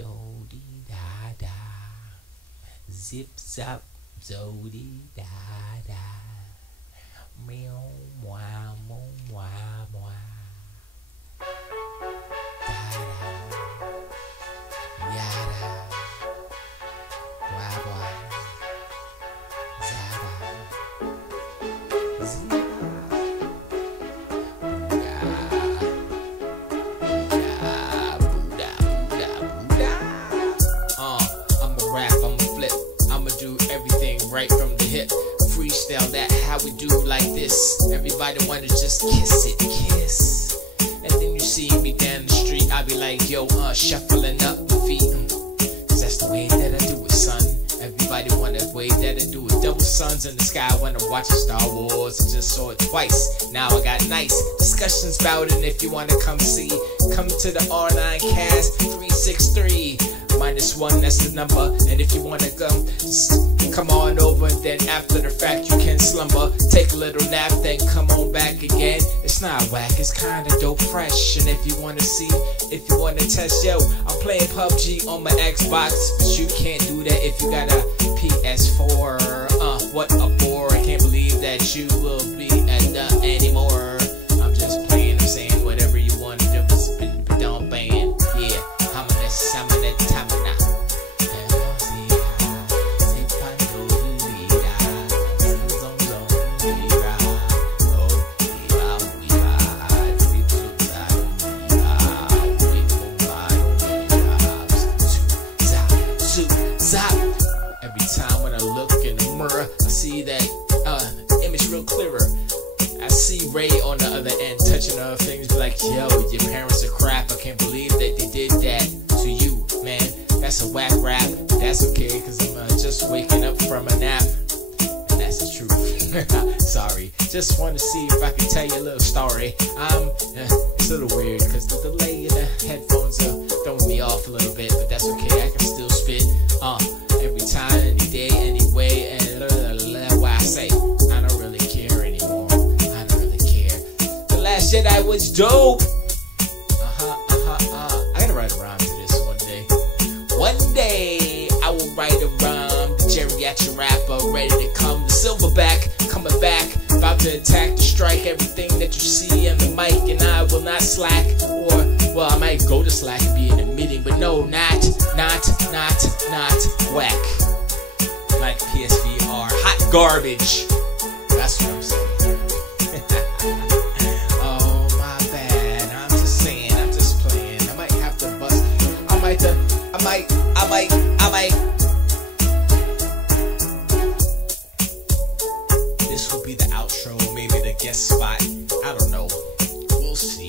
do dee da da. Zip zap zo dee da da. Meow wow wow wow. Da da. Yada. Wow wow. Zada. Zida. Right from the hip, freestyle that how we do like this. Everybody wanna just kiss it, kiss. And then you see me down the street, I be like, yo, shuffling up my feet, cause that's the way that I do it, son. Everybody wanna way that I do it. Double suns in the sky when I'm watching Star Wars. I just saw it twice. Now I got nice discussions about it. And if you wanna come see, come to the R9 cast 363 -1. That's the number. And if you wanna come on over, and then after the fact you can slumber, take a little nap, then come on back again. It's not whack, it's kinda dope fresh. And if you wanna see, if you wanna test, yo, I'm playing PUBG on my Xbox, but you can't do that if you got a PS4. What a bore, I can't believe that you will be anymore. I'm just playing, I'm saying whatever you wanna do, but don't ban. Yeah, I'm gonna tamana. Every time when I look in the mirror, I see that image real clearer. I see Ray on the other end touching other things, be like, yo, your parents are crap. I can't believe that they did that to you, man. That's a whack rap. That's okay, cause I'm just waking up from a nap. And that's the truth. Sorry. Just want to see if I can tell you a little story. It's a little weird, cause the delay in the headphones are throwing me off a little bit, but that's okay. I can still spit. Every time, any day, anyway, and why I say I don't really care anymore. I don't really care. The Last Jedi was dope. I gotta write a rhyme to this one day. One day I will write a rhyme. The geriatric rapper ready to come. The silverback coming back, about to attack, to strike everything that you see on the mic, and I will not slack. Or well, I might go to slack and be in a meeting, but no, not whack. Like PSVR, hot garbage. That's what I'm saying. Oh my bad. I'm just saying. I'm just playing. I might have to bust. I might. This will be the outro, maybe the guest spot. I don't know. We'll see.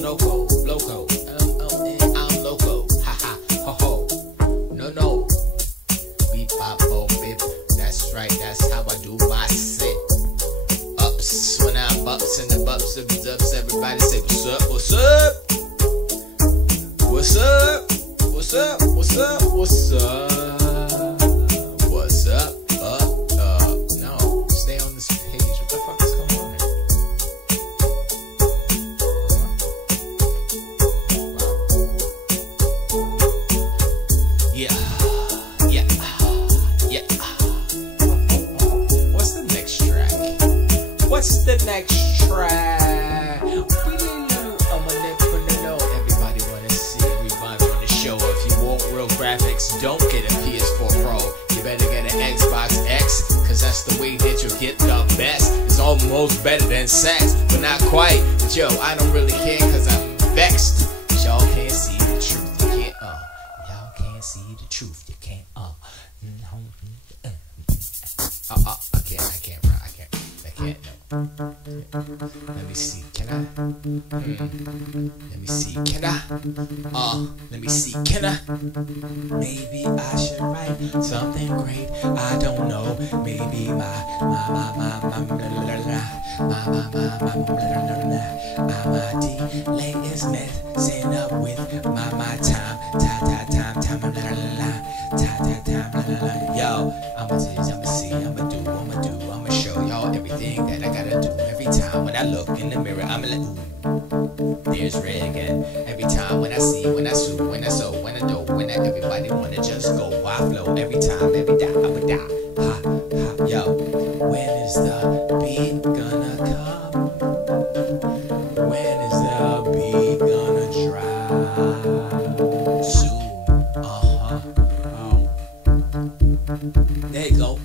Loco, I'm loco, haha, ho ho, no, beep bop bo bip, that's right, that's how I do my sit ups, when I'm ups and the bups of the ups, everybody say what's up, what's up, what's up, what's up, what's up, what's up, what's up, no, stay on this page, what the fuck is going on there? What's the next track? Everybody wanna see revive on the show. If you want real graphics, don't get a PS4 Pro. You better get an Xbox X, cause that's the way that you'll get the best. It's almost better than sex, but not quite. But yo, I don't really care, cause I'm vexed. Y'all can't see the truth. You can't, y'all can't see the truth. You can't, Let me see, can I? Let me see, can I? Let me see, can I? Maybe I should write something great. I don't know. Maybe my delay is messing up with my time. Yo, I'ma see, I'ma show y'all everything that I gotta do. time when I look in the mirror, I'm like, ooh, there's red again. Every time when I see, when I sue, when I sow, when I do, when I everybody wanna just go. I flow every time, every die, I'm a die. Ha, ha, yo. When is the beat gonna come? When is the beat gonna drop? Soon. Oh. There you go.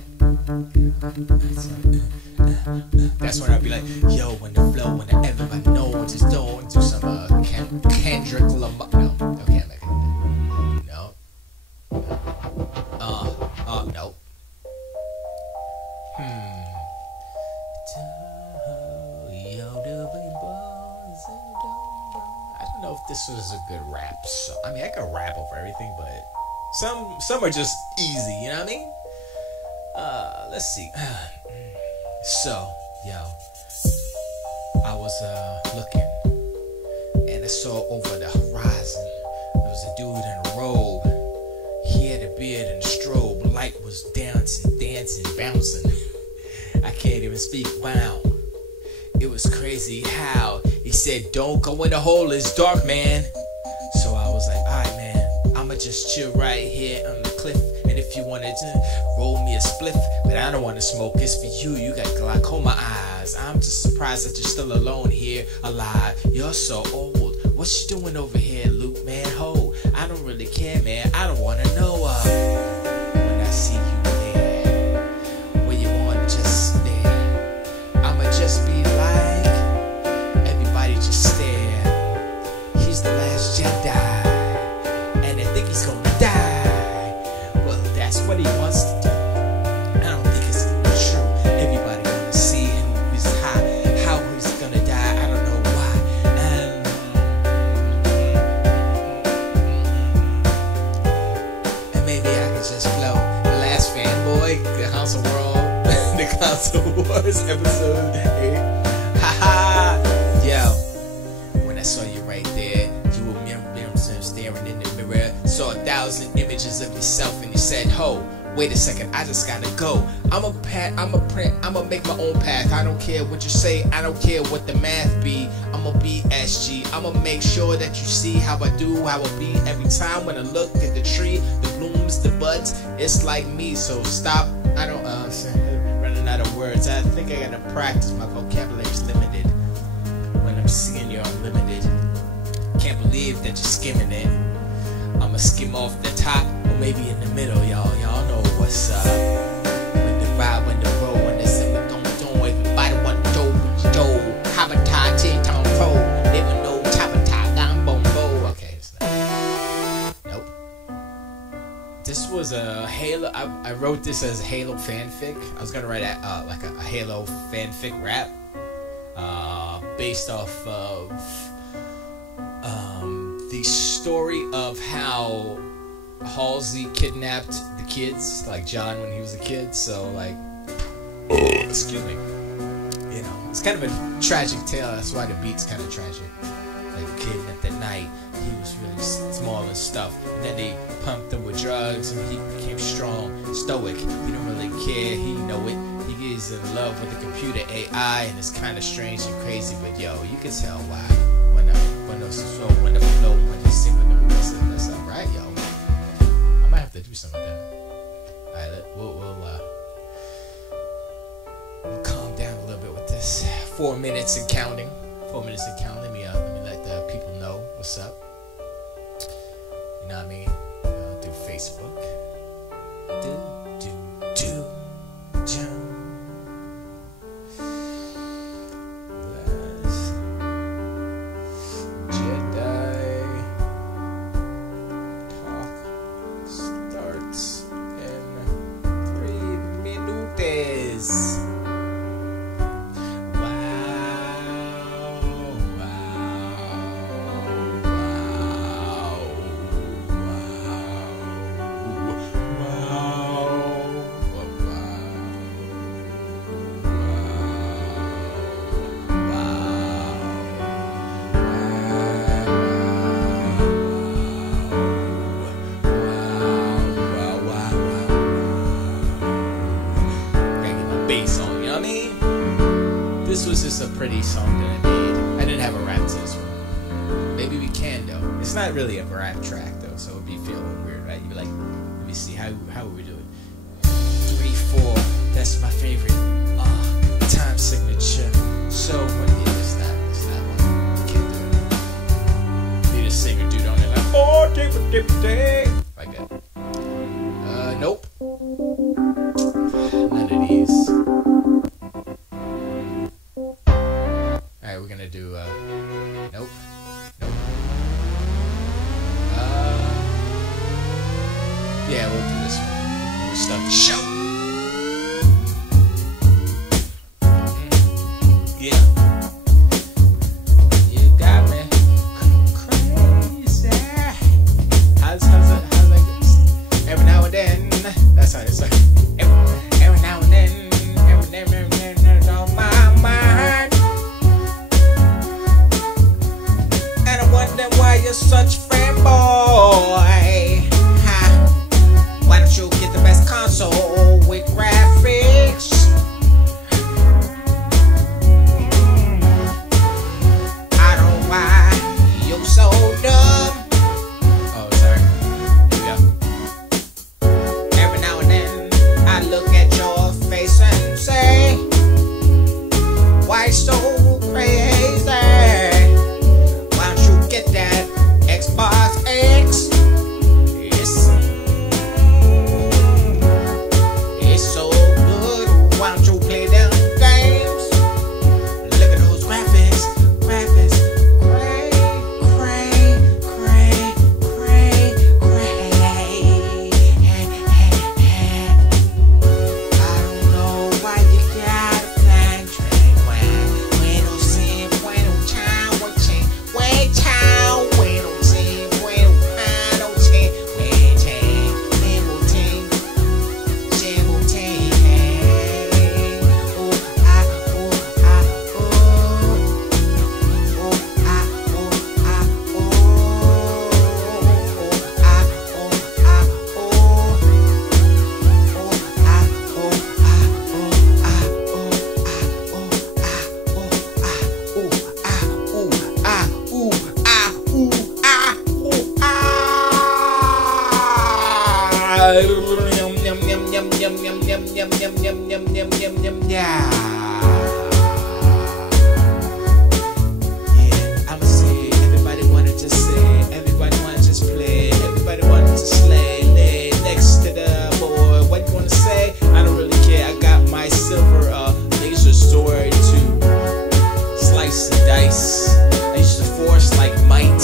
That's when I'd be like, yo, when the flow, when everybody knows, just don't do some Kendrick Lamar. No, okay, I'm not gonna do that. No. No. I don't know if this was a good rap song. I mean, I could rap over everything, but some are just easy, you know what I mean? Let's see. So, yo, I was looking, and I saw over the horizon there was a dude in a robe. He had a beard and a strobe. Light was dancing, bouncing. I can't even speak. Wow, it was crazy how he said, "Don't go in the hole, it's dark, man." So I was like, alright, man, I'ma just chill right here on the cliff. And if you wanted to roll me a spliff, but I don't want to smoke, it's for you. You got glaucoma eyes. I'm just surprised that you're still alone here, alive. You're so old. What you doing over here, Luke, man? Ho, I don't really care, man. I don't wanna know. When I see you there, where you want just stare, I'ma just be like, everybody just stare. He's the last Jedi, and I think he's gonna die. Well, that's what he wants to do. I don't think it's true. Everybody wanna see him. He's high. How he's gonna die, I don't know why. And maybe I could just flow. The last fanboy, the House of World, the Council Wars episode 8. Haha. Yo, when I saw you right there, you were staring in the mirror, saw 1,000 images of yourself, and you said, "Ho, wait a second, I just gotta go. I'ma make my own path. I don't care what you say, I don't care what the math be. I'ma be Esgee. I'ma make sure that you see how I do, how I be every time when I look at the tree, the blooms, the buds. It's like me, so stop. I don't running out of words. I think I gotta practice. My vocabulary's limited. When I'm seeing you, I'm limited. Can't believe that you're skimming it. I'ma skim off the top, or maybe in the middle, y'all. Y'all know what's up. When the ride, when the roll, when the simmer don't, everybody want to do. Habitat, T-Town Pro. They would know Tapatat, Gambombo. Okay, it's not. Nope. This was a Halo. I wrote this as Halo fanfic. I was gonna write like a Halo fanfic rap, based off of the story of how Halsey kidnapped the kids, like John when he was a kid. So like, excuse me, you know, it's kind of a tragic tale. That's why the beat's kind of tragic. Like kidnapped at night, he was really small and stuff, and then they pumped him with drugs, and he became strong, stoic. He don't really care. He know it. He is in love with the computer AI, and it's kind of strange and crazy. But yo, you can tell why. When the flow, when you sing with the that's alright, yo. I might have to do some of that. Alright, we'll calm down a little bit with this. 4 minutes and counting. 4 minutes and counting. Let me let the people know what's up. You know what I mean? Through Facebook. Wow. This was just a pretty song that I made. I didn't have a rap to this one. Maybe we can though. It's not really a rap track though, so it'd be feeling weird, right? You'd be like, let me see, how are we doing? 3, 4. That's my favorite time signature. So what is that? It's that one. Can't do it. Need a singer dude on it like, oh, dip, like that. Nope. None of these. Alright, we're gonna do nope. Nope. Yeah, we'll do this one. We'll start the show. Yeah. You got me crazy. How's that? Every now and then. That's how it's like. Every now and then. Every on my mind. And I wonder why you're such fanboy. Why don't you get the best console with graphics? I don't know why you're so dumb. Oh, sorry. Here we go. Every now and then I look at your face and say, why so crazy? Why don't you get that Xbox X? It's so good. Why don't you play them games? Look at those graphics. Cray. I don't know why you got a flying train. Bueno sin, bueno chao, way chao, bueno sin, bueno pano chin, way chin, little ting, little ting. Oh ah, oh ah, oh, oh ah, oh ah, oh, oh ah, oh ah, oh, yeah, I'ma say everybody wanna just sing, everybody wanna just play, everybody wanna just slay, lay next to the boy. What you wanna say? I don't really care. I got my silver laser sword to slice and dice. I use the force like might.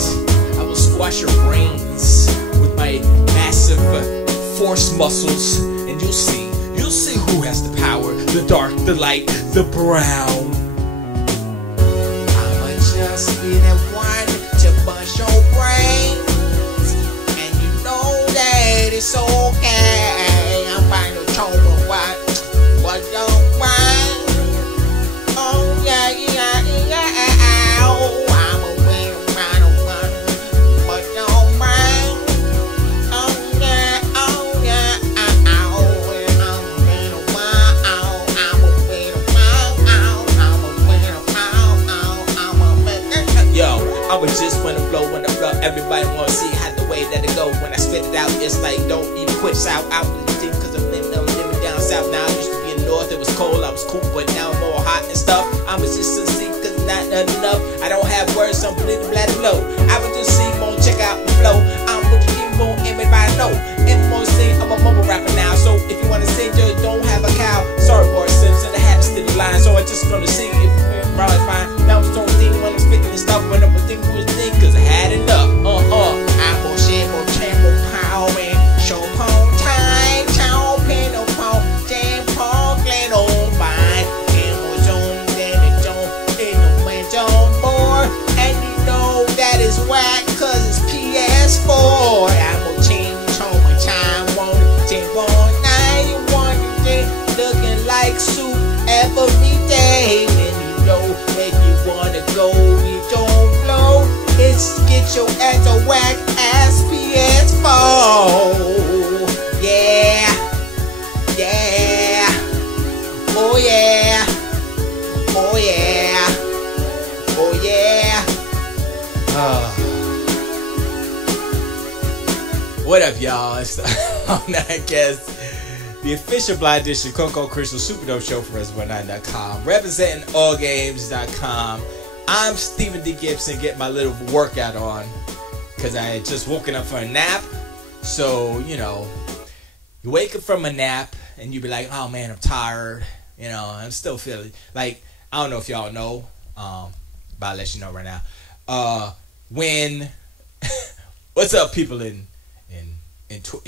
I will squash your brains with my massive force muscles, and you'll see who has the power, the dark, the light, the brown. I'ma just be that one to bust your brains, and you know that it's okay. I'm fine to tell you what don't mind. Oh yeah. Oh, I'm a winner, but don't mind. Oh yeah. Yo, I would just wanna blow when I flow. Everybody wanna see how the way that it go. When I spit it out, it's like don't even quit. Shout out the deep, cause I'm living down south now. I used to be in the north, it was cold, I was cool, but now I'm more hot and stuff. I was just a sick, cause not enough. I don't have words, I'm pretty black low. I would just see more, check out the flow. I'm looking even more, everybody know. Everyone sing, I'm a mumble rapper now. So if you wanna sing, just don't have a cow. Sorry, Boris Simpson, I had to steal the line, so I just gonna sing it. Probably fine. Now I'm just don't think when I'm spitting and stuff, when I'm thinking for this thing, cause I had enough. I'm bullshit, more chamber power, and show pong time, chow, pin, no pong, jam, pong, glen, on fine. And more zone, then it don't What up, y'all? It's I guess the official Blind Edition Coco Crystal Super Dope Show for Res19.com, representing allgames.com. I'm Stephen D. Gibson, getting my little workout on because I had just woken up from a nap. So, you know, you wake up from a nap and you be like, oh man, I'm tired. You know, I'm still feeling like, I don't know if y'all know, but I'll let you know right now. When, what's up, people in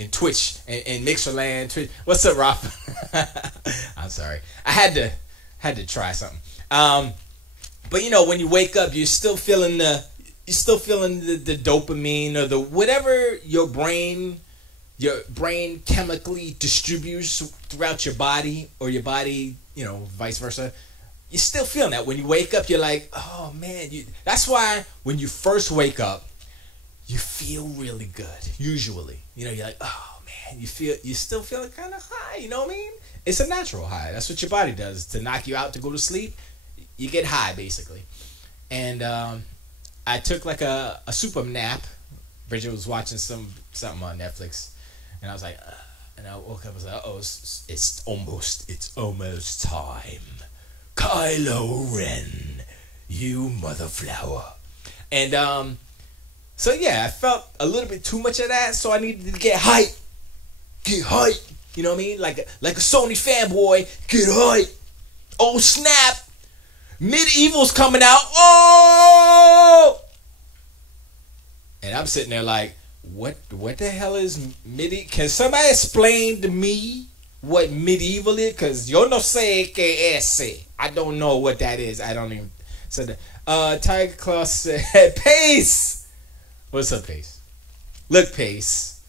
Twitch, in Mixerland, Twitch. What's up, Rafa? I'm sorry. I had to try something. But you know, when you wake up, you're still feeling the dopamine or the whatever your brain chemically distributes throughout your body, or your body, you know, vice versa. You're still feeling that. When you wake up, you're like, oh man. That's why when you first wake up, you feel really good. Usually, you know, you're like, oh man, you're still feeling kind of high. You know what I mean? It's a natural high. That's what your body does to knock you out to go to sleep. You get high basically. And I took like a super nap. Bridget was watching something on Netflix, and I was like, and I woke up. I was like, oh, it's almost time. Kylo Ren, you mother flower. And so yeah, I felt a little bit too much of that, so I needed to get hype. Get hype. You know what I mean? Like a Sony fanboy, get hype. Oh snap. Medieval's coming out. Oh! And I'm sitting there like, what the hell is medieval? Can somebody explain to me what medieval is? Because yo no sé qué es. I don't know what that is. I don't even say that. Tiger Claw said, Pace! What's up, Pace? Look, Pace.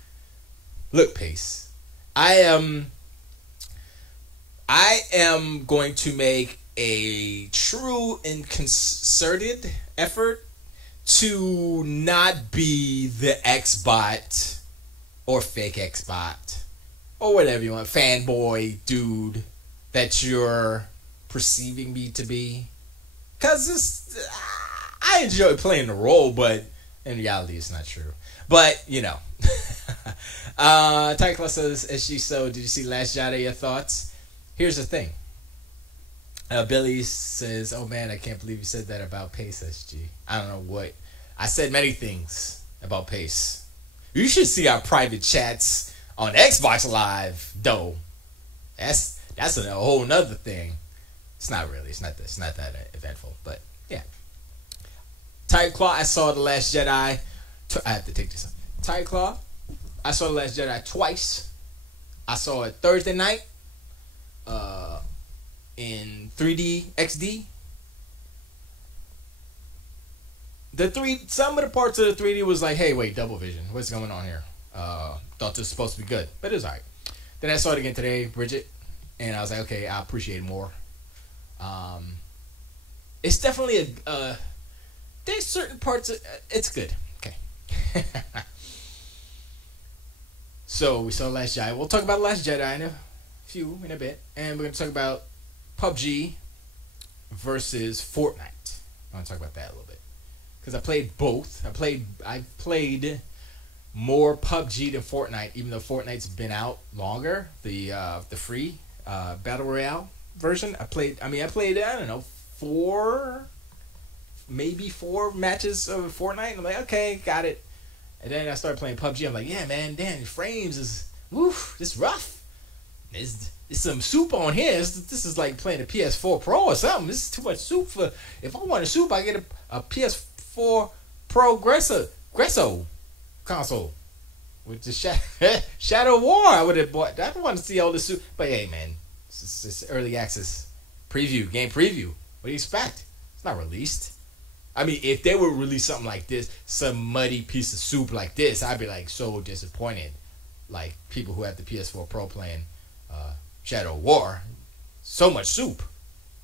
I am going to make a true and concerted effort to not be the X-bot or fake X-bot or whatever you want, fanboy dude that you're perceiving me to be. Because I enjoy playing the role, but in reality it's not true. But, you know. Tiger Claw says, Esgee, so did you see Last Jedi? Your thoughts? Here's the thing. Billy says, oh man, I can't believe you said that about Pace, Esgee. I don't know what. I said many things about Pace. You should see our private chats on Xbox Live, though. That's a whole nother thing. It's not really. It's not that eventful, but yeah. Tiger Claw, I saw The Last Jedi. I have to take this up. Tiger Claw, I saw The Last Jedi twice. I saw it Thursday night. In 3D XD. Some of the parts of the 3D was like, hey, wait, double vision. What's going on here? Thought this was supposed to be good, but it was alright. Then I saw it again today, Bridget, and I was like, okay, I appreciate it more. It's definitely there's certain parts it's good. Okay. So we saw Last Jedi. We'll talk about Last Jedi in a bit, and we're gonna talk about PUBG versus Fortnite. I want to talk about that a little bit because I played both. I played more PUBG than Fortnite, even though Fortnite's been out longer. The free battle royale version. I played. I don't know, 4 matches of Fortnite. And I'm like, okay, got it. And then I started playing PUBG. I'm like, yeah, man, damn, the frames is this rough. It's some soup on here. This is like playing a PS4 Pro or something. This is too much soup for. If I want a soup, I get a PS4 Pro Gresso console with the Shadow War. I would have bought. I don't want to see all this soup. But hey, man, it's early access game preview. What do you expect? It's not released. I mean, if they would release something like this, some muddy piece of soup like this, I'd be like so disappointed. Like people who have the PS4 Pro playing Shadow War, so much soup,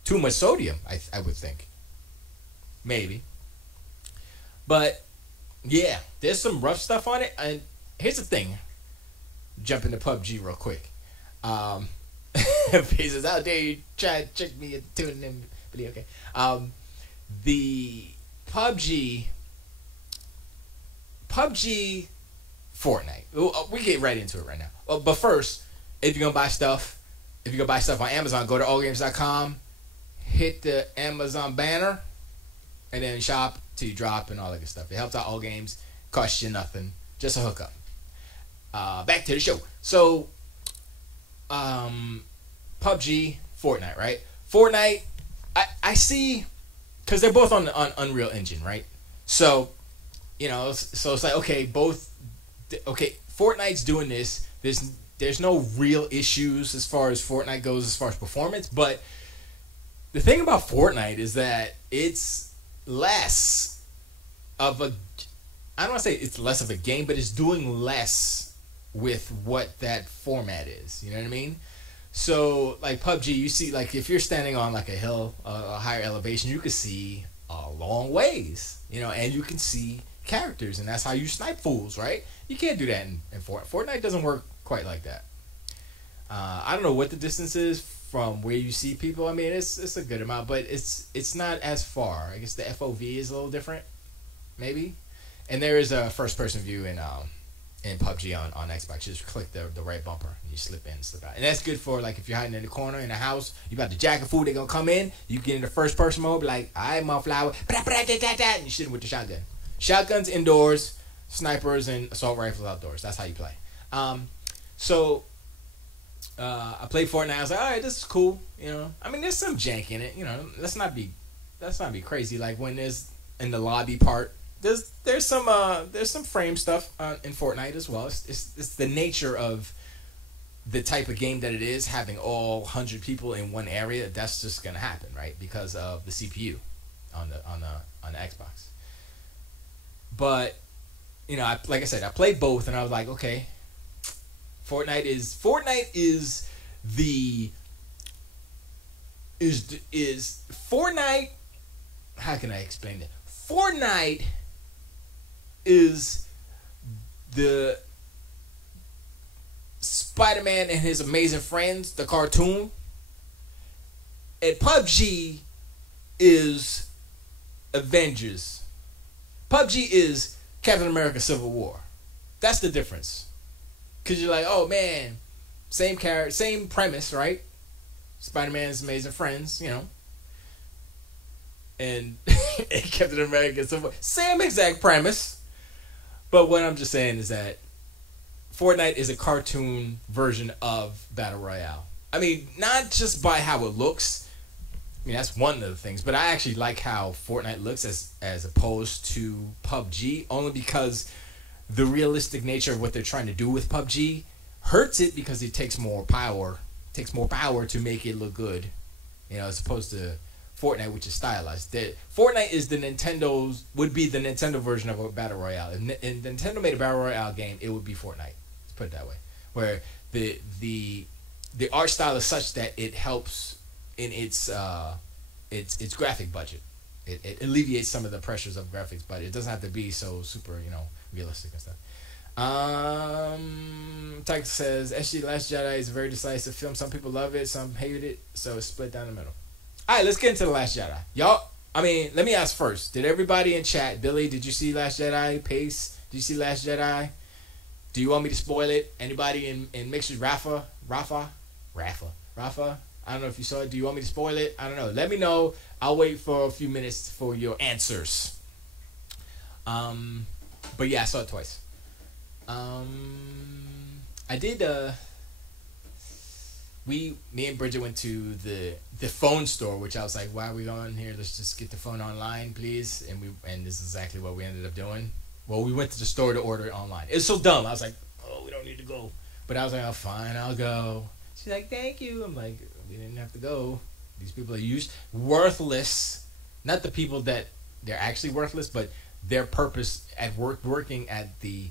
too much sodium. I would think, maybe. But yeah, there's some rough stuff on it. And here's the thing: jump into PUBG real quick. Pieces out there, you try to trick me into tuning in, but okay. The PUBG PUBG, Fortnite. We get right into it right now. But first, if you're gonna buy stuff, on Amazon, go to allgames.com, hit the Amazon banner, and then shop till you drop and all that good stuff. It helps out All Games, costs you nothing, just a hookup. Back to the show. So, PUBG, Fortnite, right? Fortnite, I see, because they're both on Unreal Engine, right? So, so it's like, okay, Fortnite's doing this. There's no real issues as far as Fortnite goes, as far as performance. But the thing about Fortnite is that it's less of a, I don't want to say it's less of a game, but it's doing less with what that format is. You know what I mean? So, like PUBG, you see, like, if you're standing on, like, a hill, a higher elevation, you can see a long ways, and you can see characters, and that's how you snipe fools, right? You can't do that in Fortnite. Fortnite doesn't work quite like that. I don't know what the distance is from where you see people. I mean, it's a good amount, but it's not as far. I guess the FOV is a little different, maybe. And there is a first-person view in PUBG on Xbox. Just click the right bumper and you slip in and slip out. And that's good for, like, if you're hiding in the corner in a house, you about to jack a fool, they're gonna come in, you get in the first person mode, be like, alright, motherflower, and you shoot them with the shotgun. Shotguns indoors, snipers and assault rifles outdoors. That's how you play. So I played Fortnite. I was like, alright, this is cool. I mean, there's some jank in it. Let's not be crazy. Like, when there's in the lobby part, there's some frame stuff in Fortnite as well. It's the nature of the type of game that it is, having all 100 people in one area. That's just gonna happen, right? Because of the CPU on the Xbox. But like I said, I played both, and I was like, okay, Fortnite is Fortnite. How can I explain it? Fortnite is the Spider-Man and His Amazing Friends, the cartoon, and PUBG is Avengers. PUBG is Captain America Civil War. That's the difference. Because you're like, oh man, same character, same premise, right? Spider-Man's Amazing Friends, and Captain America Civil War. Same exact premise. But what I'm just saying is that Fortnite is a cartoon version of Battle Royale. I mean, not just by how it looks. I mean, that's one of the things. But I actually like how Fortnite looks as opposed to PUBG, only because the realistic nature of what they're trying to do with PUBG hurts it, because it takes more power. It takes more power to make it look good, as opposed to Fortnite, which is stylized. Fortnite is would be the Nintendo version of a Battle Royale. If Nintendo made a Battle Royale game, it would be Fortnite. Let's put it that way. Where the art style is such that it helps in its graphic budget. It alleviates some of the pressures of graphics, but it doesn't have to be so super, realistic and stuff. Tyke says, Esgee, Last Jedi is a very decisive film. Some people love it, some hate it, so it's split down the middle. Alright, let's get into The Last Jedi. Y'all, let me ask first. Did everybody in chat, Billy, did you see Last Jedi? Pace, did you see Last Jedi? Do you want me to spoil it? Anybody in mixers? Rafa? I don't know if you saw it. Do you want me to spoil it? I don't know. Let me know. I'll wait for a few minutes for your answers. But yeah, I saw it twice. I did, me and Bridget went to the phone store, which I was like, why are we going here? Let's just get the phone online, please. And this is exactly what we ended up doing. Well, we went to the store to order it online. It's so dumb. I was like, oh, we don't need to go. But I was like, oh, fine, I'll go. She's like, thank you. I'm like, we didn't have to go. These people are worthless. Not the people that they're actually worthless, but their purpose at working at the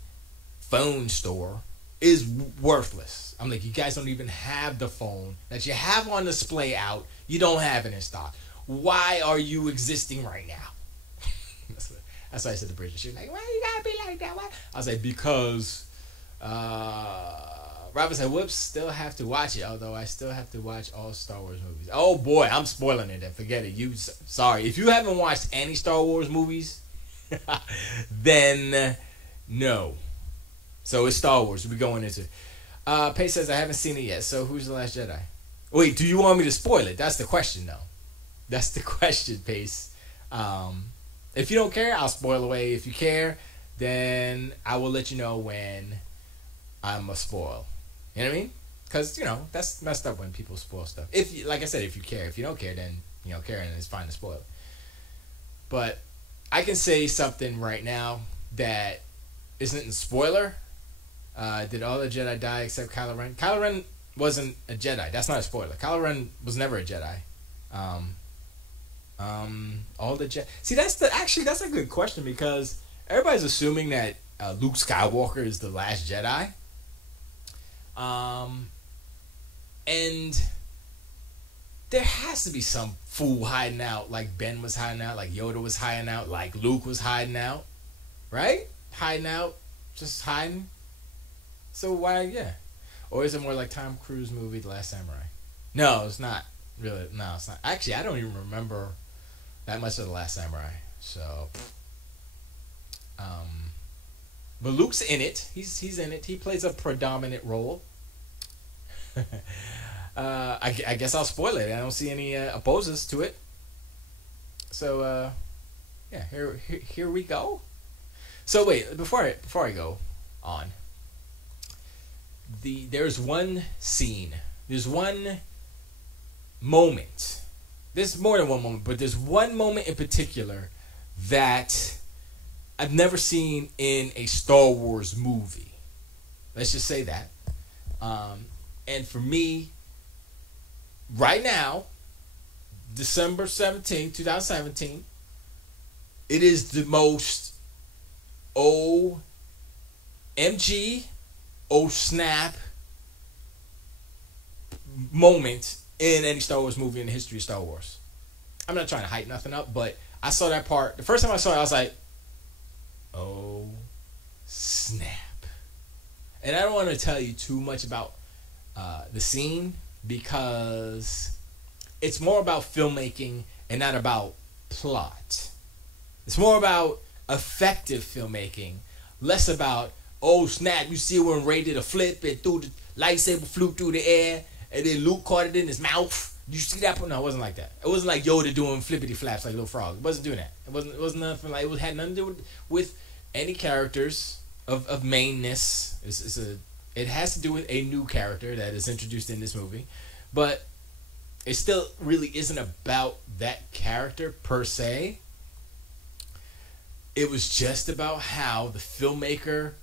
phone store is worthless. I'm like, you guys don't even have the phone that you have on display out. You don't have it in stock. Why are you existing right now? That's why I said to Bridget. She was like, why you gotta be like that? Why? I was like, because Robert said, whoops, still have to watch it. Although I still have to watch all Star Wars movies. Oh boy, I'm spoiling it then. Forget it. Sorry. If you haven't watched any Star Wars movies, then No. So it's Star Wars. We're going into. Pace says I haven't seen it yet. So who's the Last Jedi? Wait, do you want me to spoil it? That's the question, though. That's the question, Pace. If you don't care, I'll spoil away. If you care, then I will let you know when I'm a spoil. You know what I mean? Because, that's messed up when people spoil stuff. If, like I said, if you care. If you don't care, then you don't care, and it's fine to spoil it. But I can say something right now that isn't a spoiler. Did all the Jedi die except Kylo Ren? Kylo Ren wasn't a Jedi. That's not a spoiler. Kylo Ren was never a Jedi. All the Jedi. See, that's a good question, because everybody's assuming that Luke Skywalker is the last Jedi. And there has to be some fool hiding out, like Ben was hiding out, like Yoda was hiding out, like Luke was hiding out, right? Hiding out, just hiding. So why, yeah? Or is it more like Tom Cruise movie, The Last Samurai? No, it's not. Really, no, it's not. Actually, I don't even remember that much of The Last Samurai. So, but Luke's in it. He's in it. He plays a predominant role. I guess I'll spoil it. I don't see any opposes to it. So, yeah, here we go. So wait, before I go on, there's one scene. There's one moment. There's more than one moment, but there's one moment in particular that I've never seen in a Star Wars movie. Let's just say that. And for me, right now, December 17, 2017, it is the most OMG, oh snap moment in any Star Wars movie in the history of Star Wars. I'm not trying to hype nothing up, but I saw that part. The first time I saw it, I was like, oh snap. And I don't want to tell you too much about the scene, because it's more about filmmaking and not about plot. It's more about effective filmmaking, less about, oh snap, you see when Rey did a flip and threw the lightsaber, flew through the air, and then Luke caught it in his mouth. Did you see that? No, it wasn't like that. It wasn't like Yoda doing flippity flaps like Little Frog. It wasn't doing that. It wasn't nothing like. It had nothing to do with any characters of mainness. It has to do with a new character that is introduced in this movie, but it still really isn't about that character per se. It was just about how the filmmaker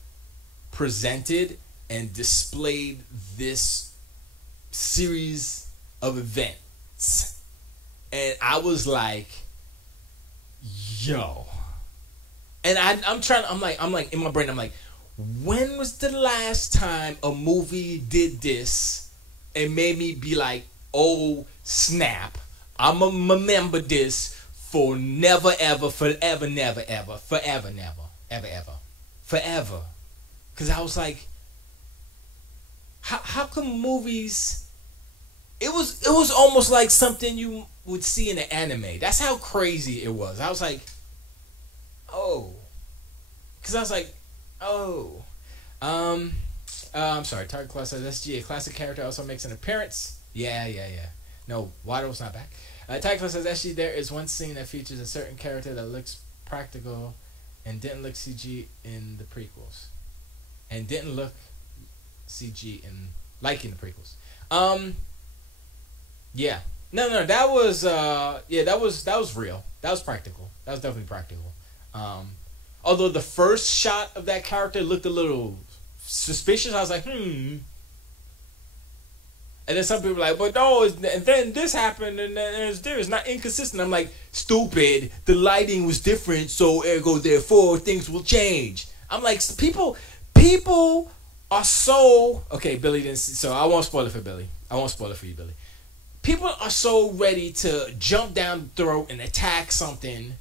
presented and displayed this series of events. And I was like, yo. And I'm like in my brain, I'm like, when was the last time a movie did this and made me be like, oh snap, I'm going to remember this for never ever, forever, never ever, forever, never, ever, ever, forever. Because I was like, how come movies, it was almost like something you would see in an anime. That's how crazy it was. I was like, oh. Because I was like, oh. I'm sorry, Target Class says Esgee, a classic character, also makes an appearance. Yeah. No, Watto's not back. Target Class says Esgee, there is one scene that features a certain character that looks practical and didn't look CG in the prequels. And didn't look CG in the prequels. Yeah. No, that was that was real. That was practical. That was definitely practical. Although the first shot of that character looked a little suspicious, I was like, And then some people were like, but no, and then this happened, and then it's not inconsistent. I'm like, stupid. The lighting was different, so ergo therefore things will change. I'm like, people are so okay. Billy didn't see, so I won't spoil it for Billy. I won't spoil it for you, Billy. People are so ready to jump down the throat and attack something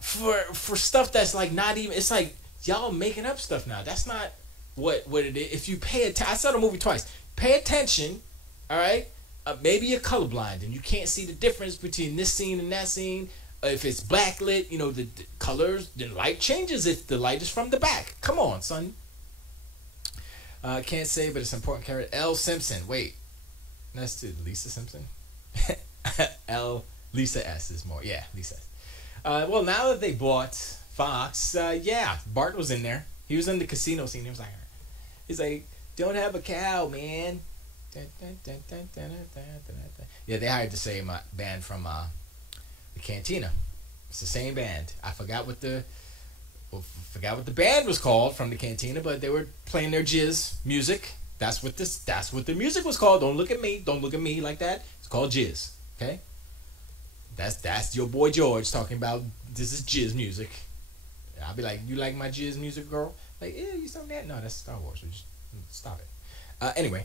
for stuff that's like not even. It's like y'all making up stuff now. That's not what it is. If you pay attention, I saw the movie twice. Pay attention, all right? Maybe you're colorblind and you can't see the difference between this scene and that scene. If it's backlit, the colors, the light changes if the light is from the back. Come on, son. Can't say, but it's an important character. L. Simpson. Wait, that's to Lisa Simpson. L. Lisa S is more. Yeah, Lisa S. Well, now that they bought Fox, yeah, Bart was in there. He was in the casino scene. He's like, don't have a cow, man. Yeah, they hired the same band from the Cantina. It's the same band. I forgot what the band was called from the Cantina, but they were playing their jizz music. That's what the music was called. Don't look at me. Don't look at me like that. It's called jizz. Okay. That's your boy George talking about. This is jizz music. I'll be like, you like my jizz music, girl? Like, yeah, you saw that? No, that's Star Wars. So just stop it. Anyway.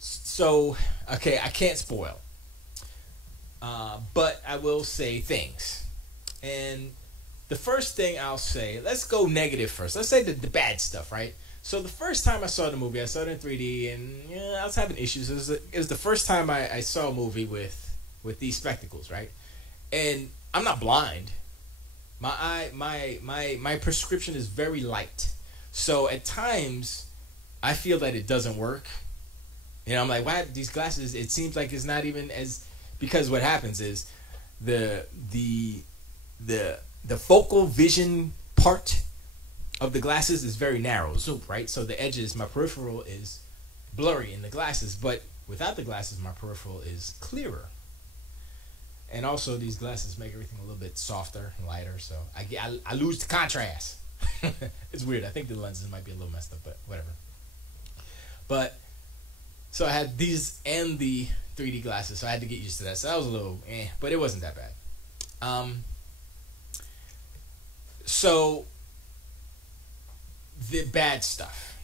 So, okay, I can't spoil. But I will say things. And the first thing I'll say, let's go negative first. Let's say the bad stuff, right? So the first time I saw the movie, I saw it in 3D, and I was having issues. It was the first time I saw a movie with these spectacles, right? And I'm not blind. My prescription is very light. So at times, I feel that it doesn't work. I'm like, why these glasses? It seems like it's not even as, because what happens is the focal vision part of the glasses is very narrow, zoop, right? So the edges, my peripheral is blurry in the glasses, but without the glasses, my peripheral is clearer. And also, these glasses make everything a little bit softer and lighter, so I lose the contrast. It's weird. I think the lenses might be a little messed up, but whatever. But so I had these and the 3D glasses, so I had to get used to that. So that was a little but it wasn't that bad. So the bad stuff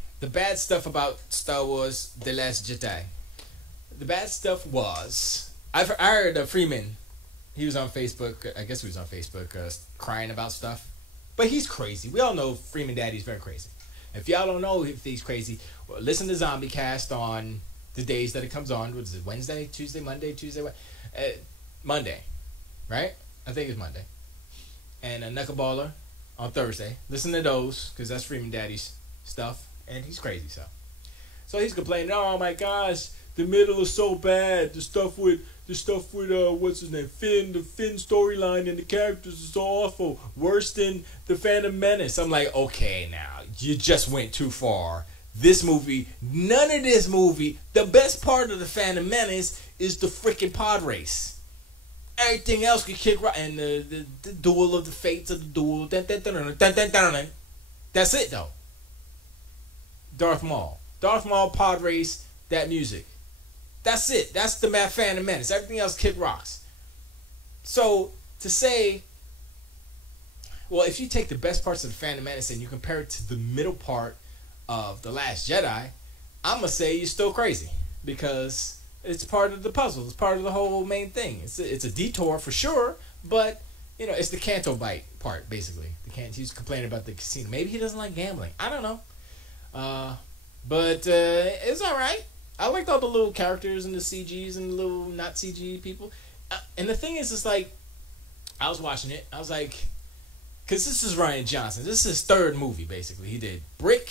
about Star Wars: The Last Jedi. The bad stuff was I heard Freeman. He was on Facebook. I guess he was on Facebook crying about stuff. But he's crazy. We all know Freeman Daddy's very crazy. If y'all don't know if he's crazy, well, listen to Zombie Cast on the days that it comes on. What is it? Wednesday, Tuesday, Monday, Tuesday, Monday, right? I think it's Monday. And a Knuckleballer on Thursday. Listen to those because that's Freeman Daddy's stuff, and he's crazy. So he's complaining. Oh my gosh, the middle is so bad. The stuff with what's his name, Finn. The Finn storyline and the characters is so awful. Worse than the Phantom Menace. I'm like, okay, now you just went too far. This movie, none of this movie. The best part of the Phantom Menace is the freaking pod race. Everything else could kick right, and the duel of the fates of the duel. That's it though. Darth Maul pod race, that music. That's it. That's the Phantom Menace. Everything else kick rocks. So to say, well, if you take the best parts of the Phantom Menace and you compare it to the middle part of The Last Jedi, I'm gonna say you're still crazy because it's part of the puzzle. It's part of the whole main thing. It's a detour for sure, but it's the Canto Bite part basically. He's complaining about the casino. Maybe he doesn't like gambling. I don't know. But it's all right. I liked all the little characters and the CGs and the little not CG people. And the thing is, it's like I was watching it. I was like, because this is Rian Johnson. This is his third movie basically. He did Brick.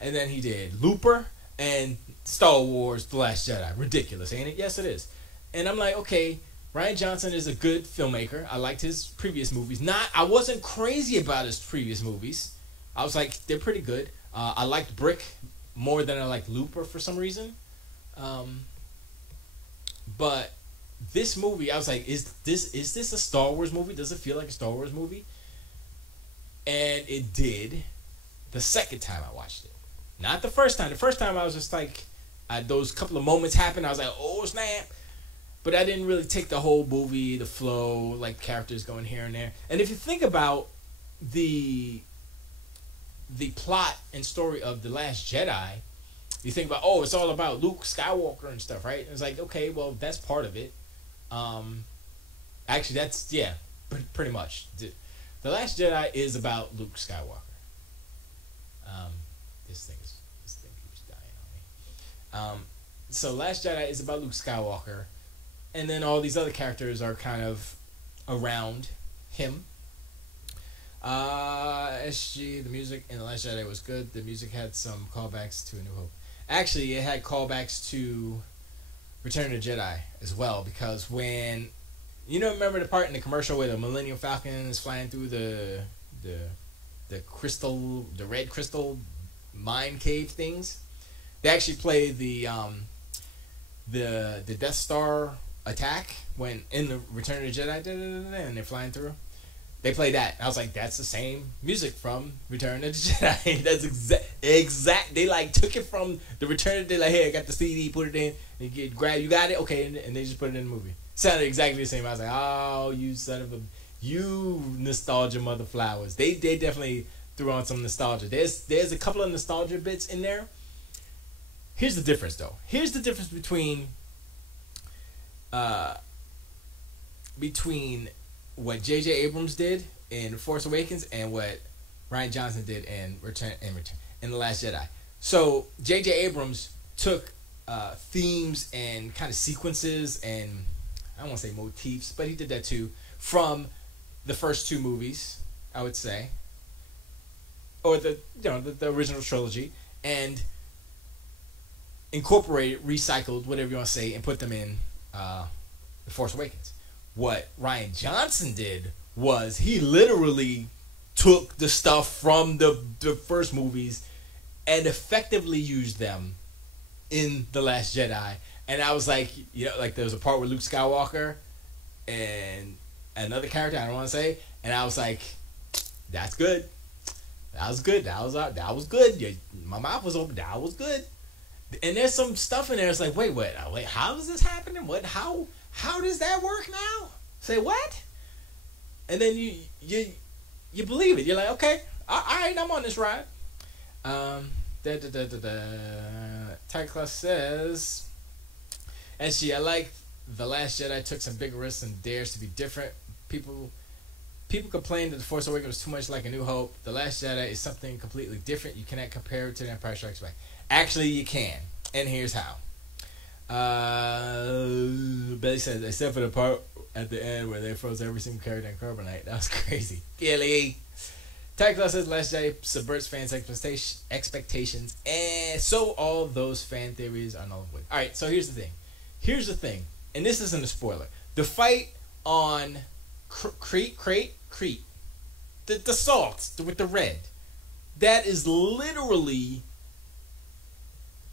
And then he did Looper and Star Wars: The Last Jedi. Ridiculous, ain't it? Yes, it is. And I'm like, okay, Rian Johnson is a good filmmaker. I liked his previous movies. I wasn't crazy about his previous movies. I was like, they're pretty good. I liked Brick more than I liked Looper for some reason. But this movie, I was like, is this a Star Wars movie? Does it feel like a Star Wars movie? And it did the second time I watched it. Not the first time. The first time I was just like, those couple of moments happened. I was like, oh snap. But I didn't really take the whole movie, the flow, like characters going here and there. And if you think about the plot and story of The Last Jedi, you think about, it's all about Luke Skywalker and stuff, right? It's like, okay, well, that's part of it. Actually, that's, pretty much. The Last Jedi is about Luke Skywalker. This thing keeps dying on me. So Last Jedi is about Luke Skywalker, and then all these other characters are kind of around him. Esgee, the music in The Last Jedi was good. The music had some callbacks to A New Hope. Actually, it had callbacks to Return of the Jedi as well, because when remember the part in the commercial where the Millennium Falcon is flying through the crystal, the red crystal mine cave things. They actually play the Death Star attack when in the Return of the Jedi, and they're flying through. They play that. I was like, that's the same music from Return of the Jedi. That's exact. They like took it from the Return of the Jedi. Like, hey, I got the CD, put it in, and you got it, okay, and they just put it in the movie. Sounded exactly the same. I was like, oh, you son of a, you nostalgia mother flowers. They definitely threw on some nostalgia. There's a couple of nostalgia bits in there. Here's the difference, though. Here's the difference between what J.J. Abrams did in Force Awakens and what Rian Johnson did in in The Last Jedi. So J.J. Abrams took themes and kind of sequences and I don't want to say motifs, but he did that too from the first two movies, I would say, or the original trilogy, and incorporated, recycled, whatever you want to say, and put them in The Force Awakens. What Rian Johnson did was he literally took the stuff from the first movies and effectively used them in The Last Jedi. And I was like, like there was a part with Luke Skywalker and another character, I don't want to say, and I was like, that's good. That was good. That was good. My mouth was open. That was good. And there's some stuff in there. It's like, wait, how is this happening? How does that work now? Say what? And then you believe it. You're like, okay, all right, I'm on this ride. Tiger Class says, Esgee, I like The Last Jedi took some big risks and dares to be different. People complain that The Force Awakens was too much like A New Hope. The Last Jedi is something completely different. You cannot compare it to The Empire Strikes Back. Actually, you can, and here's how. Betty says, except for the part at the end where they froze every single character in carbonite. That was crazy. Gilly. Tiger Class says Last Jedi subverts fans' expectations, and so all those fan theories are null and void. Alright, so here's the thing. And this isn't a spoiler. The fight on Crete, the salt with the red, that is literally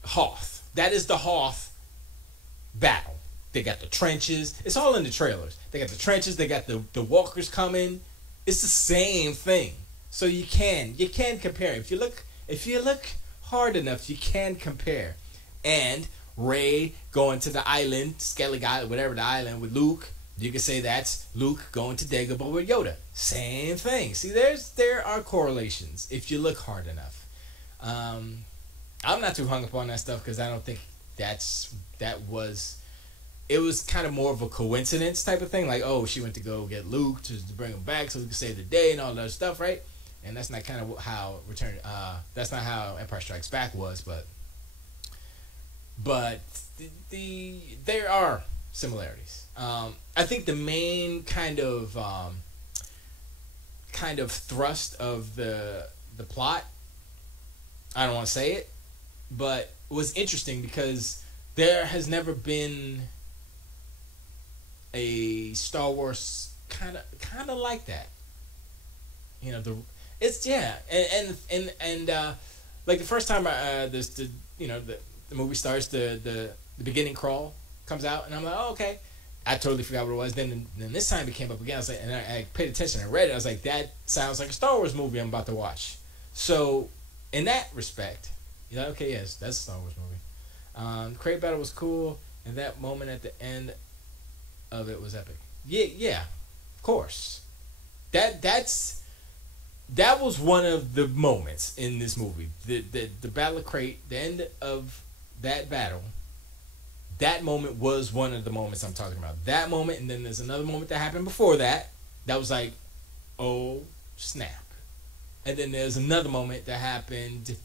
Hoth. That is the Hoth battle. They got the trenches. It's all in the trailers. They got the trenches. They got the walkers coming. It's the same thing. So you can compare. If you look hard enough, you can compare. And Rey going to the island, Skellig Island, whatever the island with Luke, you can say that's Luke going to Dagobah with Yoda. Same thing. See, there are correlations if you look hard enough. I'm not too hung up on that stuff because I don't think it was kind of more of a coincidence type of thing. Like, oh, she went to go get Luke to bring him back so we could save the day and all that stuff, right? And that's not kind of how that's not how Empire Strikes Back was, but there are similarities. I think the main kind of thrust of the plot, I don't want to say it, but it was interesting because there has never been a Star Wars kind of like that. Like the first time the movie starts, the beginning crawl comes out, and I'm like, oh, okay. I totally forgot what it was. Then this time it came up again. I was like, and I paid attention and read it. I was like, that sounds like a Star Wars movie I'm about to watch. So in that respect, okay, yes, that's a Star Wars movie. Crate battle was cool, and that moment at the end of it was epic. Yeah, of course. That was one of the moments in this movie. The Battle of Crate, the end of that battle. That moment was one of the moments I'm talking about. That moment, and then there's another moment that happened before that. That was like, oh snap. And then there's another moment that happened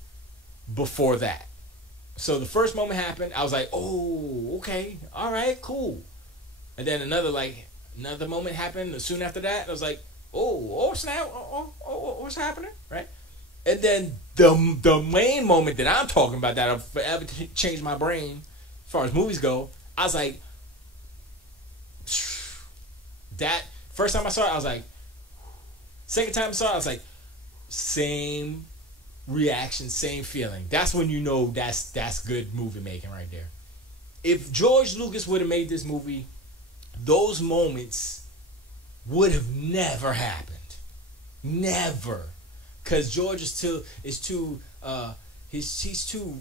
before that. So the first moment happened. I was like, oh, okay, all right, cool. And then another, like, another moment happened soon after that. And I was like, oh snap, what's happening, right? And then the main moment that I'm talking about that'll forever change my brain as far as movies go, I was like, that first time I saw it, I was like, second time I saw it, I was like, same reaction, same feeling. That's when you know that's good movie making right there. If George Lucas would have made this movie, those moments would have never happened. Never. Cause George is too he's too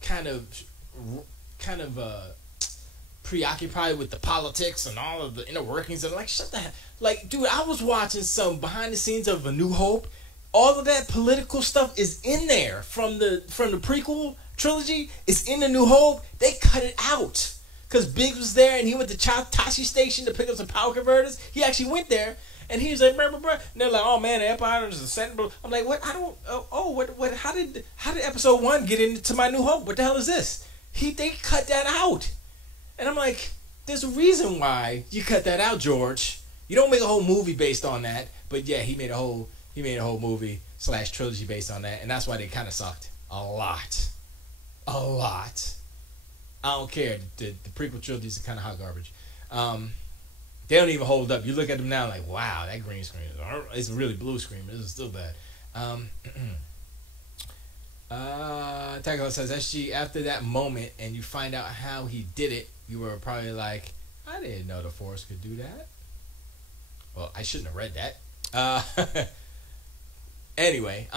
kind of preoccupied with the politics and all of the inner workings, and like, shut the hell. Like, dude, I was watching some behind the scenes of A New Hope. All of that political stuff is in there from the prequel trilogy. It's in The New Hope. They cut it out because Biggs was there and he went to Tashi Station to pick up some power converters. He actually went there and he was like, blah, blah, blah. And they're like, oh man, the Empire is ascending. I'm like, what? I don't. What? How did Episode 1 get into My New Hope? What the hell is this? They cut that out, and I'm like, there's a reason why you cut that out, George. You don't make a whole movie based on that, but yeah, he made a whole movie / trilogy based on that, and that's why they kind of sucked a lot. I don't care. The prequel trilogies are kind of hot garbage. They don't even hold up. You look at them now like, wow, that green screen it's really blue screen, but this is still bad. Tackle says, Esgee, after that moment and you find out how he did it, you were probably like, I didn't know the Force could do that. Well, I shouldn't have read that. Anyway,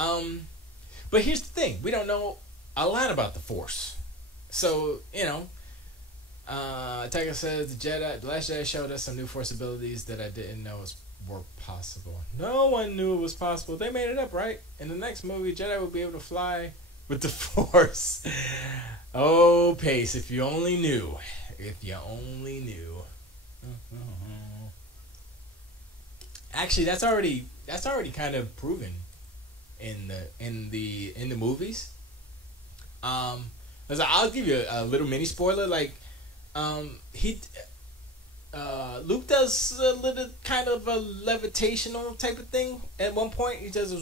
but here's the thing. We don't know a lot about the Force. So, Tiger says, the Last Jedi showed us some new Force abilities that I didn't know were possible. No one knew it was possible. They made it up, right? In the next movie, Jedi will be able to fly with the Force. Oh, Pace, if you only knew. If you only knew. Actually, that's already kind of proven in the movies. I'll give you a little mini spoiler. Like, Luke does a little kind of a levitational type of thing at one point. He does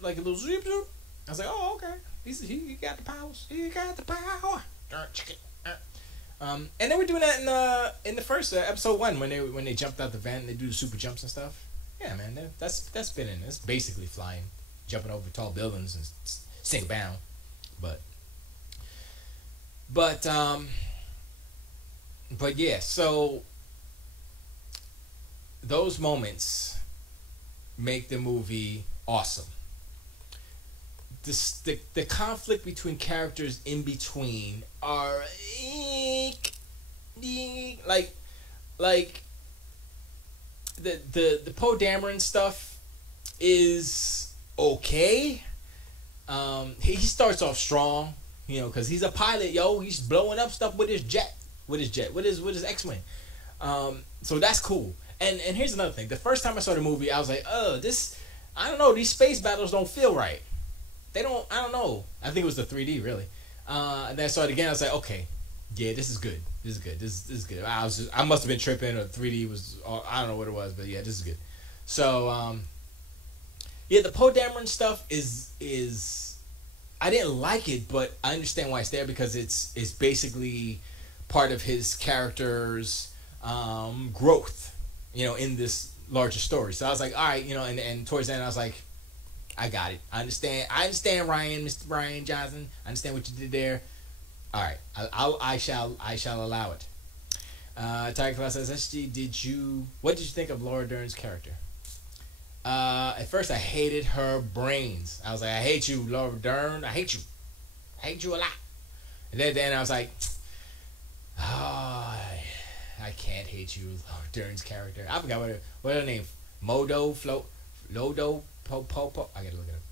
like a little zoop zoop. I was like, oh, okay. He got the powers. He got the power. And they were doing that in the first episode 1 when they jumped out the vent and they do the super jumps and stuff. Yeah, man, that's been in. It's basically flying, jumping over tall buildings and single bound. But yeah, so those moments make the movie awesome. The conflict between characters in between are like the Poe Dameron stuff is okay. He starts off strong, because he's a pilot, he's blowing up stuff with his X-Wing. So that's cool. And here's another thing. The first time I saw the movie, I was like, I don't know, these space battles don't feel right. I don't know. I think it was the 3D, really. And then I saw it again, I was like, okay, yeah, this is good. This is good. I must have been tripping, or 3D was, I don't know what it was, but yeah, this is good. So, yeah, the Poe Dameron stuff is I didn't like it, but I understand why it's there, because it's basically part of his character's growth, in this larger story. So I was like, all right, and towards the end I was like, I got it. I understand, Mr. Ryan Johnson. I understand what you did there. All right, I shall allow it. Tiger Class says, Esgee, what did you think of Laura Dern's character? At first I hated her brains. I was like, I hate you, Laura Dern. I hate you a lot. And then I was like, I can't hate you, Laura Dern's character. I forgot what her name. Lodo, Po. I gotta look it up.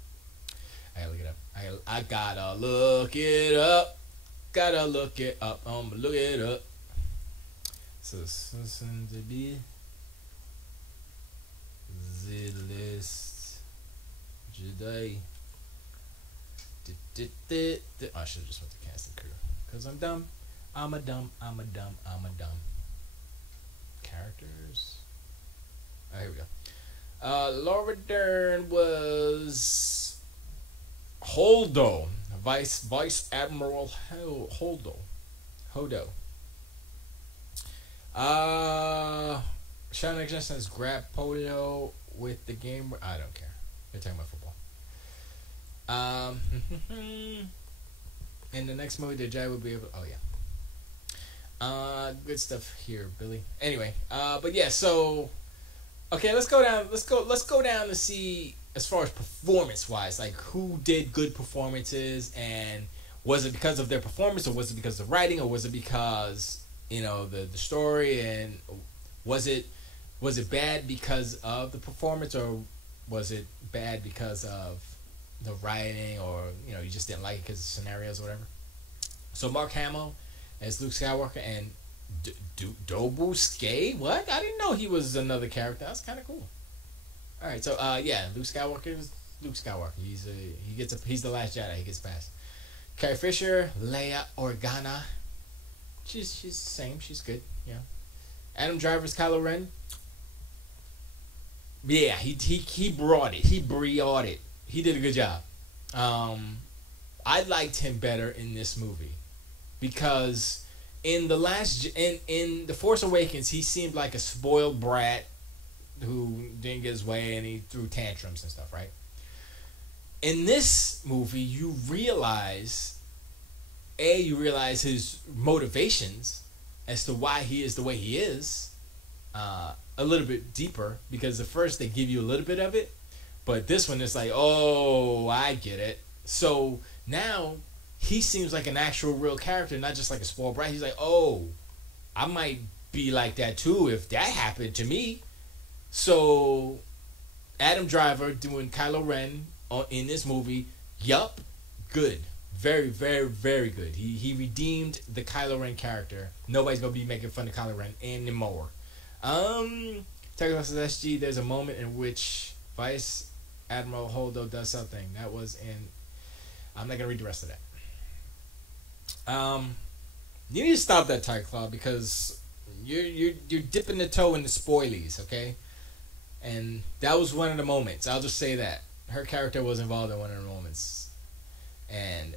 I gotta look it up. I'm gonna look it up. So to be the list Jedi. I should have just went to casting crew, because I'm dumb. I'm a dumb. Characters. Here we go. Laura Dern was Holdo, Vice Admiral Hodo. Sean Jackson's grab polio with the game. I don't care. They're talking about football. In the next movie, the Jai will be able. Oh yeah. Good stuff here, Billy. Anyway, but yeah. So, okay, let's go down. Let's go down to see as far as performance wise, like who did good performances, and was it because of their performance, or was it because of the writing, or was it because the story, and was it bad because of the performance, or was it bad because of the writing, or you just didn't like it because of scenarios or whatever. So Mark Hamill as Luke Skywalker and Dobu Skay. What? I didn't know he was another character. That's kind of cool. All right, so yeah, Luke Skywalker is Luke Skywalker. He's the last Jedi. He gets passed. Carrie Fisher, Leia Organa. She's the same. She's good. Yeah. Adam Driver's Kylo Ren. Yeah, he brought it. He brought it. He did a good job. I liked him better in this movie because in the Force Awakens he seemed like a spoiled brat who didn't get his way and he threw tantrums and stuff, right? In this movie, you realize his motivations as to why he is the way he is a little bit deeper, because at first they give you a little bit of it, but this one is like, oh, I get it. So now he seems like an actual real character, not just like a spoiled brat. He's like, oh, I might be like that too if that happened to me. So Adam Driver doing Kylo Ren in this movie, yup, good. Very, very, very good. He redeemed the Kylo Ren character. Nobody's going to be making fun of Kylo Ren anymore. Talking about Esgee, there's a moment in which Vice Admiral Holdo does something. That was in... I'm not going to read the rest of that. You need to stop that, Tiger Claw, because you're dipping the toe in the spoilies, okay? And that was one of the moments. I'll just say that. Her character was involved in one of the moments. And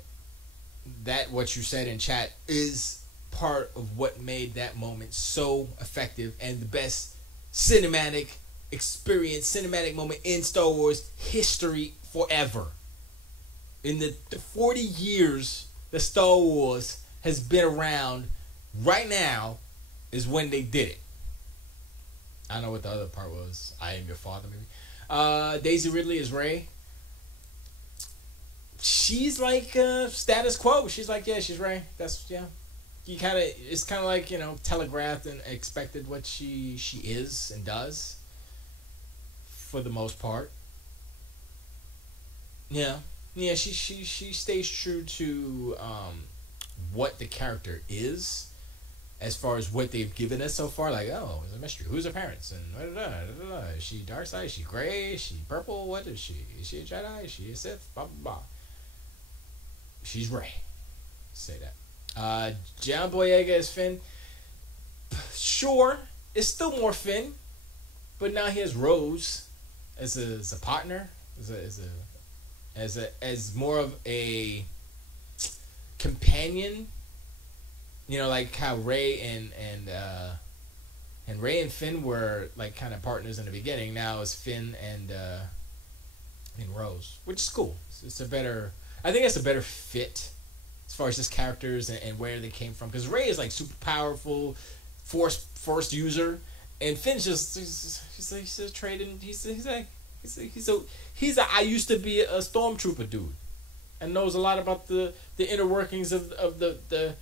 that, what you said in chat, is part of what made that moment so effective and the best cinematic experience, cinematic moment in Star Wars history forever. In the 40 years that Star Wars has been around, right now is when they did it. I don't know what the other part was. I am your father, maybe. Daisy Ridley is Rey. She's like status quo. She's like, yeah, she's Rey. That's, yeah. It's kind of like, telegraphed and expected what she is and does, for the most part. Yeah. Yeah, she stays true to what the character is, as far as what they've given us so far. Like, oh, it's a mystery. Who's her parents? And is she dark side? Is she gray? Is she purple? What is she? Is she a Jedi? Is she a Sith? Blah, blah, blah. She's Rey. Say that. John Boyega as Finn. Sure, it's still more Finn, but now he has Rose as a partner, as more of a companion. Like how Rey and Rey and Finn were like kind of partners in the beginning. Now it's Finn and Rose, which is cool. I think it's a better fit as far as just characters and where they came from. Because Rey is like super powerful, force user, and Finn's he's a trading. He's a I used to be a stormtrooper dude, and knows a lot about the inner workings of the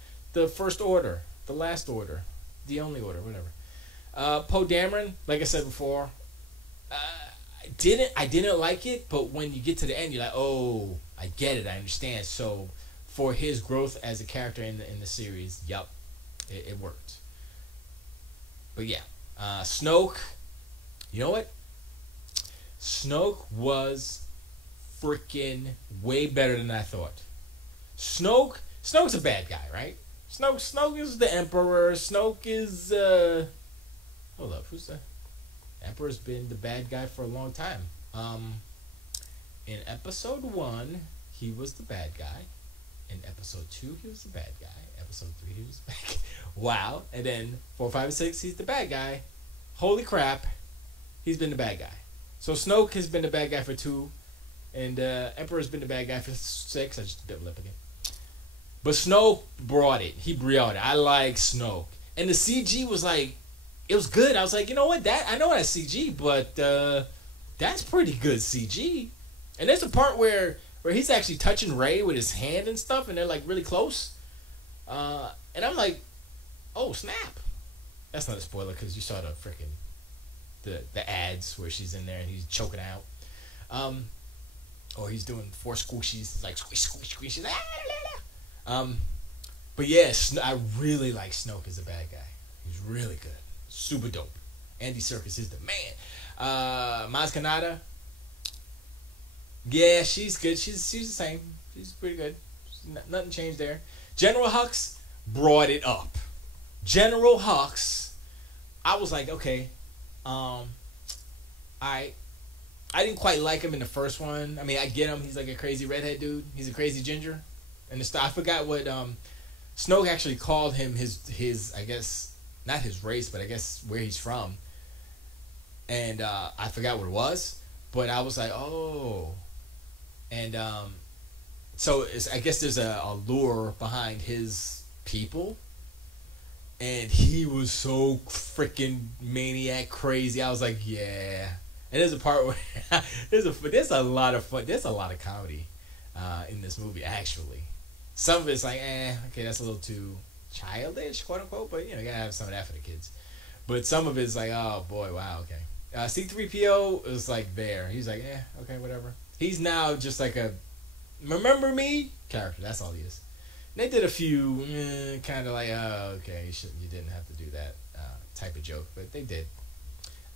first order, the last order, the only order, whatever. Poe Dameron, like I said before, I didn't like it, but when you get to the end, you're like, oh, I get it, I understand. So for his growth as a character in the series, yup, it worked. But yeah, Snoke, you know what? Snoke was freaking way better than I thought. Snoke's a bad guy, right? Snoke is the Emperor. Snoke is hold up, who's that? Emperor's been the bad guy for a long time. In episode 1, he was the bad guy. In episode 2, he was the bad guy. Episode 3, he was the bad guy. Wow. And then 4, 5, and 6, he's the bad guy. Holy crap. He's been the bad guy. So Snoke has been the bad guy for 2. And Emperor's been the bad guy for 6. I just double up again. But Snoke brought it. He brought it. I like Snoke. And the CG was like, it was good. I was like, you know what? I know that's CG, but that's pretty good CG. And there's a part where he's actually touching Rey with his hand and stuff, and they're like really close. And I'm like, oh snap! That's not a spoiler because you saw the freaking the ads where she's in there and he's choking out, or he's doing 4 squishies, like squish squish squish. But yeah, I really like Snoke as a bad guy. He's really good, super dope. Andy Serkis is the man. Maz Kanata. Yeah, she's good. She's the same. She's pretty good. Nothing changed there. General Hux brought it up. General Hux, I was like, okay, I didn't quite like him in the first one. I mean, I get him. He's like a crazy redhead dude. He's a crazy ginger. And I forgot what Snoke actually called him. His I guess not his race, but I guess where he's from. And I forgot what it was, but I was like, oh. And so I guess there's a lure behind his people. And he was so freaking maniac crazy. I was like, yeah. And there's a part where there's a lot of fun. There's a lot of comedy in this movie, actually. Some of it's like, okay, that's a little too childish, quote unquote. But, you know, you gotta have some of that for the kids. But some of it's like, oh, boy, wow, okay. C-3PO is like there. He's like, okay, whatever. He's now just like a remember me character. That's all he is. And they did a few kind of like, oh, okay, you didn't have to do that type of joke, but they did.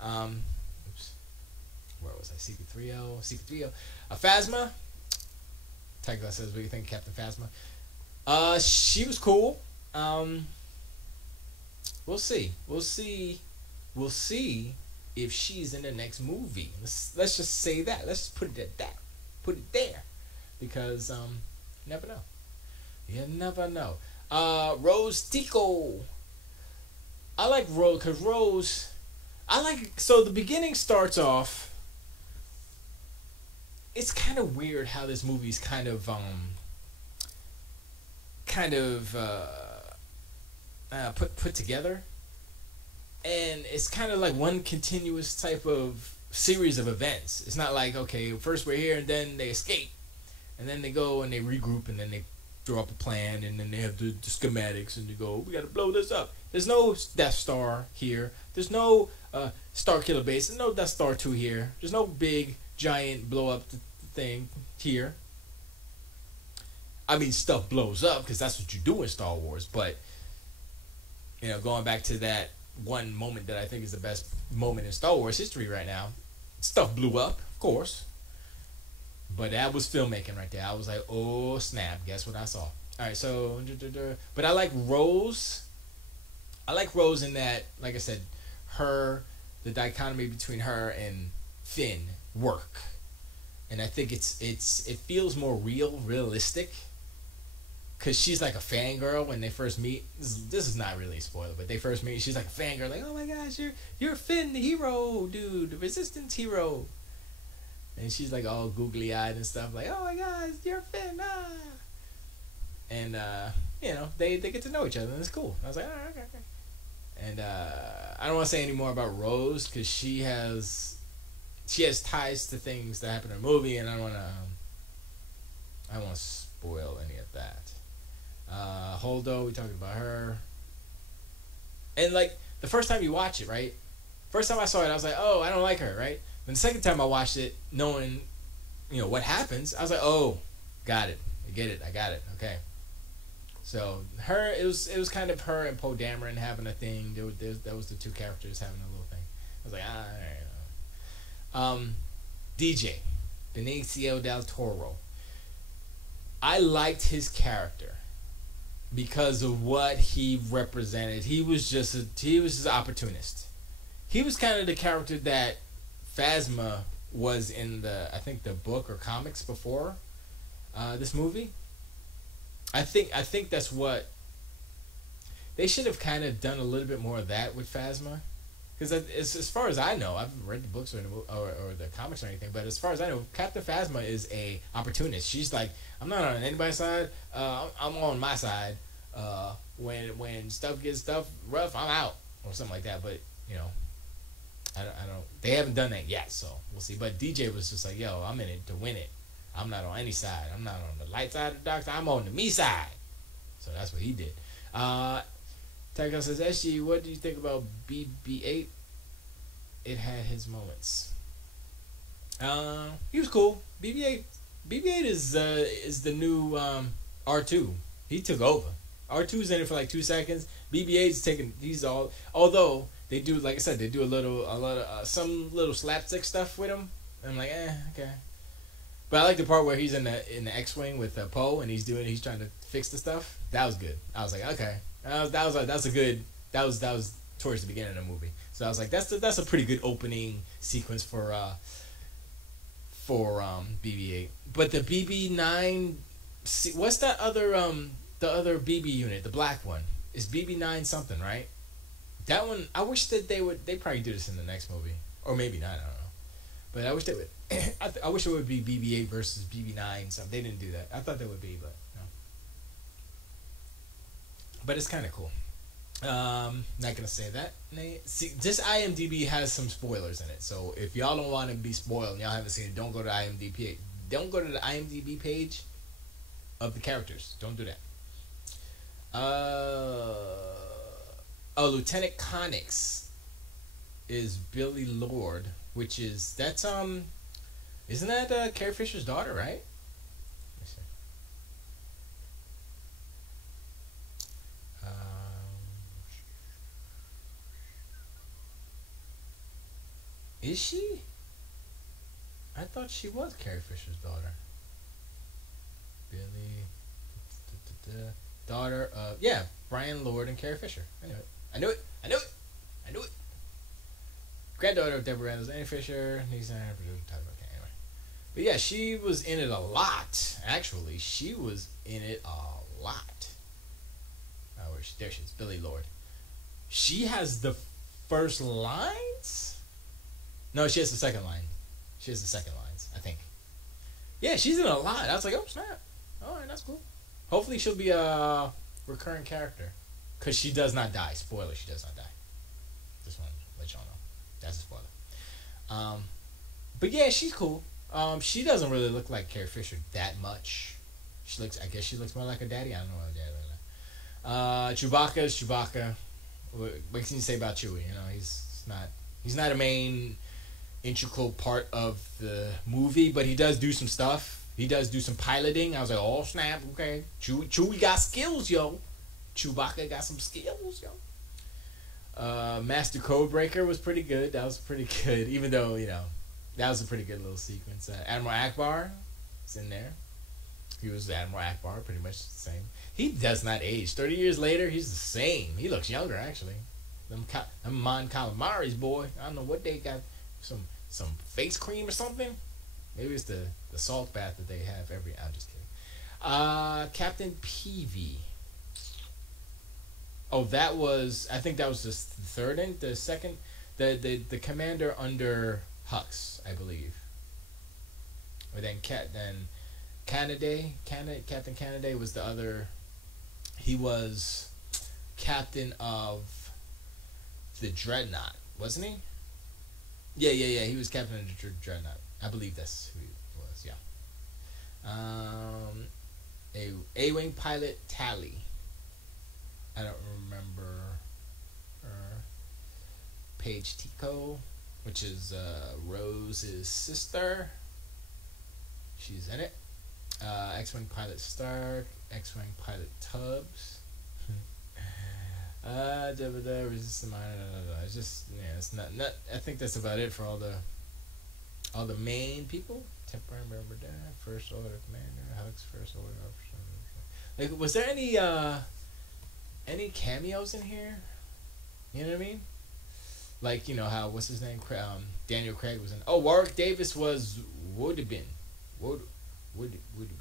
Oops. Where was I? C-3PO. Phasma. Technically says, what do you think, Captain Phasma? She was cool. We'll see if she's in the next movie. Let's just say that. Let's just put it at that. Put it there. Because you never know. You never know. Rose Tico. I like Rose because Rose. So the beginning starts off. It's kind of weird how this movie's kind of put together. And it's kind of like one continuous type of series of events. It's not like, okay, first we're here and then they escape. And then they go and they regroup and then they draw up a plan and then they have the schematics and they go, we got to blow this up. There's no Death Star here. There's no Star Killer Base. There's no Death Star 2 here. There's no big, giant blow up thing here. I mean, stuff blows up because that's what you do in Star Wars. But, you know, going back to that one moment that I think is the best moment in Star Wars history right now. Stuff blew up, of course. But that was filmmaking right there. I was like, oh, snap. Guess what I saw? All right, so... But I like Rose. I like Rose in that, like I said, the dichotomy between her and Finn work. And I think it feels more realistic. Because she's like a fangirl when they first meet. This is not really a spoiler, but they first meet. She's like a fangirl, like, oh my gosh, you're Finn, the hero, dude, the Resistance hero. And she's like all googly eyed and stuff, like, oh my gosh, you're Finn, ah. And you know, they get to know each other, and it's cool. I was like, all right, okay. And I don't want to say any more about Rose because she has ties to things that happen in the movie, and I don't want to spoil any of that. Holdo, we talking about her. And like the first time you watch it, right? First time I saw it, I was like, oh, I don't like her, right? Then the second time I watched it, knowing, you know, what happens, I was like, oh, got it. I get it. I got it. Okay. So her, it was kind of her and Poe Dameron having a thing. That was the two characters having a little thing. I was like, all right. DJ, Benicio del Toro. I liked his character because of what he represented. He was just an opportunist. he was kind of the character that Phasma was in the, I think, the book or comics before this movie. I think that's what they should have kind of done, a little bit more of that with Phasma. Because as far as I know, I haven't read the books or the comics or anything, but as far as I know, Captain Phasma is a opportunist. She's like, I'm not on anybody's side. I'm on my side. When stuff gets rough, I'm out or something like that. But you know, I don't. They haven't done that yet, so we'll see. But DJ was just like, yo, I'm in it to win it. I'm not on any side. I'm not on the light side of the dark side. I'm on the me side. So that's what he did. Tycho says, Esgee, what do you think about BB-8? It had his moments. He was cool. BB-8 is the new R2. He took over. R2's in it for like 2 seconds. BB-8's taking. He's all. Although they do, like I said, they do a lot of some little slapstick stuff with him. I'm like, okay. But I like the part where he's in the X-wing with Poe, and he's trying to fix the stuff. That was good. I was like, okay, that was towards the beginning of the movie. So I was like, that's a pretty good opening sequence for BB-8. But the BB-9, what's that other the other BB unit, the black one, is BB-9 something, right? That one, I wish that they probably do this in the next movie, or maybe not. I don't know. But I wish they would. I wish it would be BB-8 versus BB-9. Something. They didn't do that. I thought they would be, but no. But it's kind of cool. Not gonna say that. See, this IMDb has some spoilers in it. So if y'all don't want to be spoiled and y'all haven't seen it, don't go to IMDb. Don't go to the IMDb page of the characters. Don't do that. Lieutenant Connix is Billy Lord, which that's isn't that Carrie Fisher's daughter, right? Let me see. Is she? I thought she was Carrie Fisher's daughter. Billy, daughter of Brian Lord and Carrie Fisher. I knew it. Granddaughter of Deborah Reynolds and Annie Fisher. He's not anyway. But yeah, she was in it a lot. Actually, she was in it a lot. Oh, there she is, Billy Lord. She has the first lines? No, she has the second line. She has the second lines, I think. Yeah, she's in a lot. I was like, oh, snap. Alright, that's cool. Hopefully she'll be a recurring character. Because she does not die. Spoiler, she does not die. Just want to let y'all know. That's a spoiler. But yeah, she's cool. She doesn't really look like Carrie Fisher that much. I guess she looks more like her daddy. I don't know what her daddy looks like. Chewbacca is Chewbacca. What can you say about Chewie? You know, he's not a main integral part of the movie, but he does do some stuff. He does do some piloting. I was like, oh snap, okay. Chewie got skills, yo. Chewbacca got some skills, yo. Master Codebreaker was pretty good. That was pretty good, even though, you know, that was a pretty good little sequence. Admiral Akbar is in there. He was Admiral Akbar, pretty much the same. He does not age. 30 years later, he's the same. He looks younger, actually. Them Mon Calamari's, boy. I don't know what they got. Some face cream or something. Maybe it's the salt bath that they have every. I'm just kidding. Captain Peavy. Oh, I think that was the third and the second, the commander under Hux, I believe. Or then Captain Canada was the other. He was captain of the Dreadnought, wasn't he? Yeah. He was captain of the Dreadnought. I believe that's who he was. Yeah. A-wing pilot Tally. I don't remember her. Paige Tico, which is Rose's sister. She's in it. X-wing pilot Stark. X-wing pilot Tubbs. Resist the It's just it's not. I think that's about it for all the main people. Temporary member there. First order commander. Hux. First order officer. Like, was there any cameos in here? You know what I mean? Like, you know how, what's his name? Daniel Craig was in. Oh, Warwick Davis was would have been. Would have been.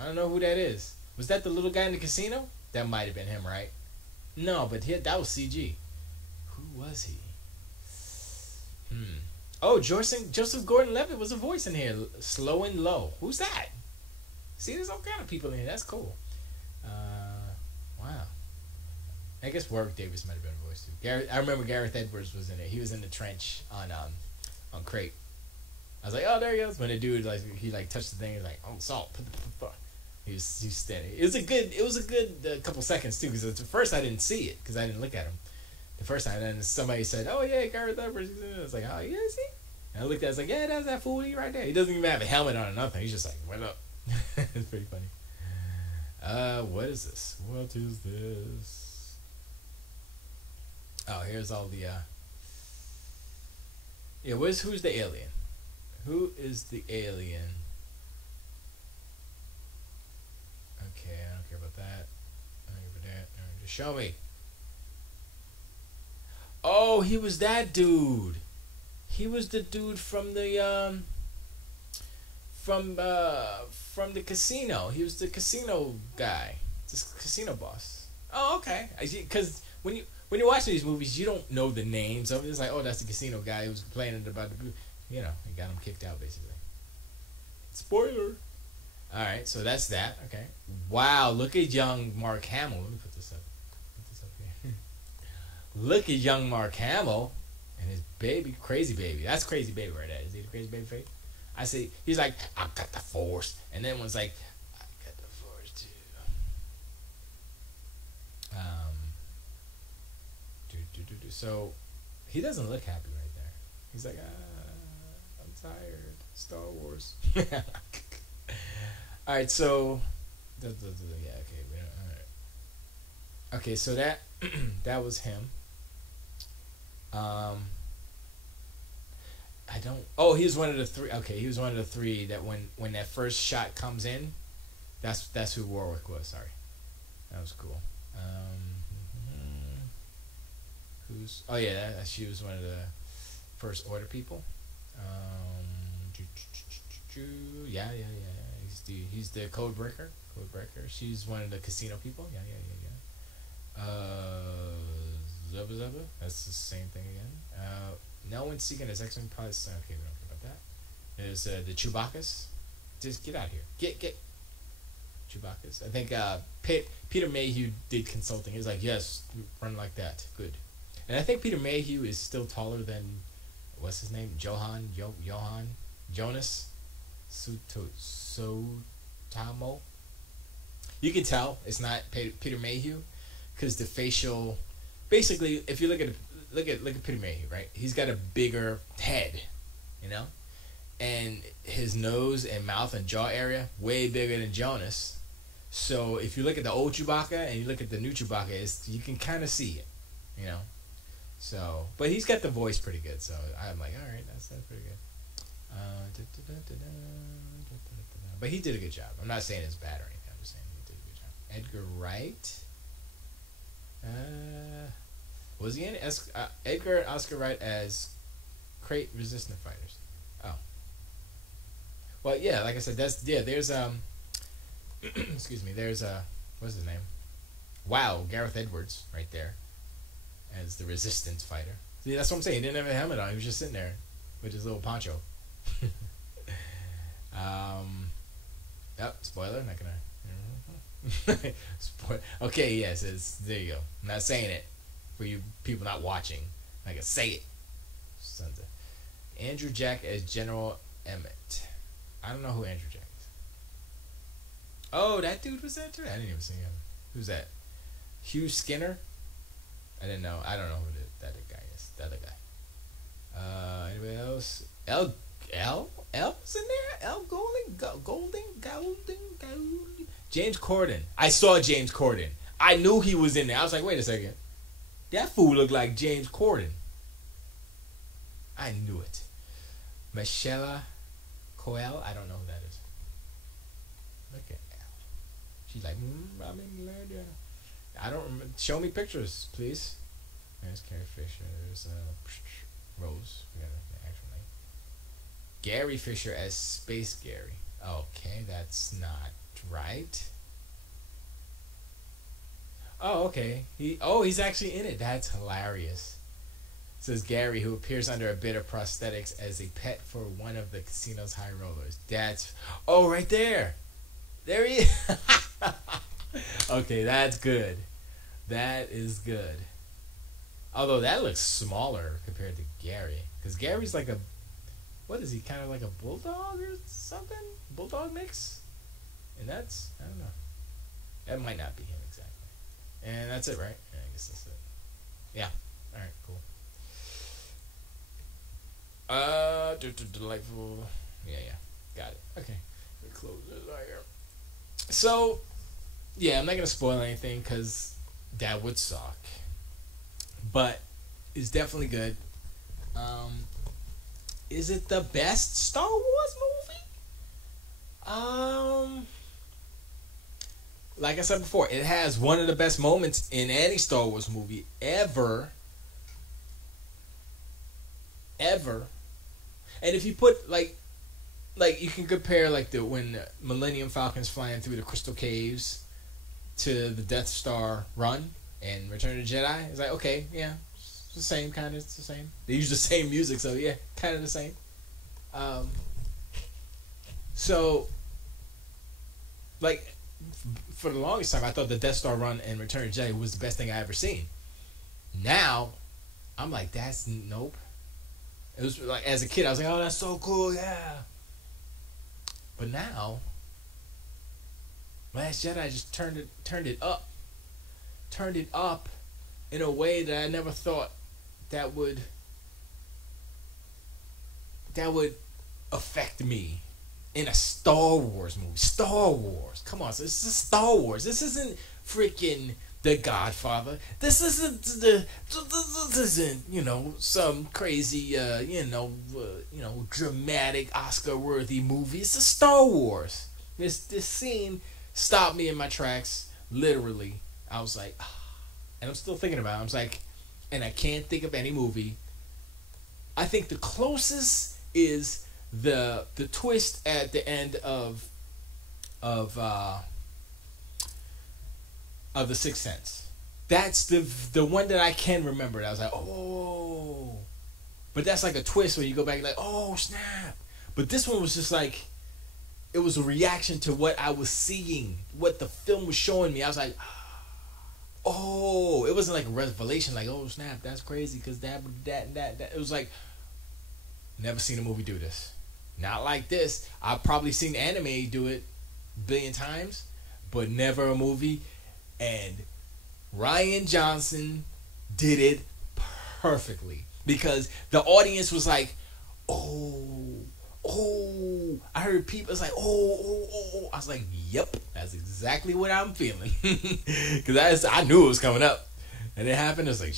I don't know who that is. Was that the little guy in the casino? That might have been him, right? No, but that was CG. Who was he? Oh, Joseph Gordon-Levitt was a voice in here. Slow and Low. Who's that? See, there's all kind of people in here. That's cool. Wow. I guess Warwick Davis might have been a voice too. I remember Gareth Edwards was in it. He was in the trench on Crate. I was like, oh, there he goes. When the dude he touched the thing, he was like, oh, salt. He was standing. It was a good couple seconds too, because at first I didn't see it because I didn't look at him the first time. And then somebody said, oh yeah, Gareth Edwards. I was like, oh yeah, is he? And I looked at it, I was like, yeah, that's that fool right there. He doesn't even have a helmet on or nothing. He's just like, what up? It's pretty funny. What is this? What is this? Oh, here's all the yeah, who's the alien? Who is the alien? Okay, I don't care about that. I don't care about that. Just show me. Oh, he was that dude. He was the dude from the from the casino. He was the casino guy, this casino boss. Oh, okay. Because when you're watching these movies, you don't know the names of it. It's like, oh, that's the casino guy who was complaining about the, you know, he got him kicked out basically. Spoiler. All right, so that's that. Okay. Wow, look at young Mark Hamill. Let me put this up. Here. Look at young Mark Hamill and his baby, crazy baby. That's crazy baby right there. Is he the crazy baby face? I see. He's like, I got the force, and then one's like, I got the force too. So he doesn't look happy right there. He's like, I'm tired. Star Wars. All right, so yeah, okay, all right. Okay, so that that was him. I don't. Oh, he was one of the three. Okay, he was one of the three that when that first shot comes in, that's who Warwick was. Sorry, that was cool. Who's? Oh yeah, she was one of the first order people. Yeah. He's the code breaker. She's one of the casino people. Yeah. Zubba. That's the same thing again. No one's seeking his X-Men pilots. Okay, we don't care about that. There's the Chewbacca's. Just get out here. Get. Chewbacca's. I think Peter Mayhew did consulting. He was like, yes, run like that. Good. And I think Peter Mayhew is still taller than, what's his name? Jonas Sotamo. You can tell it's not Peter Mayhew because the facial, basically, if you look at Peter Mayhew, right? He's got a bigger head, you know, and his nose and mouth and jaw area way bigger than Jonas. So if you look at the old Chewbacca and you look at the new Chewbacca, you can kind of see it, you know. So, but he's got the voice pretty good. So I'm like, all right, that's pretty good. But he did a good job. I'm not saying it's bad or anything. I'm just saying he did a good job. Edgar Wright. Was he in it? Edgar and Oscar Wright as Crate Resistant Fighters. Oh. Well, yeah, like I said, there's excuse me, there's what's his name? Wow, Gareth Edwards right there as the Resistance fighter. See, that's what I'm saying. He didn't have a helmet on. He was just sitting there with his little poncho. Yep, spoiler. Not gonna. Okay, yes, there you go. I'm not saying it for you people not watching. I can say it. Sons of Andrew Jack as General Emmett. I don't know who Andrew Jack is. Oh, that dude was that too? I didn't even see him. Who's that? Hugh Skinner? I don't know who that guy is. The other guy. Anybody else? L's in there? L Golding. James Corden. I saw James Corden. I knew he was in there. I was like, wait a second. That fool looked like James Corden. I knew it. Michelle Coel. I don't know who that is. Look at L. She's like, I'm in murder. I don't remember. Show me pictures, please. There's Carrie Fisher. There's Rose. We got the actual name. Gary Fisher as Space Gary. Okay, that's not right. Oh, okay. He's actually in it. That's hilarious. It says Gary, who appears under a bit of prosthetics as a pet for one of the casino's high rollers. That's right there. There he is. Okay, that's good. That is good. Although that looks smaller compared to Gary, because Gary's like a, what is he? Kind of like a bulldog or something? Bulldog mix? And that's, I don't know. That might not be him exactly. And that's it, right? Yeah, I guess that's it. Yeah. All right. Cool. Delightful. Yeah. Got it. Okay. Let me close this right here. So, yeah, I'm not gonna spoil anything because that would suck. But it's definitely good. Is it the best Star Wars movie? Like I said before, it has one of the best moments in any Star Wars movie ever. And if you put like you can compare like when Millennium Falcon's flying through the Crystal Caves to the Death Star run and Return of the Jedi, it's like, okay, yeah, it's the same kind of. It's the same. They use the same music, so yeah, kind of the same. So like for the longest time, I thought the Death Star run and Return of the Jedi was the best thing I ever seen. Now, I'm like, that's nope. It was like as a kid, I was like, oh, that's so cool, yeah. But now, Last Jedi just turned it up in a way that I never thought that would affect me in a Star Wars movie. Star Wars, come on, so this is Star Wars. This isn't freaking The Godfather. This isn't some crazy dramatic Oscar-worthy movie. It's a Star Wars. This scene stopped me in my tracks, literally. I was like, and I'm still thinking about it. I was like, and I can't think of any movie. I think the closest is the twist at the end of The Sixth Sense. That's the one that I can remember. I was like, oh, but that's like a twist where you go back and like, oh snap. But this one was just like, it was a reaction to what I was seeing, what the film was showing me. I was like, oh, it wasn't like a revelation, like, oh snap, that's crazy because that. It was like, never seen a movie do this. Not like this. I've probably seen anime do it a billion times, but never a movie. And Rian Johnson did it perfectly because the audience was like, oh. I heard people, it's like, oh. I was like, yep, that's exactly what I'm feeling. Because I knew it was coming up. And it happened, it was like,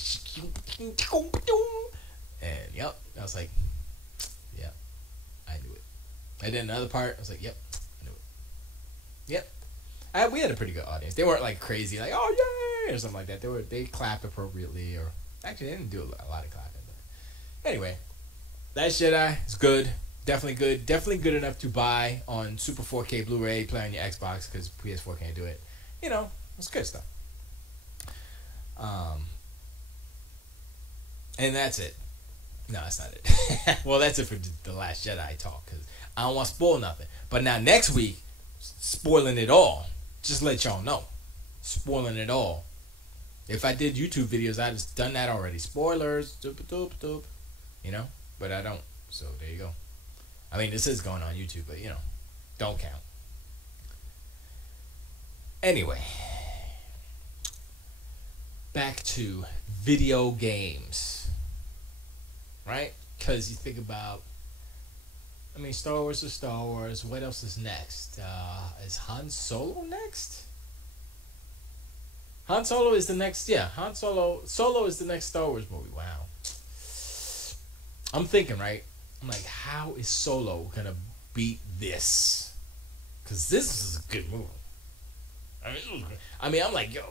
and yep, I was like, yep, I knew it. And then another part, I was like, yep, I knew it. Yep. We had a pretty good audience. They weren't like crazy, like, oh yay, or something like that. They clapped appropriately, or actually they didn't do a lot of clapping. But anyway, Last Jedi is good. Definitely good enough to buy on Super 4K Blu-ray, play on your Xbox because PS4 can't do it. It's good stuff. And that's it. No, that's not it. Well, that's it for the Last Jedi talk because I don't want to spoil nothing. But now next week, spoiling it all. Just let y'all know, spoiling it all. If I did YouTube videos, I'd just done that already. Spoilers, doop. But I don't. So there you go. I mean, this is going on YouTube, but, don't count. Anyway, back to video games, right? Because you think about, Star Wars is Star Wars. What else is next? Is Han Solo next? Han Solo is the next, Han Solo. Solo is the next Star Wars movie. Wow. I'm thinking, right? I'm like, how is Solo gonna beat this? Because this is a good movie. I'm like, yo,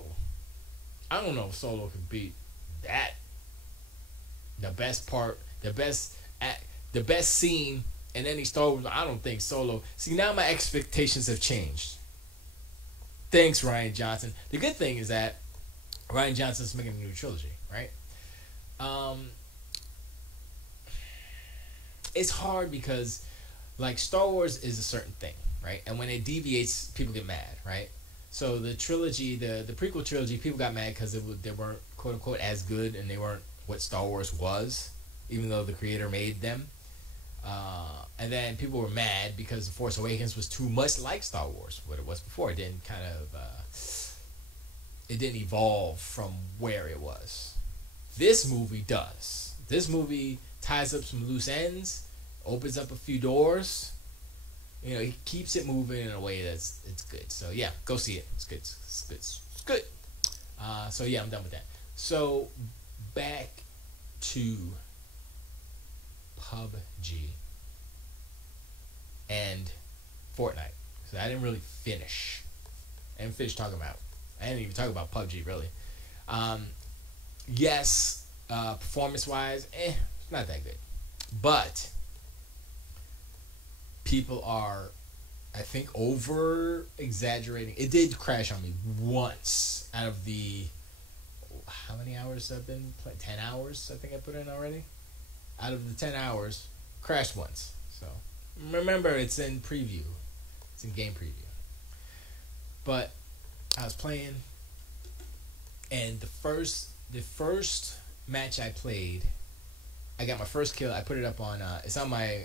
I don't know if Solo could beat that The best part, the best scene in any Star Wars. I don't think Solo. See, now my expectations have changed. Thanks, Rian Johnson. The good thing is that Rian Johnson's making a new trilogy, right? Um, it's hard because like Star Wars is a certain thing, right? And when it deviates, people get mad, right? So the trilogy, the prequel trilogy, people got mad because they weren't quote unquote as good, and they weren't what Star Wars was, even though the creator made them. And then people were mad because The Force Awakens was too much like Star Wars, what it was before. It didn't it didn't evolve from where it was. This movie does. This movie ties up some loose ends, opens up a few doors. You know, he keeps it moving in a way that's it's good. So yeah, go see it. It's good. It's good. It's good. So yeah, I'm done with that. So back to PUBG and Fortnite. So I didn't really finish. I didn't finish talking about. I didn't even talk about PUBG really. Yes, performance wise, it's not that good. But people are, I think, over exaggerating. It did crash on me once out of the how many hours I've been playing? 10 hours I think I put in already. Out of the 10 hours, crashed once. So remember, it's in preview. It's in game preview. But I was playing, and the first match I played, I got my first kill. I put it up on it's on my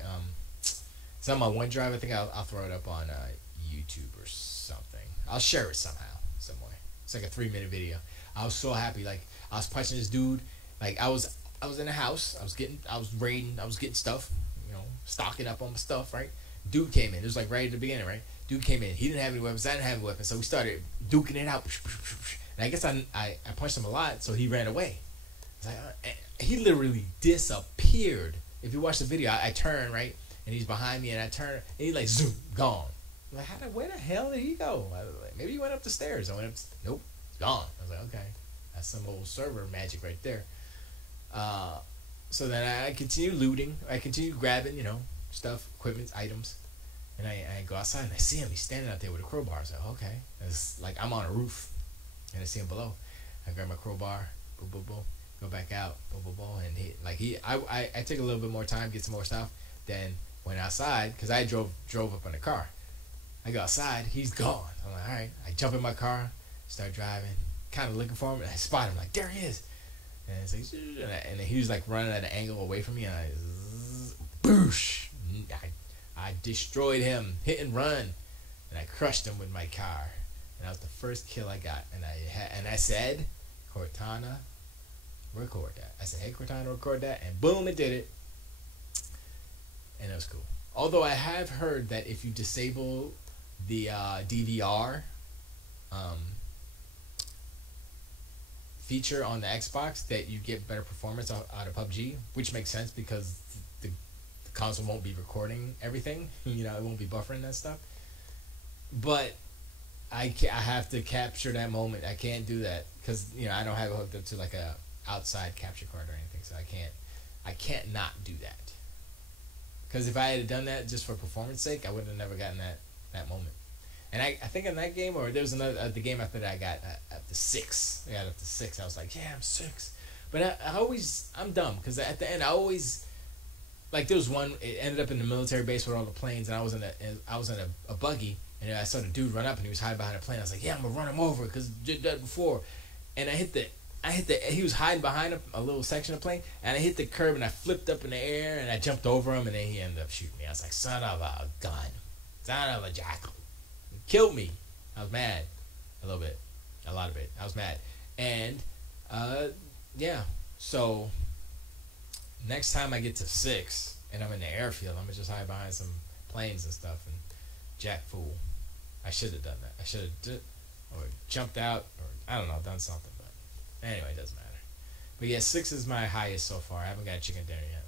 OneDrive. I think I'll throw it up on YouTube or something. I'll share it somehow, somewhere. It's like a 3-minute video. I was so happy. Like I was punching this dude. Like I was in a house. I was raiding. I was getting stuff. You know, stocking up on my stuff. Right. Dude came in. It was like right at the beginning. Right. Dude came in. He didn't have any weapons. I didn't have any weapons. So we started duking it out. And I guess I punched him a lot. So he ran away. He literally disappeared. If you watch the video, I turn right, and he's behind me, and I turn, and he's like zoom, gone. I'm like, where the hell did he go? I was like, maybe he went up the stairs. I went up. Nope, it's gone. I was like, okay, that's some old server magic right there. So then I continue looting. I continue grabbing, you know, stuff, equipment, items, and I go outside and I see him. He's standing out there with a crowbar. I was like, okay, it's like I'm on a roof, and I see him below. I grab my crowbar, boom, boom, boom. Go back out, boom, boom, boom, and I take a little bit more time, get some more stuff. Then went outside because I drove up in the car. I go outside, he's gone. I'm like, all right. I jump in my car, start driving, kind of looking for him, and I spot him. Like, there he is. And it's like, and he was like running at an angle away from me, and boosh! I destroyed him, hit and run, and I crushed him with my car. And that was the first kill I got. And I said, Cortana, record that. I said, hey Cortana, record that, and boom, it did it. And it was cool. Although I have heard that if you disable the DVR feature on the Xbox, that you get better performance out of PUBG, which makes sense because the console won't be recording everything. You know, it won't be buffering that stuff. But I have to capture that moment. I can't do that because, you know, I don't have it hooked up to like a outside capture card or anything, so I can't not do that. Because if I had done that just for performance sake, I would have never gotten that moment. And I think in that game, or there was another the game after that, I got up to 6. I got up to 6. I was like, yeah, I'm 6. But I'm dumb because at the end I always, like, there was one. It ended up in the military base with all the planes, and I was in a buggy, and I saw the dude run up, and he was hiding behind a plane. I was like, yeah, I'm gonna run him over because I did that before, and he was hiding behind a little section of plane, and I hit the curb, and I flipped up in the air, and I jumped over him, and then he ended up shooting me. I was like, son of a gun. Son of a jackal. He killed me. I was mad. A little bit. A lot of it. I was mad. And, yeah. So, next time I get to 6, and I'm in the airfield, I'm going to just hide behind some planes and stuff, and jack fool. I should have done that. I should have or jumped out, or, I don't know, done something. Anyway, it doesn't matter. But yeah, 6 is my highest so far. I haven't got chicken dinner yet.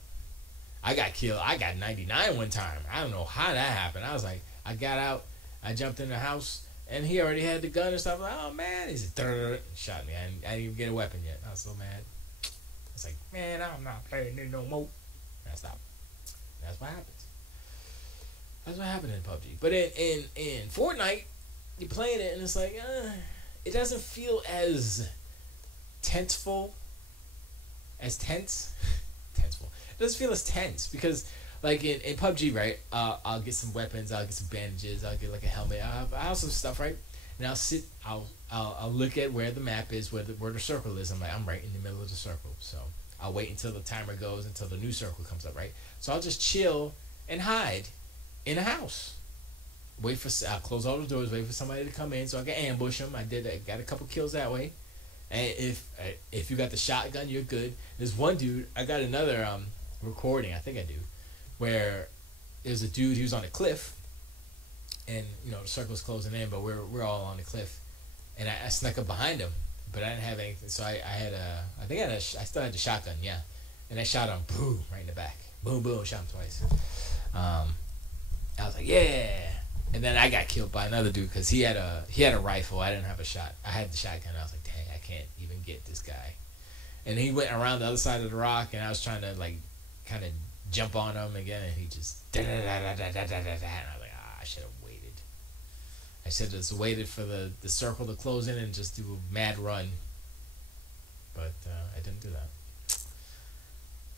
I got killed. I got 99 one time. I don't know how that happened. I was like, I got out. I jumped in the house, and he already had the gun and stuff. Like, oh, man. He said, shot me. I didn't even get a weapon yet. I was so mad. It's like, man, I'm not playing it no more. And I stop. That's what happens. That's what happened in PUBG. But in Fortnite, you're playing it and it's like, it doesn't feel as tenseful. As tense? Tenseful. It doesn't feel as tense because, like in PUBG, right? I'll get some weapons, I'll get some bandages, I'll get like a helmet, I'll have some stuff, right? And I'll look at where the map is, where the circle is. I'm like, I'm right in the middle of the circle. So I'll wait until the timer goes, until the new circle comes up, right? So I'll just chill and hide in a house. I'll close all the doors, wait for somebody to come in so I can ambush them. I got a couple kills that way. And if you got the shotgun, you're good. There's one dude, I got another recording, I think I do, where there's a dude, he was on a cliff, and the circle's closing in, but we're all on the cliff, and I snuck up behind him, but I didn't have anything, so I still had the shotgun, yeah, and I shot him, boom, right in the back, boom, boom, shot him twice. I was like, yeah, and then I got killed by another dude because he had a rifle. I didn't have a shot. I had the shotgun. I was like, dang, I can't even get this guy. And he went around the other side of the rock, and I was trying to like kind of jump on him again, and he just da da da da da da da da. And I was like, I should have waited. I should have just waited for the circle to close in and just do a mad run. But I didn't do that.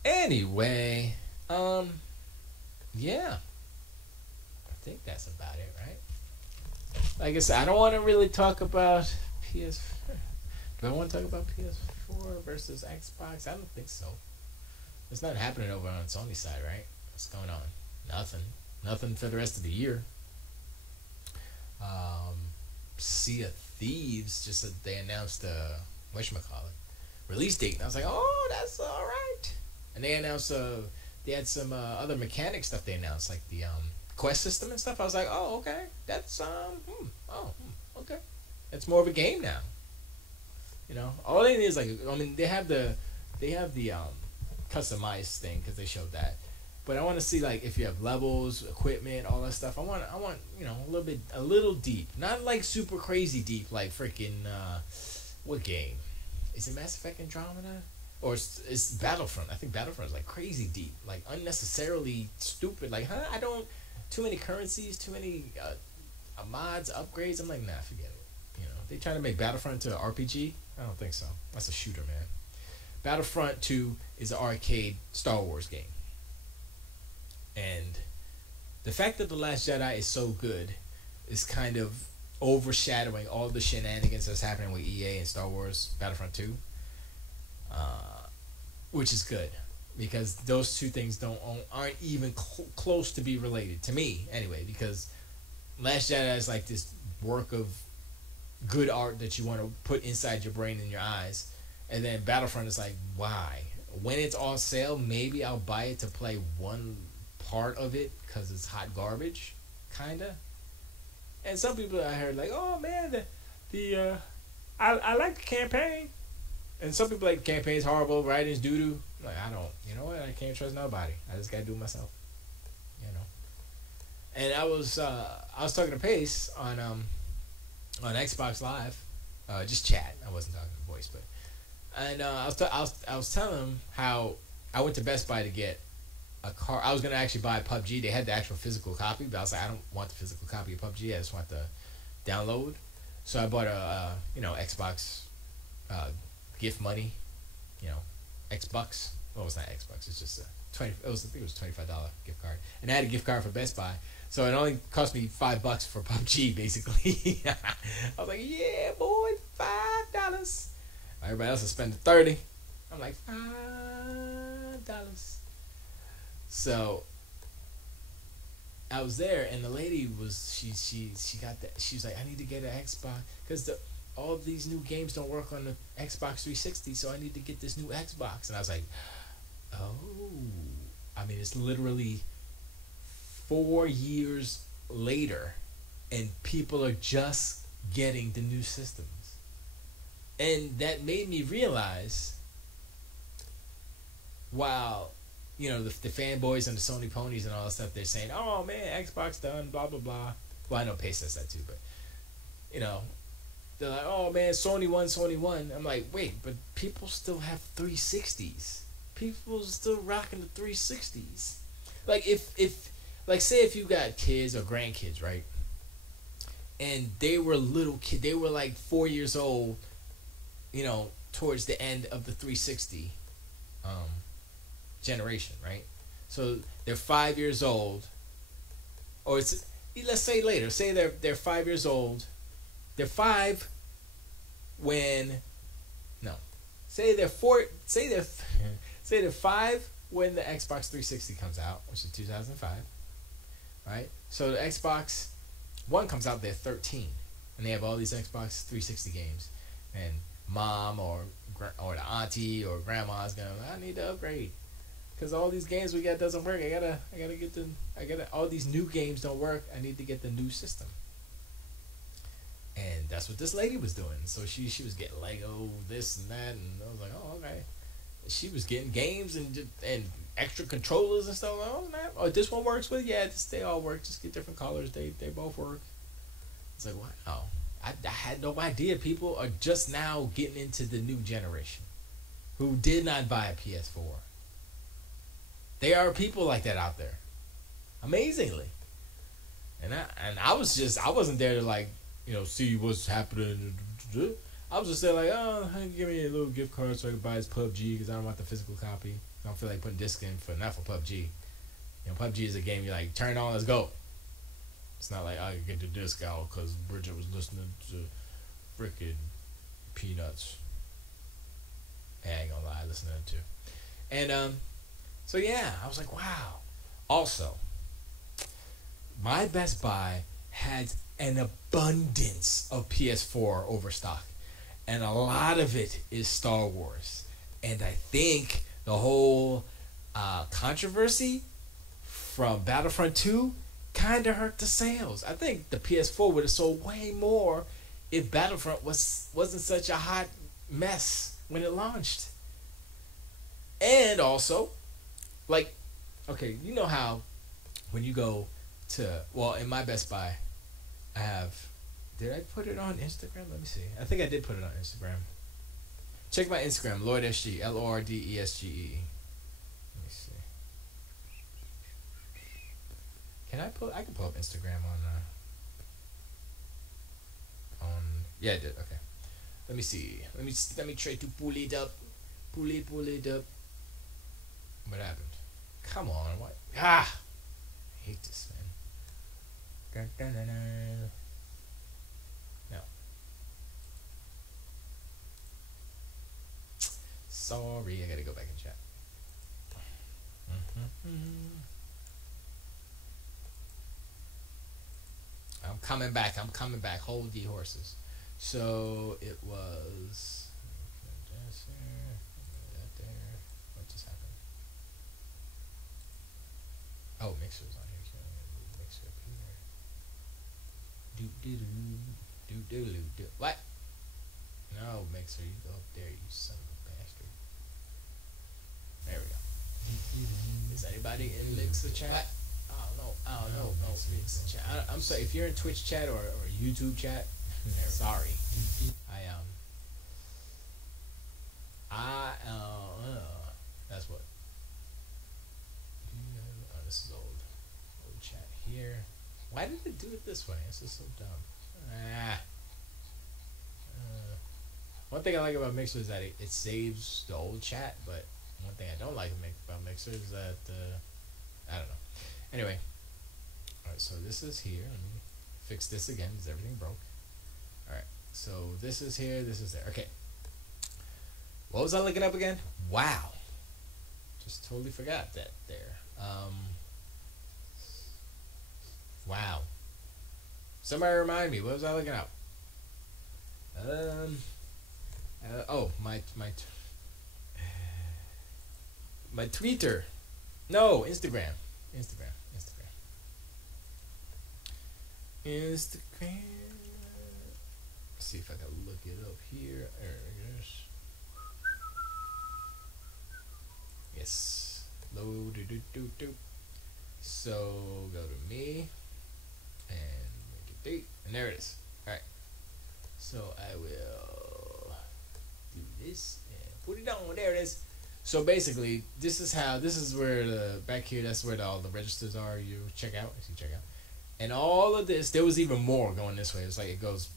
Anyway, yeah. I think that's about it, right? Like I said, I don't want to really talk about PS4. Do I want to talk about PS4 versus Xbox? I don't think so. There's nothing happening over on Sony's side, right? What's going on? Nothing for the rest of the year. Sea of Thieves, just they announced release date, and I was like, oh, that's all right. And they announced they had some other mechanic stuff they announced, like the quest system and stuff. I was like, oh, okay, that's okay, it's more of a game now. All they need is like, I mean, they have the customized thing because they showed that, but I want to see like if you have levels, equipment, all that stuff. I want a little deep, not like super crazy deep, like freaking what game is it? Mass Effect Andromeda, or it's Battlefront? I think Battlefront is like crazy deep, like unnecessarily stupid. Like, I don't. Too many currencies, too many mods, upgrades. I'm like, nah, forget it. They trying to make Battlefront to an RPG? I don't think so. That's a shooter, man. Battlefront 2 is an arcade Star Wars game. And the fact that The Last Jedi is so good is kind of overshadowing all the shenanigans that's happening with EA and Star Wars Battlefront 2. Which is good. Because those two things aren't even close to be related to me anyway. Because Last Jedi is like this work of good art that you want to put inside your brain and your eyes, and then Battlefront is like, why? When it's on sale, maybe I'll buy it to play one part of it because it's hot garbage, kinda. And some people I heard like, oh man, I like the campaign, and some people like the campaign's horrible, writing's doo doo. Like, I don't, you know what? I can't trust nobody. I just gotta do it myself. And I was talking to Pace on Xbox Live, just chat. I wasn't talking to voice, but I was telling him how I went to Best Buy to get a car. I was gonna actually buy PUBG. They had the actual physical copy, but I was like, I don't want the physical copy of PUBG. I just want the download. So I bought a Xbox gift money, Xbox. Well, it's not Xbox. It's just I think it was a $25 gift card, and I had a gift card for Best Buy, so it only cost me $5 for PUBG basically. I was like, yeah, boy, $5. Everybody else is spending $30. I'm like, $5. So I was there, and the lady was she got that. She was like, I need to get an Xbox because all of these new games don't work on the Xbox 360, so I need to get this new Xbox. And I was like, oh, I mean, it's literally 4 years later, and people are just getting the new systems. And that made me realize, while, the fanboys and the Sony ponies and all that stuff, they're saying, oh man, Xbox done, blah, blah, blah. Well, I know Pace says that too, but, they're like, oh man, Sony won, Sony won. I'm like, wait, but people still have 360s. People still rocking the 360s. Like if like say if you got kids or grandkids, right? And they were little kid, they were like 4 years old, you know, towards the end of the 360 generation, right? So they're 5 years old, or it's, let's say later. Say they're 5 years old. They're five when, no, say they're four. Say they're say they're five when the Xbox 360 comes out, which is 2005, right? So the Xbox One comes out, they're 13, and they have all these Xbox 360 games, and mom or the auntie or grandma's going, I need to upgrade because all these games we got doesn't work. I gotta get all these new games don't work. I need to get the new system. And that's what this lady was doing. So she was getting Lego, this and that, and I was like, oh, okay. She was getting games and extra controllers and stuff. Like, oh, man, oh, this one works with, yeah, they all work. Just get different colors. They both work. It's like, wow. I had no idea people are just now getting into the new generation who did not buy a PS4. There are people like that out there, amazingly. And I wasn't there to, like, you know, see what's happening. I was just there like, oh, give me a little gift card so I can buy this PUBG because I don't want the physical copy. I don't feel like putting disc in not for PUBG. You know, PUBG is a game you like, turn it on, let's go. It's not like I can get the disc out because Bridget was listening to frickin' Peanuts. Hey, I ain't gonna lie, I listened to that too. And so yeah, I was like, wow. Also, my Best Buy had an abundance of PS4 overstock, and a lot of it is Star Wars. And I think the whole controversy from Battlefront 2 kind of hurt the sales. I think the PS4 would have sold way more if Battlefront wasn't such a hot mess when it launched. And also, like, okay, you know how when you go to, well, in my Best Buy, I have, did I put it on Instagram? Let me see. I think I did put it on Instagram. Check my Instagram, Lord Esgee, LORDESGE. Let me see. I can pull up Instagram on, yeah, I did, okay. Let me see. Let me try to pull it up. Pull it up. What happened? Come on, what? I hate this, man. No. Sorry, I gotta go back and chat. I'm coming back. Hold ye horses. So it was that there. What just happened? Oh, Mixer's on here. So Mixer up here. Do. What? No, Mixer, you go up there, you son of a bastard. There we go. Is anybody in Mixer chat? What? I don't know. No, Mixer chat. I'm sorry if you're in Twitch chat or YouTube chat. Sorry. That's what. Oh, this is old chat here. Why did it do it this way? This is so dumb. One thing I like about Mixer is that it saves the old chat, but one thing I don't like about Mixer is that I don't know. Anyway, all right. So this is here. Let me fix this again because everything broke. All right. So this is here. This is there. Okay. What was I looking up again? Wow. Just totally forgot that there. Wow. Somebody remind me. What was I looking up? My Twitter. No, Instagram. Let's see if I can look it up here. There it is. Yes. Do. So go to me and make a date, and there it is. All right. So I please. Yeah, put it down. There it is. So basically, this is where the back here. That's where all the registers are. You check out. I see check out. And all of this, there was even more going this way. It's like it goes,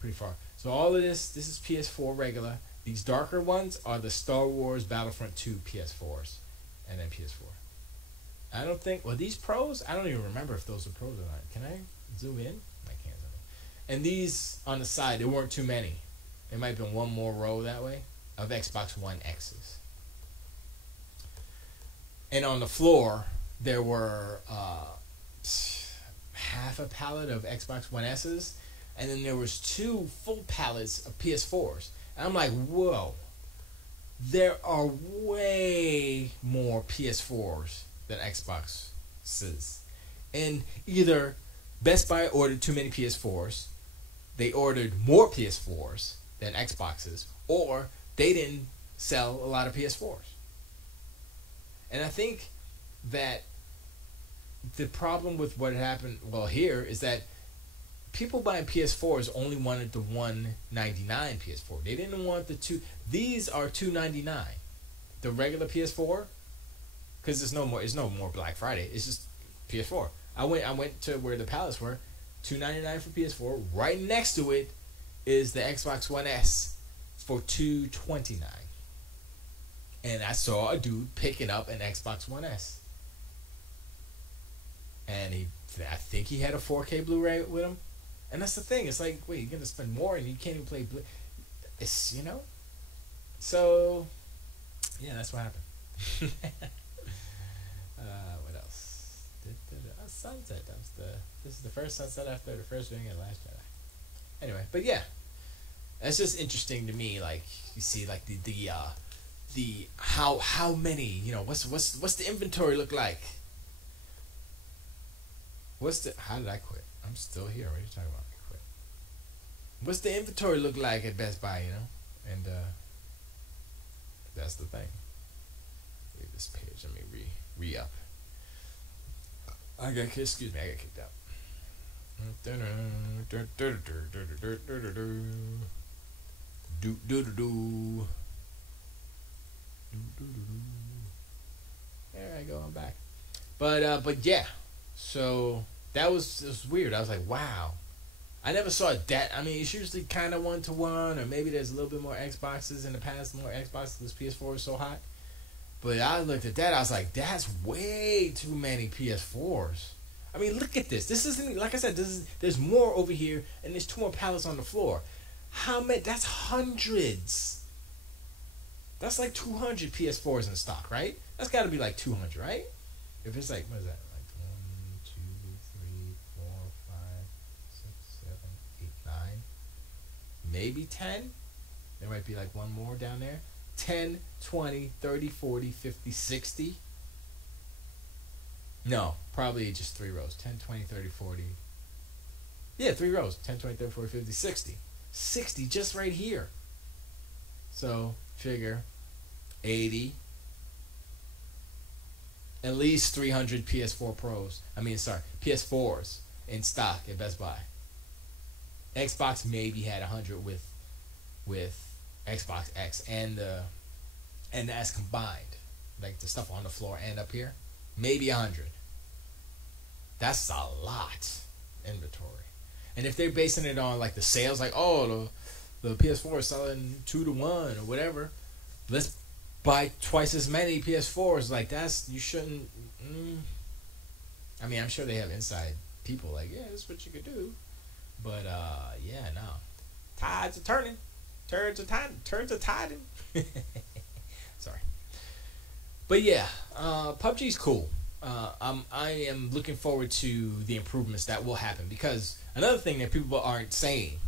pretty far. So all of this is PS4 regular. These darker ones are the Star Wars Battlefront 2 PS4s, and then PS4. I don't think. Well, these pros, I don't even remember if those are pros or not. Can I zoom in? I can't zoom in. And these on the side, there weren't too many. There might have been one more row that way of Xbox One X's. And on the floor, there were half a pallet of Xbox One S's, and then there was 2 full pallets of PS4s. And I'm like, whoa, there are way more PS4s than Xboxes. And either Best Buy ordered too many PS4s, they ordered more PS4s than Xboxes, or they didn't sell a lot of PS4s. And I think that the problem with what happened, here, is that people buying PS4s only wanted the $199 PS4. They didn't want the two. These are $299. The regular PS4, because there's no more Black Friday. It's just PS4. I went to where the pallets were, $299 for PS4. Right next to it is the Xbox One S for $229. And I saw a dude picking up an Xbox One S. And I think he had a 4K Blu-ray with him. And that's the thing. It's like, wait, you're going to spend more and you can't even play Blu-ray. It's, So, yeah, that's what happened. What else? Sunset. This is the first sunset after the first viewing of Last Jedi. Anyway, but yeah. That's just interesting to me. Like, you see, like, the how many, what's the inventory look like? How did I quit? I'm still here. What are you talking about? I quit. What's the inventory look like at Best Buy, And that's the thing. Leave this page. Let me re-up. I got kicked out. There I go. I'm back. But yeah. So that was weird. I was like, wow. I never saw that. I mean, it's usually kind of 1-to-1, or maybe there's a little bit more Xboxes in the past, more Xboxes because PS4 is so hot. But I looked at that. I was like, that's way too many PS4s. I mean, look at this. This isn't, like I said, there's more over here, and there's 2 more pallets on the floor. How many? That's hundreds. That's like 200 PS4s in stock, right? That's got to be like 200, right? If it's like, what is that? Like 1, 2, 3, 4, 5, 6, 7, 8, 9. Maybe 10. There might be like one more down there. 10, 20, 30, 40, 50, 60. No, probably just 3 rows. 10, 20, 30, 40. Yeah, 3 rows. 10, 20, 30, 40, 50, 60. 60 just right here. So, figure 80. At least 300 PS4 Pros. PS4s in stock at Best Buy. Xbox maybe had 100 with Xbox X and the S combined. Like the stuff on the floor and up here. Maybe 100. That's a lot inventory. And if they're basing it on like the sales, like, oh, the PS4 is selling 2-to-1 or whatever, let's buy twice as many PS4s. Like, you shouldn't. I mean, I'm sure they have inside people like, yeah, this is what you could do. But yeah, no. Tides are turning. Turns are tiding. Sorry. But yeah, PUBG's cool. I am looking forward to the improvements that will happen, because another thing that people aren't saying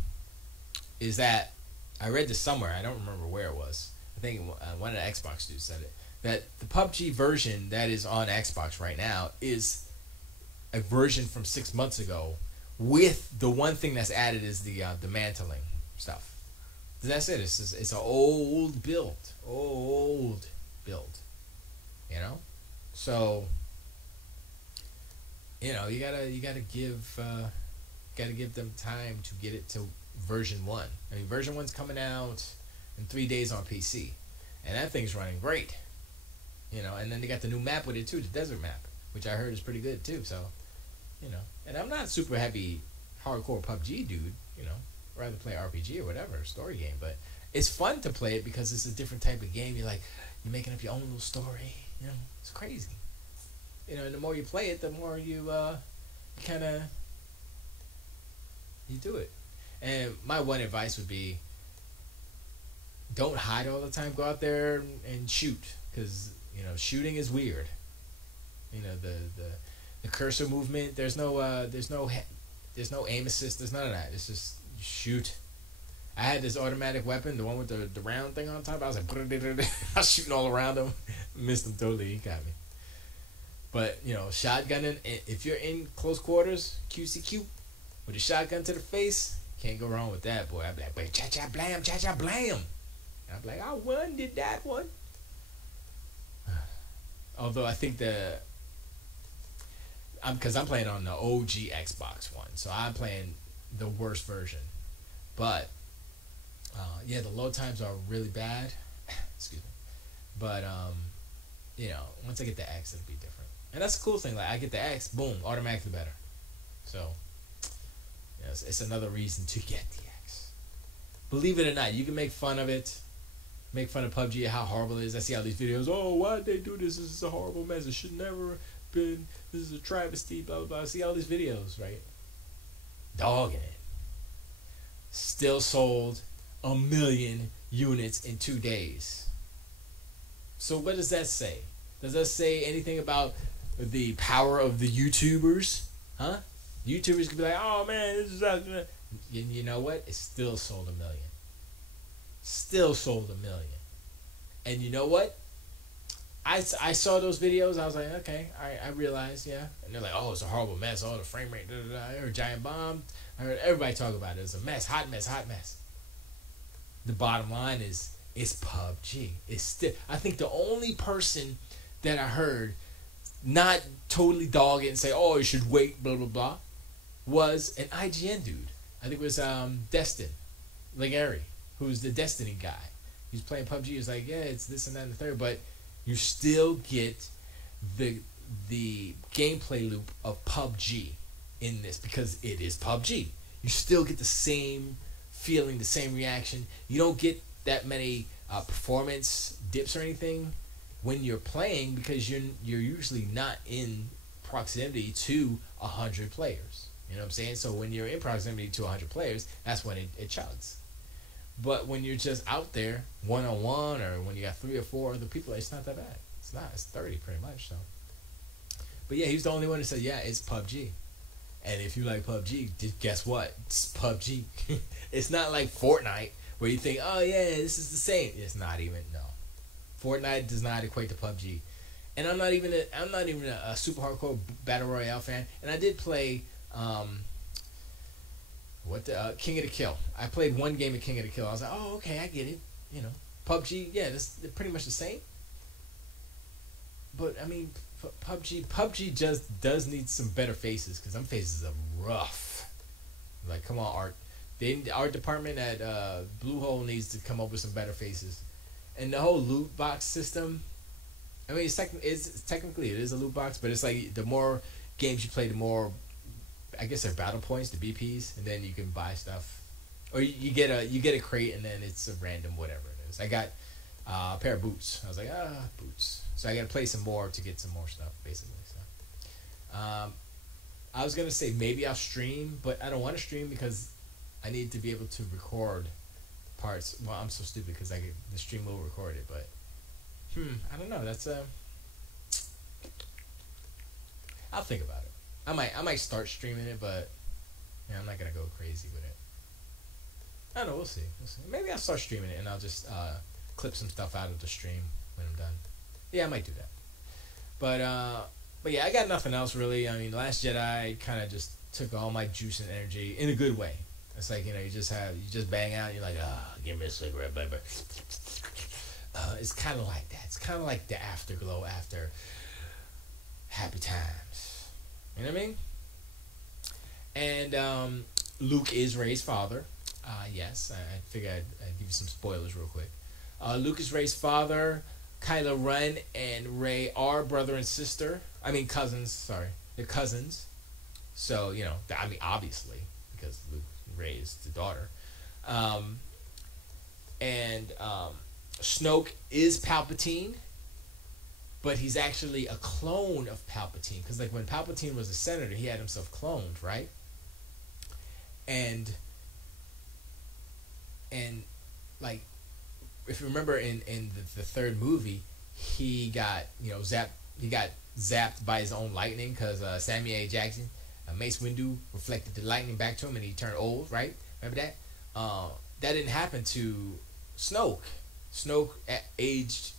is that, I read this somewhere, I don't remember where it was, I think one of the Xbox dudes said it, that the PUBG version that is on Xbox right now is a version from 6 months ago, with the one thing that's added is the mantling stuff. That's it. It's an old build. So, you gotta give them time to get it to version 1. I mean, version 1's coming out. in 3 days on PC, and that thing's running great. And then they got the new map with it too, the desert map, which I heard is pretty good too. So, and I'm not super heavy, hardcore PUBG dude. Rather play RPG or whatever, story game, but it's fun to play it because it's a different type of game. You're making up your own little story. It's crazy. And the more you play it, the more you kind of you do it. And my one advice would be, don't hide all the time. Go out there and shoot, because shooting is weird. The cursor movement. There's no aim assist. There's none of that. It's just shoot. I had this automatic weapon, the one with the round thing on top. I was like, I was shooting all around him. Missed him totally. He got me. But shotgunning. If you're in close quarters, QCQ, with a shotgun to the face, can't go wrong with that, boy. I'd be like, cha cha blam, cha cha blam. And I'd be like, I won, did that one. Although I think because I'm playing on the OG Xbox One, so I'm playing the worst version. But the load times are really bad. Excuse me. But once I get the X, it'll be different. And that's the cool thing. Like, I get the X, boom, automatically better. So it's another reason to get the X. Believe it or not, you can make fun of it. Make fun of PUBG, how horrible it is. I see all these videos. Oh, why'd they do this? This is a horrible mess. It should never have been. This is a travesty, blah, blah, blah. I see all these videos, right? Dogging it. Still sold 1 million units in 2 days. So what does that say? Does that say anything about the power of the YouTubers? Huh? YouTubers could be like, oh, man, this is... You know what? It still sold 1 million. Still sold 1 million. And you know what? I saw those videos. I was like, okay, I realized, yeah. And they're like, oh, it's a horrible mess. Oh, the frame rate. I heard giant bomb. I heard everybody talk about it. It's a mess. Hot mess. Hot mess. The bottom line is, it's PUBG. It's still... I think the only person that I heard not totally dog it and say, oh, you should wait, blah, blah, blah, was an IGN dude. I think it was Destin Legary, who's the Destiny guy. He's playing PUBG. He's like, yeah, it's this and that and the third, but you still get the gameplay loop of PUBG in this, because it is PUBG. You still get the same feeling, the same reaction. You don't get that many performance dips or anything when you're playing, because you're usually not in proximity to 100 players. You know what I'm saying? So when you're in proximity to 100 players, that's when it chugs. But when you're just out there one-on-one, or when you got 3 or 4 other people, it's not that bad. It's not. It's 30 pretty much. So, but yeah, he's the only one that said, yeah, it's PUBG. And if you like PUBG, guess what? It's PUBG. It's not like Fortnite where you think, oh yeah, this is the same. It's not even. No, Fortnite does not equate to PUBG. And I'm not even a super hardcore battle royale fan. And I did play King of the Kill. I played one game of King of the Kill. I was like, oh, okay, I get it. PUBG, yeah, they're pretty much the same. But I mean, PUBG just does need some better faces, because them faces are rough. Like, come on, art. Art department at Bluehole needs to come up with some better faces. And the whole loot box system, I mean, technically it is a loot box, but it's like the more games you play, the more, I guess, they're battle points, the BPs, and then you can buy stuff, or you get a crate, and then it's a random whatever it is. I got a pair of boots. I was like, boots. So I got to play some more to get some more stuff, basically. So, I was gonna say maybe I'll stream, but I don't want to stream because I need to be able to record parts. Well, I'm so stupid because the stream will record it, but I don't know. That's I'll think about it. I might start streaming it, but I'm not gonna go crazy with it. I don't know. We'll see. Maybe I'll start streaming it, and I'll just clip some stuff out of the stream when I'm done. Yeah, I might do that. But yeah, I got nothing else really. I mean, Last Jedi kind of just took all my juice and energy in a good way. It's like, you just bang out, and you're like, give me a cigarette, baby. It's kind of like that. It's kind of like the afterglow after Happy Times. You know what I mean? And Luke is Rey's father. Yes, I figured I'd give you some spoilers real quick. Luke is Rey's father. Kylo Ren and Rey are brother and sister. I mean cousins. Sorry, they're cousins. So I mean, obviously, because Luke Rey is the daughter. Um, and Snoke is Palpatine, but he's actually a clone of Palpatine. Because like when Palpatine was a senator, he had himself cloned, right? And and like if you remember in the third movie, he got zapped. He got zapped by his own lightning because Samuel A. Jackson, Mace Windu reflected the lightning back to him, and he turned old. Right? Remember that? That didn't happen to Snoke. Snoke aged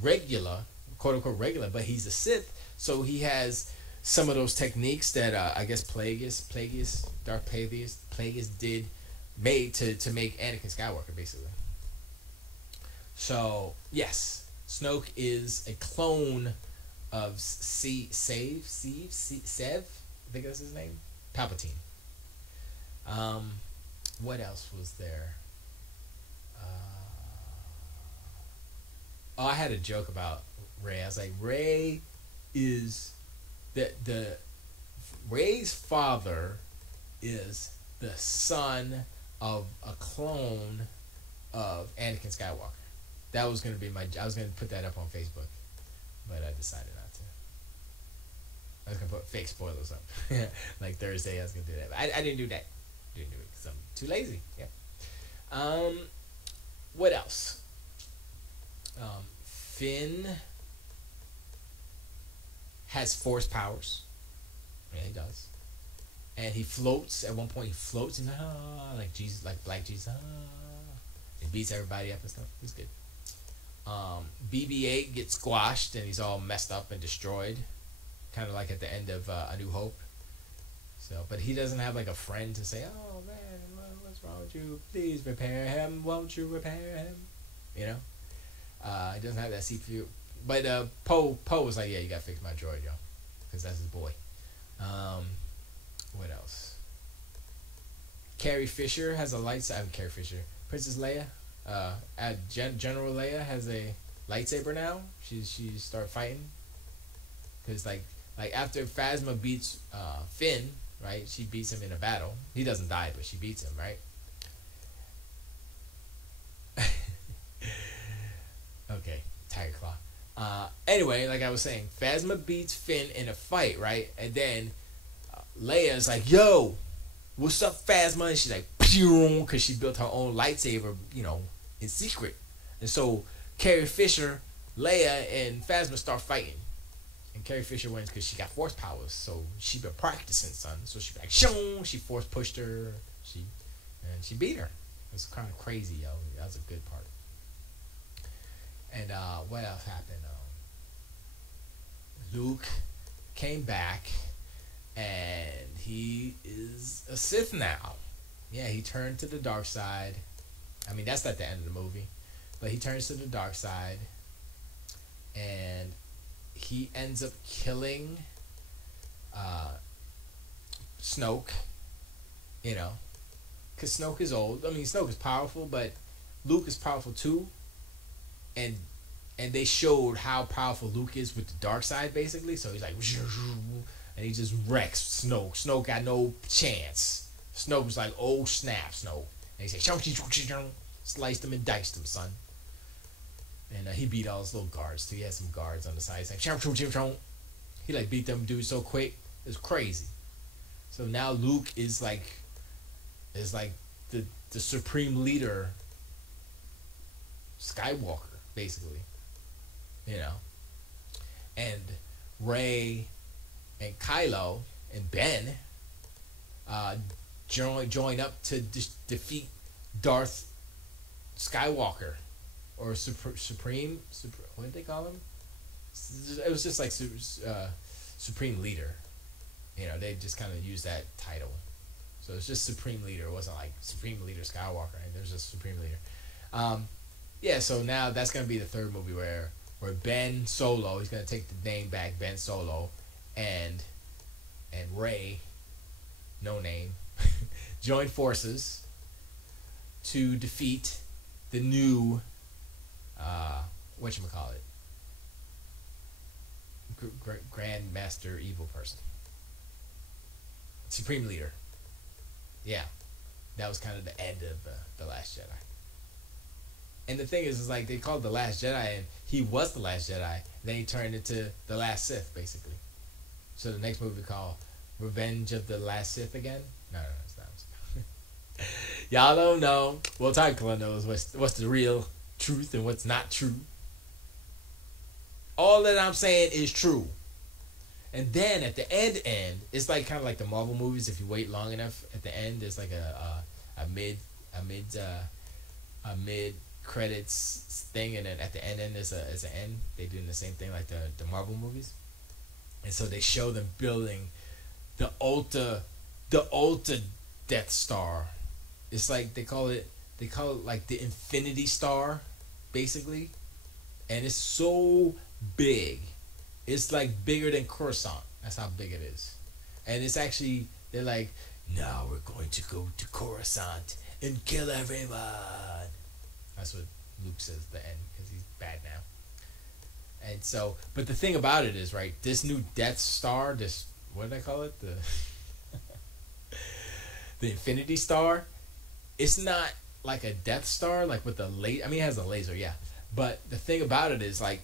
regular, quote unquote regular, but he's a Sith, so he has some of those techniques that I guess Darth Plagueis did made to make Anakin Skywalker basically. So yes, Snoke is a clone of Sev, I think that's his name, Palpatine. What else was there? Oh, I had a joke about Rey. I was like, Rey is the Rey's father is the son of a clone of Anakin Skywalker. That was gonna be I was gonna put that up on Facebook, but I decided not to. I was gonna put fake spoilers up, like Thursday. I was gonna do that, but I didn't do that. Didn't do it because I'm too lazy. Yeah. What else? Finn has force powers. Yeah, he does. And he floats. At one point, he floats. He's like Jesus, like Black Jesus. He beats everybody up and stuff. He's good. BB-8 gets squashed and he's all messed up and destroyed, kind of like at the end of A New Hope. So, but he doesn't have like a friend to say, "Oh man, what's wrong with you? Please repair him. Won't you repair him?" He doesn't have that CPU. But Poe was like, "Yeah, you gotta fix my droid, yo, because that's his boy." What else? Carrie Fisher has a lightsaber. Carrie Fisher, Princess Leia. General Leia has a lightsaber now. She start fighting because like after Phasma beats Finn, right? She beats him in a battle. He doesn't die, but she beats him, right? Okay, Tiger Claw. Anyway, like I was saying, Phasma beats Finn in a fight, right? And then Leia's like, "Yo, what's up, Phasma?" And she's like, "Pew," because she built her own lightsaber, in secret. And so Carrie Fisher, Leia, and Phasma start fighting. And Carrie Fisher wins because she got force powers. So she been practicing, son. So she like, shoom, she force pushed her. She beat her. It was kind of crazy, yo. That was a good part. And what else happened? Luke came back, and he is a Sith now. Yeah, he turned to the dark side. I mean, that's not the end of the movie, but he turns to the dark side, and he ends up killing Snoke. Because Snoke is old. I mean, Snoke is powerful, but Luke is powerful too. And they showed how powerful Luke is with the dark side, basically. So he's like, and he just wrecks Snoke. Snoke got no chance. Snoke was like, "Oh snap, Snoke!" And he said, sliced him and diced him, son. And he beat all his little guards too. He had some guards on the side. He's like, he like beat them dudes so quick. It was crazy. So now Luke is like the supreme leader, Skywalker, basically. And Rey and Kylo and Ben join up to defeat Darth Skywalker, or Supreme. What did they call him? It was just like Supreme Leader. They just kind of used that title. So it's just Supreme Leader. It wasn't like Supreme Leader Skywalker. Right? There was just Supreme Leader. Yeah. So now that's gonna be the third movie where Ben Solo, he's gonna take the name back, Ben Solo, and Rey, no name, join forces. to defeat the new whatchamacallit, Grand Master Evil person, Supreme Leader. Yeah, that was kind of the end of the Last Jedi. And the thing is like they called the Last Jedi, and he was the Last Jedi. Then he turned into the Last Sith, basically. So the next movie called Revenge of the Last Sith again. No, it's not. Y'all don't know. Well, Tyler knows what's the real truth and what's not true. All that I'm saying is true. And then at the end, it's like kind of like the Marvel movies. If you wait long enough, at the end there's like a mid credits thing, and then at the end there's an end. They doing the same thing like the Marvel movies, and so they show them building the Ulta Death Star. It's like they call it like the Infinity Star, basically, and it's so big. It's like bigger than Coruscant. That's how big it is. And it's actually, they're like, now we're going to go to Coruscant and kill everyone. That's what Luke says at the end, because he's bad now. And so, but the thing about it is, right, this new Death Star, this, what did I call it? The Infinity Star, it's not like a Death Star, like with the laser. I mean, it has a laser, yeah. But the thing about it is, like,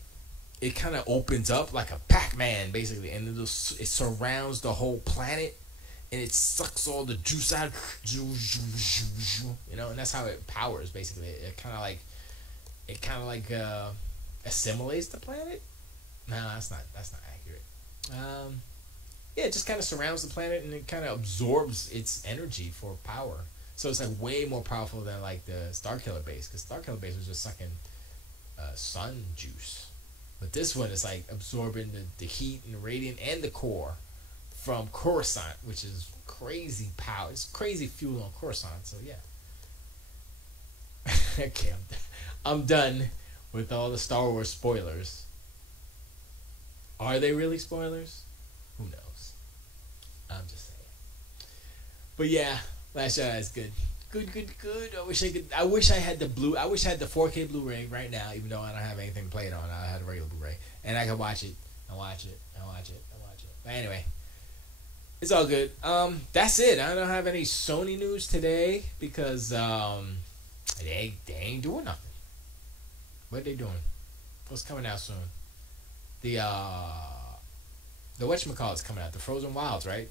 it kind of opens up like a Pac-Man, basically, and it surrounds the whole planet, and it sucks all the juice out, you know, and that's how it powers, basically. It kind of like assimilates the planet. No, that's not accurate. Yeah, it just kind of surrounds the planet, and it kind of absorbs its energy for power. So it's like way more powerful than like the Starkiller base, because Starkiller base was just sucking sun juice. But this one is like absorbing the heat and the radiant and the core from Coruscant, which is crazy power. It's crazy fuel on Coruscant, so yeah. Okay, I'm done with all the Star Wars spoilers. Are they really spoilers? Who knows? I'm just saying. But yeah, Last Jedi is good. Good. I wish I had the 4K Blu-ray right now, even though I don't have anything to play it on. I had a regular Blu-ray, and I can watch it. But anyway, it's all good. That's it. I don't have any Sony news today because they ain't doing nothing. What are they doing? What's coming out soon? The whatchamacallit's coming out. The Frozen Wilds, right?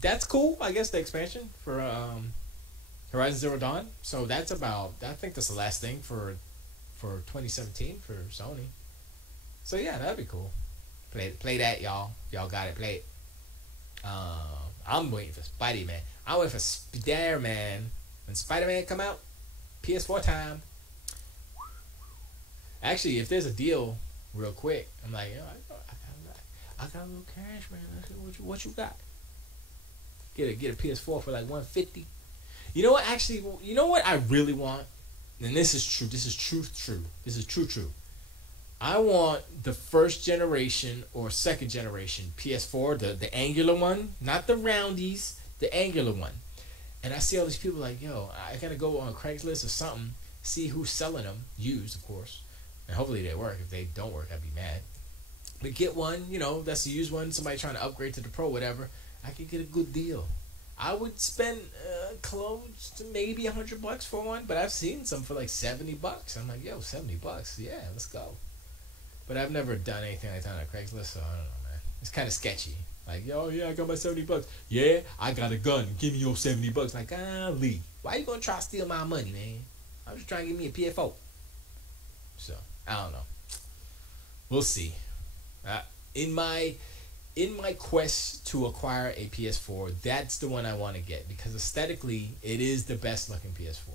That's cool. I guess the expansion for Horizon Zero Dawn. So that's I think that's the last thing for 2017 for Sony. So yeah, that'd be cool. Play that, y'all. Y'all got it. Play it. I'm waiting for Spidey-Man. I'm waiting for Spider-Man. When Spider-Man come out, PS4 time. Actually, if there's a deal, real quick, I'm like, yo, I got a little cash, man. Let's see what you got. Get a PS4 for like $150. You know what? Actually, you know what I really want, and this is true. This is true. This is true. I want the first generation or second generation PS4, the angular one, not the roundies, the angular one. And I see all these people like, yo, I gotta go on Craigslist or something, see who's selling them, used, of course, and hopefully they work. If they don't work, I'd be mad. But get one, you know, that's a used one. Somebody trying to upgrade to the Pro, whatever. I could get a good deal. I would spend close to maybe $100 for one, but I've seen some for like $70. I'm like, yo, $70, yeah, let's go. But I've never done anything like that on Craigslist, so I don't know, man. It's kind of sketchy. Like, yo, yeah, I got my $70. Yeah, I got a gun. Give me your $70. Like, golly, why you gonna try to steal my money, man? I'm just trying to give me a PFO. So I don't know. We'll see. In my quest to acquire a PS4, that's the one I want to get because aesthetically, it is the best looking PS4,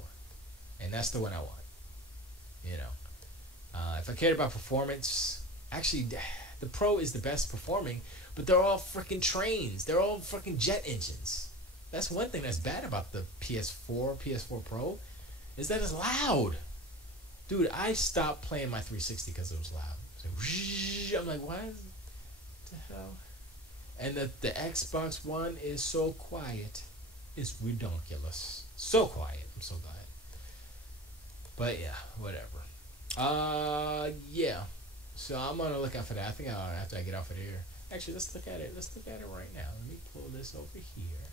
and that's the one I want. You know, if I cared about performance, actually, the Pro is the best performing, but they're all freaking trains. They're all freaking jet engines. That's one thing that's bad about the PS4 Pro, is that it's loud. Dude, I stopped playing my 360 because it was loud. So, I'm like, what the hell? And the Xbox One is so quiet. It's ridiculous. So quiet. I'm so glad. But yeah, whatever. Yeah. So I'm gonna look out for that. I think after I get off of here. Actually, let's look at it. Let's look at it right now. Let me pull this over here.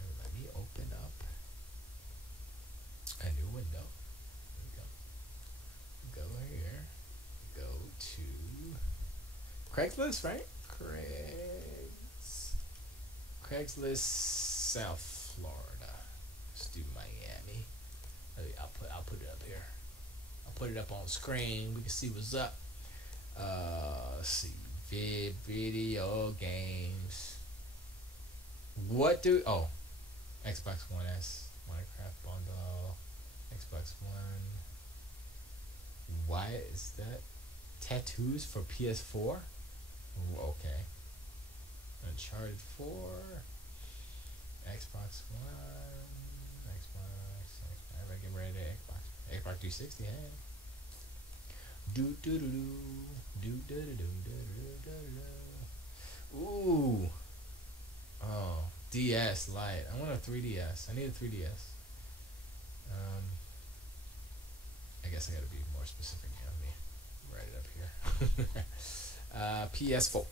And let me open up a new window. There we go. Go here. Go to Craigslist, right? Craigslist, South Florida. Let's do Miami. I'll put it up here. I'll put it up on screen. We can see what's up. Let's see. Video games. What do Xbox One S, Minecraft bundle, Xbox One. Why is that? Tattoos for PS4? Okay. Uncharted 4, Xbox One, Xbox. Everybody get ready to Xbox 360. Hey. Do do do do do do do do do do. Ooh. Oh, DS Lite. I want a 3DS. I need a 3DS. I guess I gotta be more specific. Let me write it up here. PS4.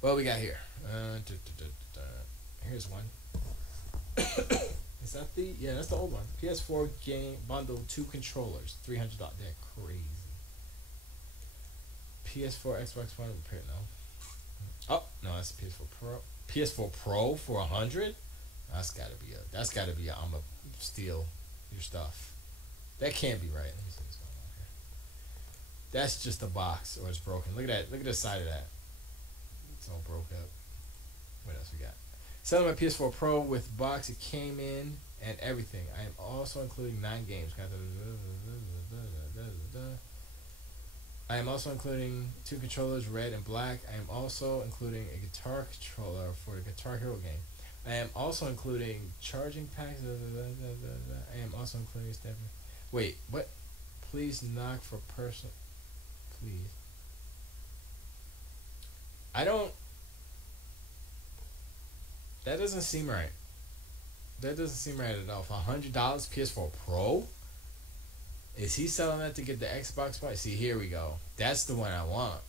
What we got here? Here's one. Is that the? Yeah, that's the old one. PS4 game bundle, 2 controllers, $300. They're crazy. PS4, Xbox One repair. No. Oh no, that's the PS4 Pro. PS4 Pro for $100. That's gotta be a. I'ma steal your stuff. That can't be right. Let me see what's going on here. That's just a box, or it's broken. Look at that. Look at the side of that. It's all broke up. What else we got? Selling my PS4 Pro with box. It came in and everything. I am also including 9 games. I am also including 2 controllers, red and black. I am also including a guitar controller for the Guitar Hero game. I am also including charging packs. I am also including Stephanie. Wait, what? Please knock for personal. Please. I don't. That doesn't seem right. That doesn't seem right at all. For $100 PS4 Pro? Is he selling that to get the Xbox One? See, here we go. That's the one I want.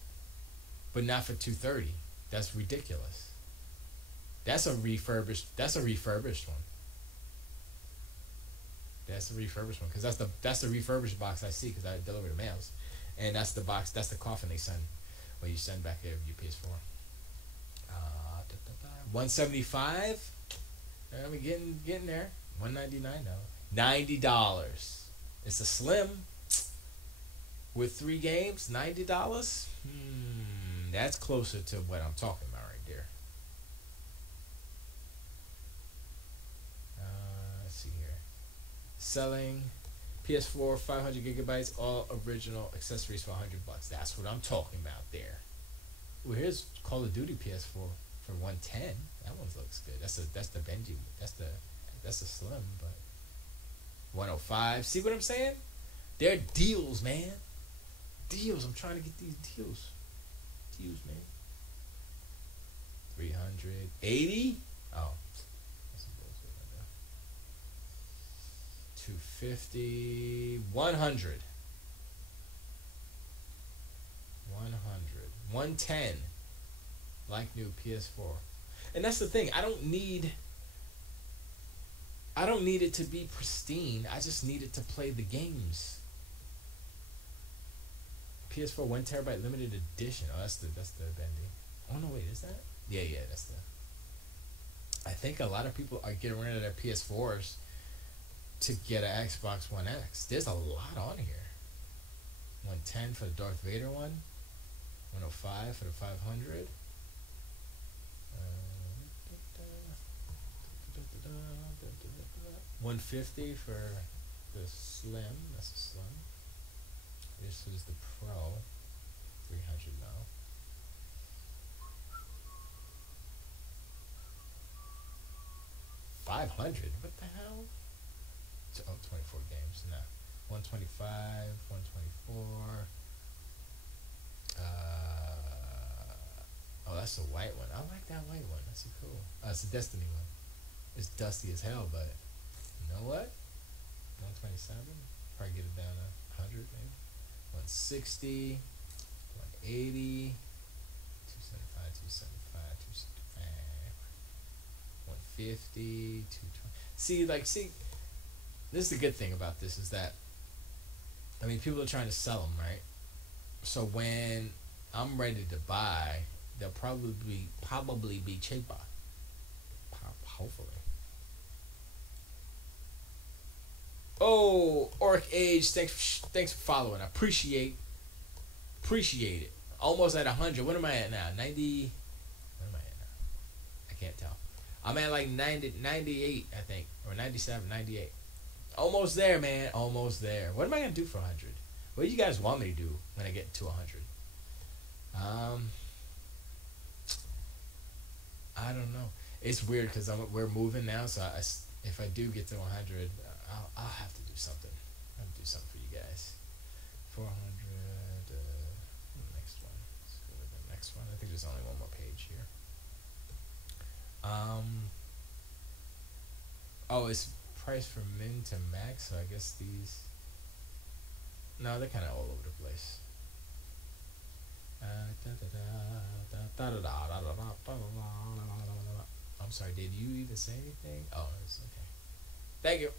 But not for $230. That's ridiculous. That's a refurbished one. That's a refurbished one. Because that's the refurbished box I see, because I deliver the mails. And that's the box, that's the coffin they send when you send back your PS4. 175. I'm getting there. 199 though. $90. It's a slim with 3 games. $90. That's closer to what I'm talking about right there. Let's see here. Selling PS4 500 gigabytes, all original accessories for $100. That's what I'm talking about there. Well, here's Call of Duty PS4 for 110. That one looks good. That's the Benji. That's the slim, but 105. See what I'm saying? They're deals, man. Deals. I'm trying to get these deals. Deals, man. 380. Oh. 250. 100. 110. Like new PS4. And that's the thing. I don't need it to be pristine. I just need it to play the games. PS4 1 terabyte limited edition. Oh, that's the Bendy. Oh no, wait, is that? Yeah, that's the. I think a lot of people are getting rid of their PS4s to get an Xbox One X. There's a lot on here. 110 for the Darth Vader one. 105 for the 500. 150 for the slim. That's a slim. This is the Pro. 300 now. $500. What the hell? 24 games. No. 125. 124. that's a white one. I like that white one. That's a cool. It's a Destiny one. It's dusty as hell, but you know what? 127. Probably get it down to 100 maybe. 160, 180, 275, 275, 150, 220. See, this is the good thing about this is that, I mean, people are trying to sell them, right? So when I'm ready to buy, they'll probably be cheaper. Hopefully. Oh, Orc Age, thanks for following. I appreciate it. Almost at 100. What am I at now? 90. What am I at now? I can't tell. I'm at like 90, 98, I think, or 97, 98. Almost there, man. Almost there. What am I gonna do for 100? What do you guys want me to do when I get to 100? I don't know. It's weird because we're moving now, so if I do get to 100, I'll have to do something. I'll have to do something for you guys. 400. Next one. Let's go to the next one. I think there's only one more page here. Oh, it's priced from min to max, so I guess these. No, they're kind of all over the place. I'm sorry, did you even say anything? Oh, it's okay. Thank you.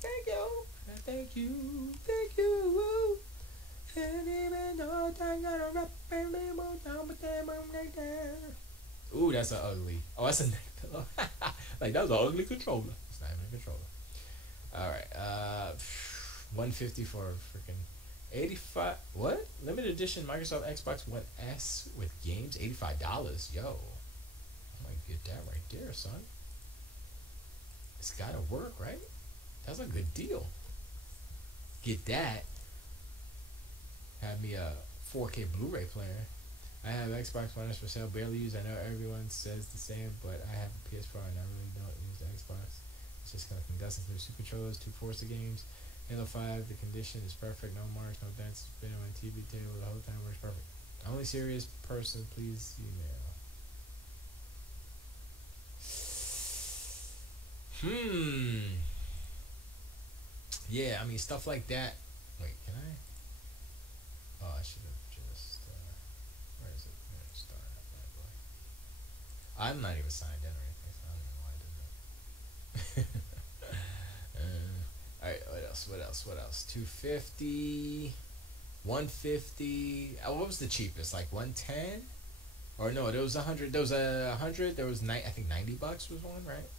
Thank you. Thank you. Thank you. And even though I got a rap and they won't down, but they won't right there. Ooh, that's an ugly. Oh, that's a neck pillow. Like, that was an ugly controller. It's not even a controller. Alright, 150 for freaking 85. What? Limited edition Microsoft Xbox One S with games? $85. Yo. I might get that right there, son. It's gotta work, right? That's a good deal. Get that. Have me a 4K Blu-ray player. I have Xbox One S for sale, barely used. I know everyone says the same, but I have a PS4 and I really don't use the Xbox. It's just collecting dust includes 2 controllers, 2 Forza games. Halo 5, the condition is perfect. No marks, no dents. It's been on my TV table the whole time. Works perfect. Only serious person, please email. Yeah, I mean, stuff like that. Wait, can I? Oh, I should have just. Where is it? Start up, bad boy. I'm not even signed in or anything, so I don't even know why I did that. Alright, what else? 250, 150. What was the cheapest? Like 110? Or no, there was 100. There was 100. There was I think $90 was one, right?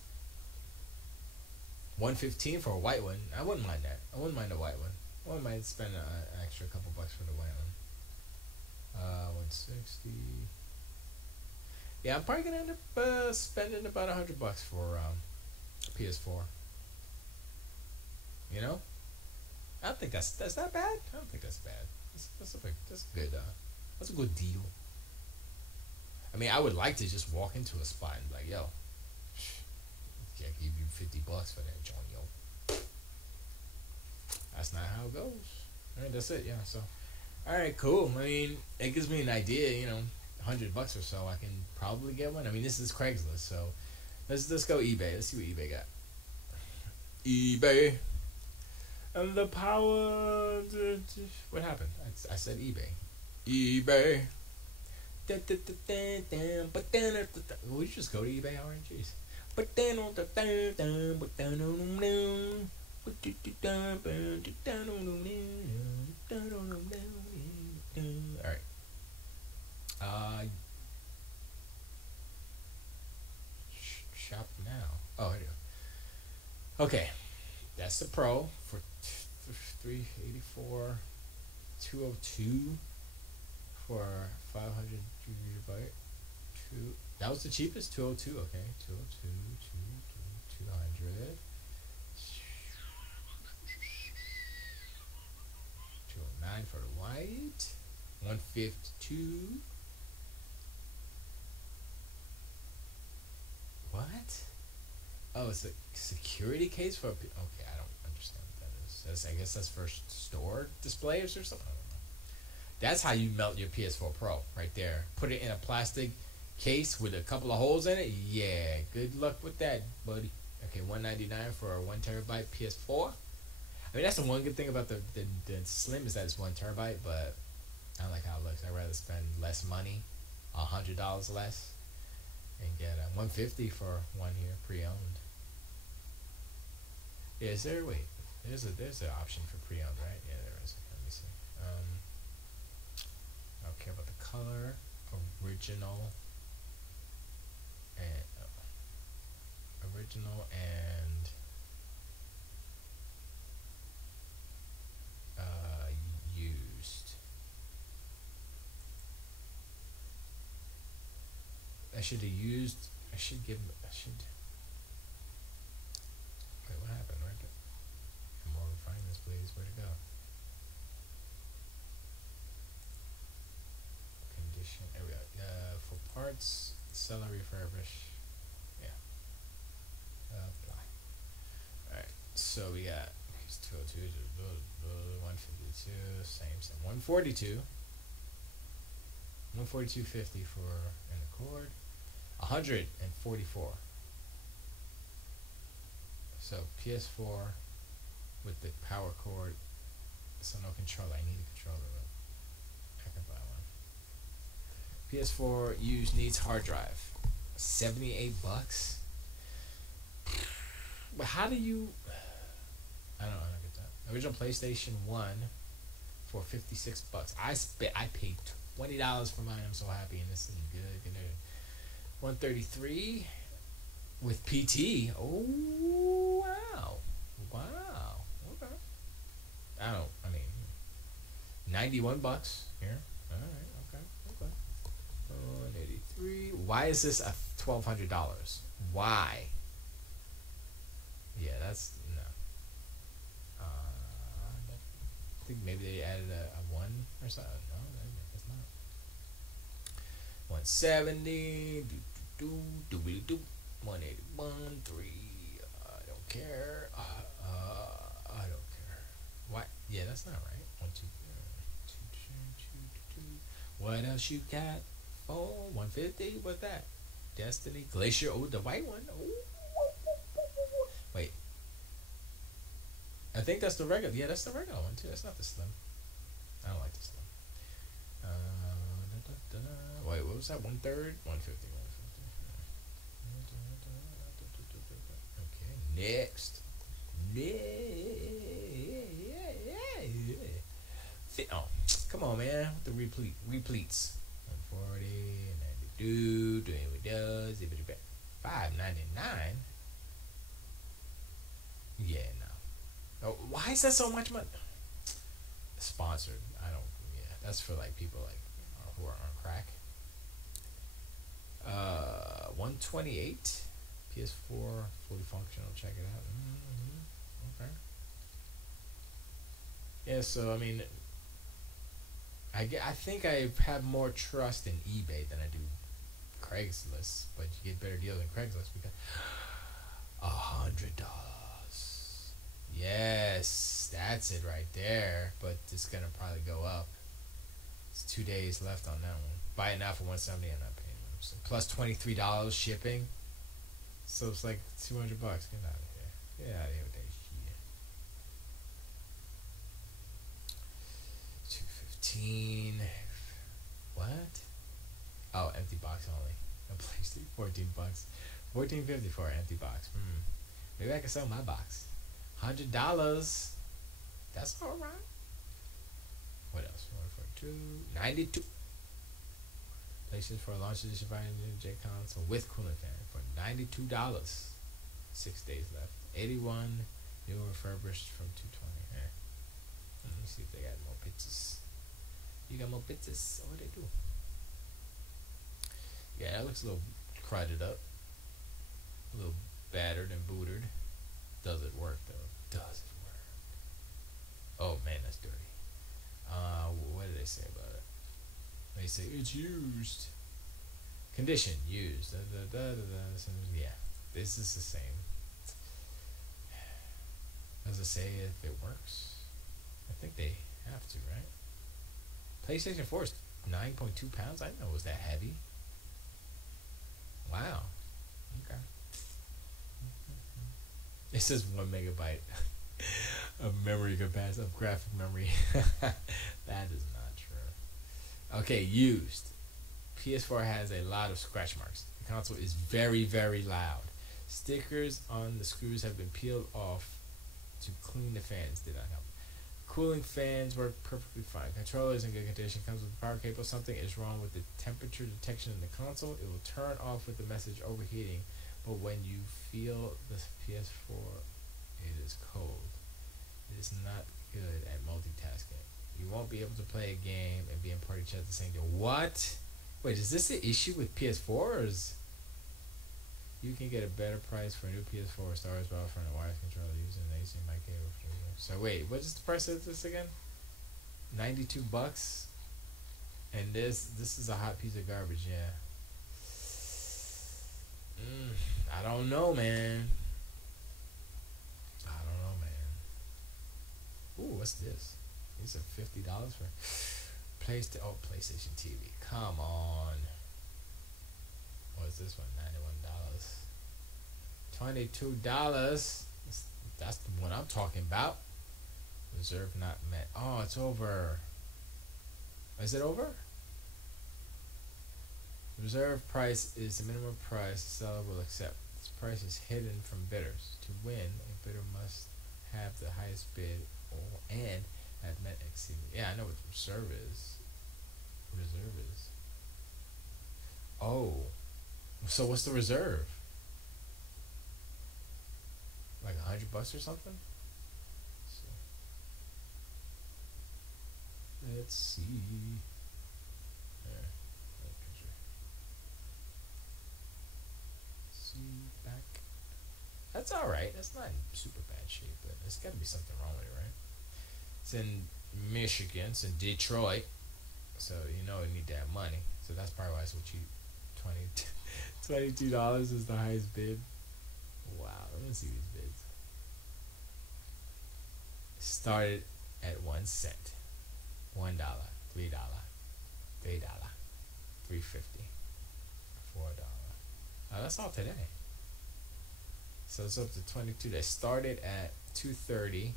115 for a white one. I wouldn't mind that. I wouldn't mind a white one. I wouldn't mind spending an extra couple bucks for the white one. 160. Yeah, I'm probably gonna end up spending about $100 for PS4. You know, I don't think that's not bad. I don't think that's bad. That's good. That's a good deal. I mean, I would like to just walk into a spot and be like, yo, I give you $50 for that joint, yo. That's not how it goes. All right, that's it. Yeah. So, all right, cool. I mean, it gives me an idea. You know, $100 or so, I can probably get one. I mean, this is Craigslist, so let's go eBay. Let's see what eBay got. eBay. And the power. What happened? I said eBay. eBay. We just go to eBay, RNGs. Alright. Shop now. Oh, here you go. Okay. That's the Pro for 384, 202 for 500 gigabyte. That was the cheapest. 202. Okay, 202, 200, 209 for the white. 152. What? Oh, it's a security case for. Okay, I don't understand what that is. I guess that's for store displays or something. I don't know. That's how you melt your PS4 Pro right there. Put it in a plastic case with a couple of holes in it. Yeah, good luck with that, buddy. Okay, 199 for a 1 terabyte PS4. I mean, that's the one good thing about the Slim is that it's 1 terabyte, but I don't like how it looks. I'd rather spend less money, $100 less, and get a 150 for one here pre-owned. Yeah, is there? Wait, there's an option for pre-owned, right? Yeah, there is. Let me see. I don't care about the color, original, and original and used. I should have used. I should give. I should. Wait, what happened? Where did? More refineness, please. Where'd it go? Condition. There we go. For parts, seller refurbish. Yeah. Apply. All right. So we got 202, 152, same. 142. 142.50 for an Accord. 144. So PS4 with the power cord. So no controller. I need a controller. I can buy one. PS4 used needs hard drive. $78. But how do you? I don't get that. Original PlayStation 1 for $56. I paid $20 for mine. I'm so happy, and this is good. 133 with PT. Oh wow. Okay. I mean, $91 here. All right. Okay. 183. Why is this a $1,200? Why? Yeah, that's no. I think maybe they added a 1 or something. No, that's not. 170. 181. 3. I don't care. I don't care. What? Yeah, that's not right. 1, 2, 2. What else you got? Oh, 150. What's that? Destiny Glacier. Oh, the white one. Oh. Wait. I think that's the regular. Yeah, that's the regular one too. That's not the Slim. I don't like the Slim. Wait, what was that? 1/3? 150. Okay, next. Oh, come on, man. The repleats. 140, 92, doing what it does. $5.99. Yeah, no. Oh, why is that so much money? Sponsored. I don't. Yeah, that's for like people like who are on crack. 128. PS4 fully functional. Check it out. Okay. Yeah. So I mean, I think I have more trust in eBay than I do Craigslist, but you get better deals than Craigslist because $100. Yes, that's it right there. But it's gonna probably go up. It's 2 days left on that one. Buy it now for $170. I'm not paying them. So plus $23 shipping. So it's like $200. Get out of here. Get out of here with that shit. 215. What? Oh, empty box only. A PlayStation. $14. $14.50 for an empty box. Maybe I can sell my box. $100. That's all right. What else? 142. 92. PlayStation for a launch edition by J console with cooling fan for $92. 6 days left. 81. New refurbished from 220. Let me see if they got more pictures. You got more pictures? What they do? Yeah, that looks a little crowded up. A little battered and bootered. Does it work though? Does it work? Oh man, that's dirty. What did they say about it? They say it's used. Condition used. Yeah, this is the same. Does it say if it works? I think they have to, right? PlayStation 4 is 9.2 pounds. I didn't know it was that heavy. Wow. Okay. It says 1 megabyte of memory capacity of graphic memory. That is not true. Okay, used. PS4 has a lot of scratch marks. The console is very, very loud. Stickers on the screws have been peeled off to clean the fans. Did not help. Cooling fans work perfectly fine. Controller is in good condition. Comes with a power cable. Something is wrong with the temperature detection in the console. It will turn off with the message overheating, but when you feel the PS4, it is cold. It is not good at multitasking. You won't be able to play a game and be in party chat at the same time. What? Wait, is this the issue with PS4 or is... You can get a better price for a new PS4 or Star Wars Battlefront and wireless controller using an HDMI cable. So wait, what is the price of this again? $92, and this is a hot piece of garbage. Yeah. I don't know, man. I don't know, man. Ooh, what's this? These are $50 for PlayStation TV. Come on. What's this one? $91. $22. That's the one I'm talking about. Reserve not met. Oh, it's over. Is it over? Reserve price is the minimum price the seller will accept. This price is hidden from bidders. To win, a bidder must have the highest bid and have met exceeding. Yeah, I know what reserve is. Reserve is. Oh. So what's the reserve? Like $100 or something? So, let's see. There. Picture. See back. That's alright. That's not in super bad shape, but there's gotta be something wrong with it, right? It's in Michigan, it's in Detroit. So you know you need to have money. So that's probably why it's so cheap. $22 is the highest bid. Wow, let me see these bids. Started at 1 cent, $1, $3, $3, $3.50, $4. Oh, that's all today. So it's up to 22. They started at 2:30.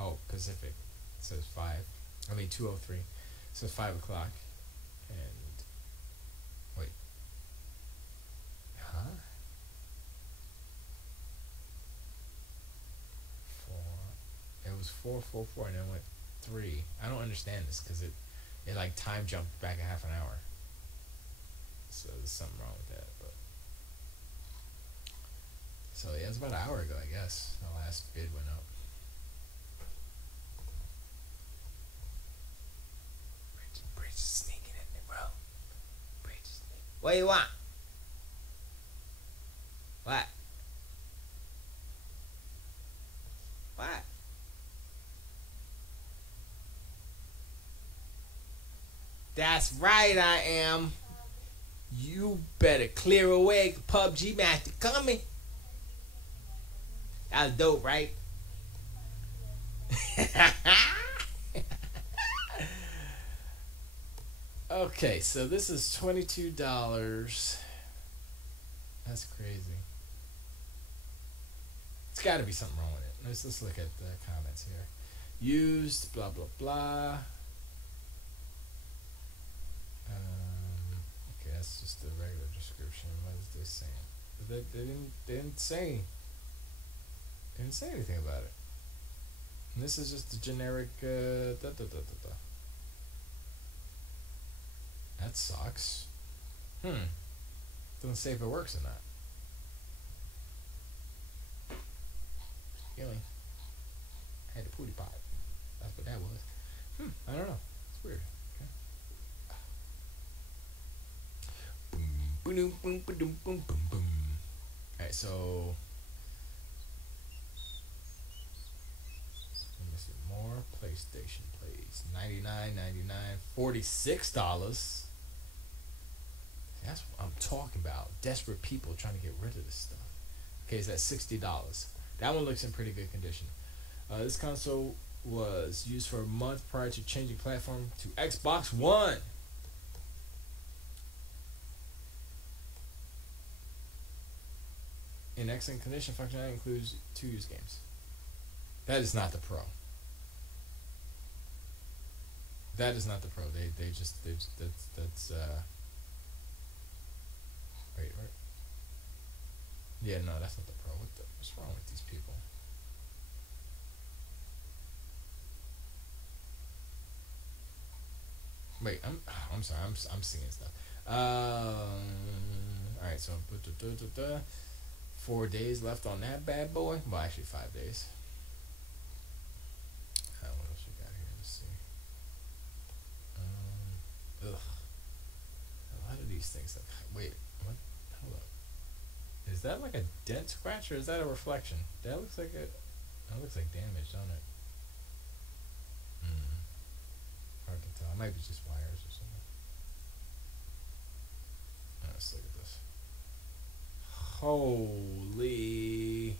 Oh, Pacific. It says 2:03. So 5 o'clock. And wait. Huh? 4. It was 4:44 and then went 3. I don't understand this because it like time jumped back a half an hour. So there's something wrong with that. But so yeah, it was about an hour ago, I guess. The last bid went up. Bridge is sneaking in there, bro. Bridge is sneaking. What do you want? What? What? That's right, I am. You better clear away. PUBG Master coming. That was dope, right? Okay, so this is $22. That's crazy. It's got to be something wrong with it. Let's look at the comments here. Used, blah, blah, blah. Okay, that's just the regular description. What is this saying? They didn't say anything about it. And this is just a generic That sucks. Doesn't say if it works or not. Really? I had a pootie pot. That's what that was. I don't know. It's weird. Okay. Boom, boom, boom, boom, boom, boom, boom. Alright, so let me see. More PlayStation plays. $99.99, $46. That's what I'm talking about. Desperate people trying to get rid of this stuff. Okay, it's at $60. That one looks in pretty good condition. This console was used for a month prior to changing platform to Xbox One. In excellent condition, functionality includes 2 use games. That is not the Pro. That is not the Pro. That's wait. Yeah, no, that's not the Pro. What's wrong with these people? Wait, I'm sorry. I'm seeing stuff. All right. So 4 days left on that bad boy. Well, actually 5 days. What else we got here? Let's see. A lot of these things. Wait, what? Hold up. Is that like a dent scratch or is that a reflection? That looks like it. That looks like damage, don't it? Hard to tell. It might be just wires or something. Let's look at this. Holy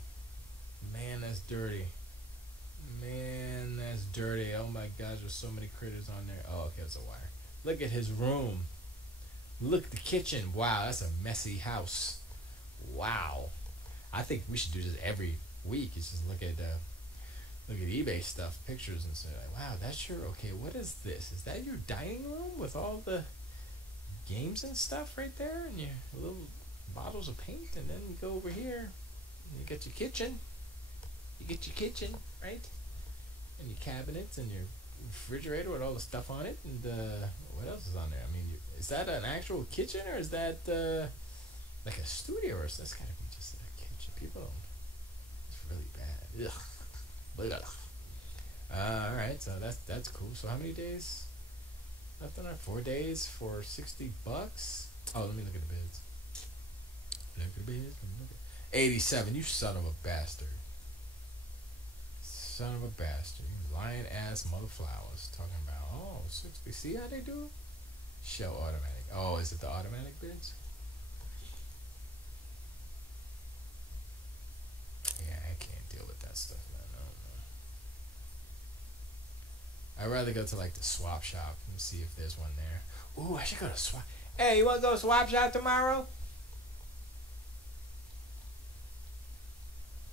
man, that's dirty. Man, that's dirty. Oh my gosh, there's so many critters on there. Oh, okay, it's a wire. Look at his room. Look at the kitchen. Wow, that's a messy house. Wow. I think we should do this every week. It's just look at eBay stuff, pictures, and say, like, wow, that's your, okay, what is this? Is that your dining room with all the games and stuff right there and your little bottles of paint? And then you go over here and you get your kitchen. You get your kitchen, right? And your cabinets and your refrigerator with all the stuff on it. And what else is on there? I mean, is that an actual kitchen or is that like a studio? Or that's gotta be just a kitchen. People don't. It's really bad. Ugh. Alright, so that's cool. So how many days left on that? 4 days for $60. Oh, let me look at the bids. Look at the bids. 87. You son of a bastard. Son of a bastard. You lying ass mother flowers. Talking about 60. See how they do? Show automatic. Oh, is it the automatic bids? Yeah, I can't deal with that stuff, man. I'd rather go to like the swap shop and see if there's one there. Ooh, I should go to swap. Hey, you want to go to swap shop tomorrow?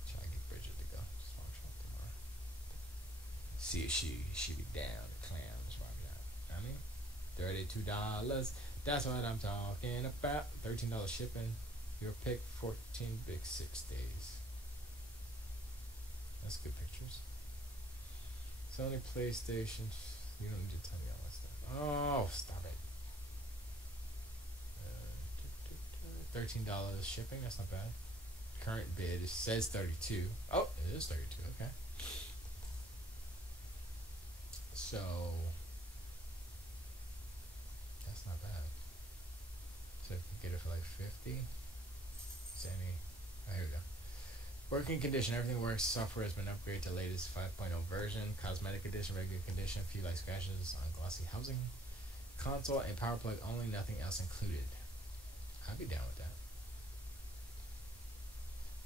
Try to get Bridget to go swap shop tomorrow. See if she be down to clown swap shop. I mean, $32. That's what I'm talking about. $13 shipping. Your pick. 14 big 6 days. That's good pictures. Sony PlayStation. You don't need to tell me all that stuff. Oh, stop it. $13 shipping. That's not bad. Current bid. It says 32. Oh, it is 32. Okay. So that's not bad. So if you get it for like 50. Is any? Oh, here we go. Working condition, everything works. Software has been upgraded to latest 5.0 version. Cosmetic condition, regular condition, few light scratches on glossy housing. Console and power plug only, nothing else included. I'd be down with that.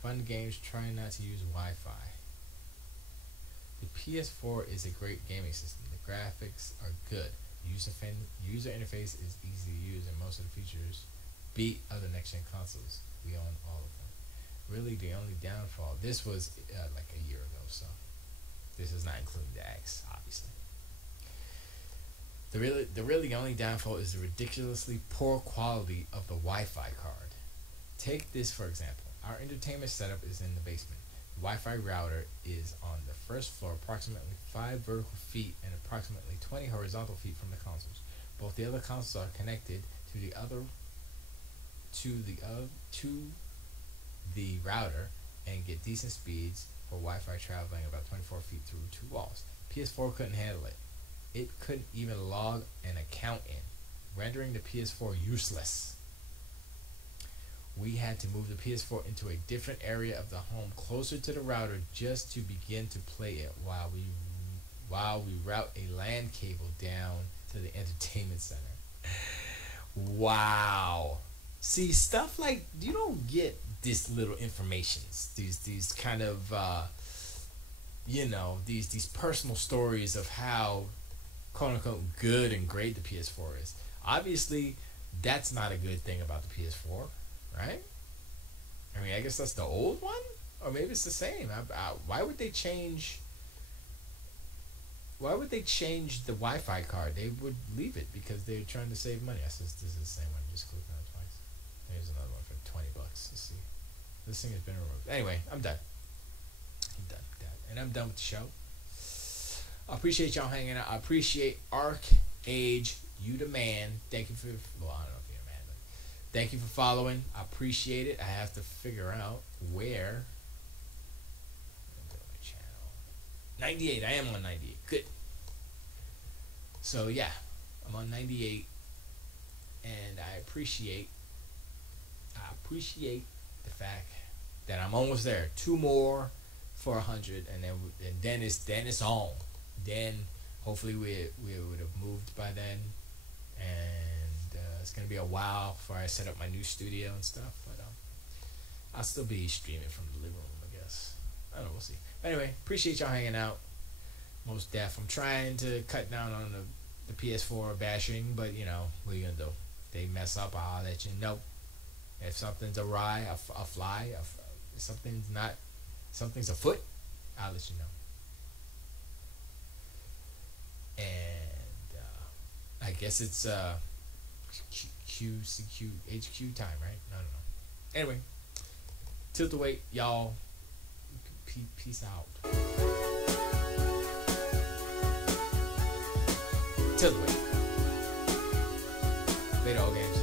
Fun games, try not to use Wi-Fi. The PS4 is a great gaming system. The graphics are good. User interface is easy to use and most of the features beat other next-gen consoles. We own all of them. Really, the only downfall. This was like a year ago, so this is not including the X, obviously. The really only downfall is the ridiculously poor quality of the Wi-Fi card. Take this for example. Our entertainment setup is in the basement. The Wi-Fi router is on the first floor, approximately 5 vertical feet and approximately 20 horizontal feet from the consoles. Both the other consoles are connected to the router and get decent speeds for Wi-Fi traveling about 24 feet through 2 walls. PS4 couldn't handle it. It couldn't even log an account in, rendering the PS4 useless. We had to move the PS4 into a different area of the home closer to the router just to begin to play it while we route a LAN cable down to the entertainment center. Wow. See, stuff like, you don't get this little informations, these kind of these personal stories of how quote unquote good and great the PS4 is. Obviously that's not a good thing about the PS4, right? I mean, I guess that's the old one, or maybe it's the same. Why would they change? Why would they change the Wi-Fi card? They would leave it because they're trying to save money. I says this is the same one. Just click on it twice. There's another one for $20. Let's see. This thing has been removed. Anyway, I'm done. I'm done with that, and I'm done with the show. I appreciate y'all hanging out. I appreciate Age, you the man. Thank you for, well, I don't know if you're a man, but thank you for following. I appreciate it. I have to figure out where. 98. I am on 98. Good. So yeah, I'm on 98, and I appreciate the fact that I'm almost there. 2 more for 100, and then it's on. Then hopefully we would have moved by then, and it's gonna be a while before I set up my new studio and stuff. But I'll still be streaming from the living room, I guess. I don't know. We'll see. Anyway, appreciate y'all hanging out. Most deaf. I'm trying to cut down on the PS4 bashing, but you know, what are you gonna do? If they mess up, I'll let you know. If something's awry, I'll fly. If something's afoot, I'll let you know. And I guess it's HQ time, right? I don't know. Anyway, tilt the weight, y'all. Peace out. Tilt the weight. Later, all games.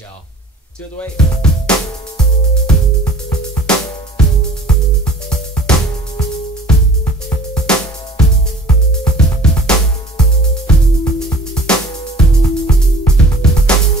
Y'all. Till the way.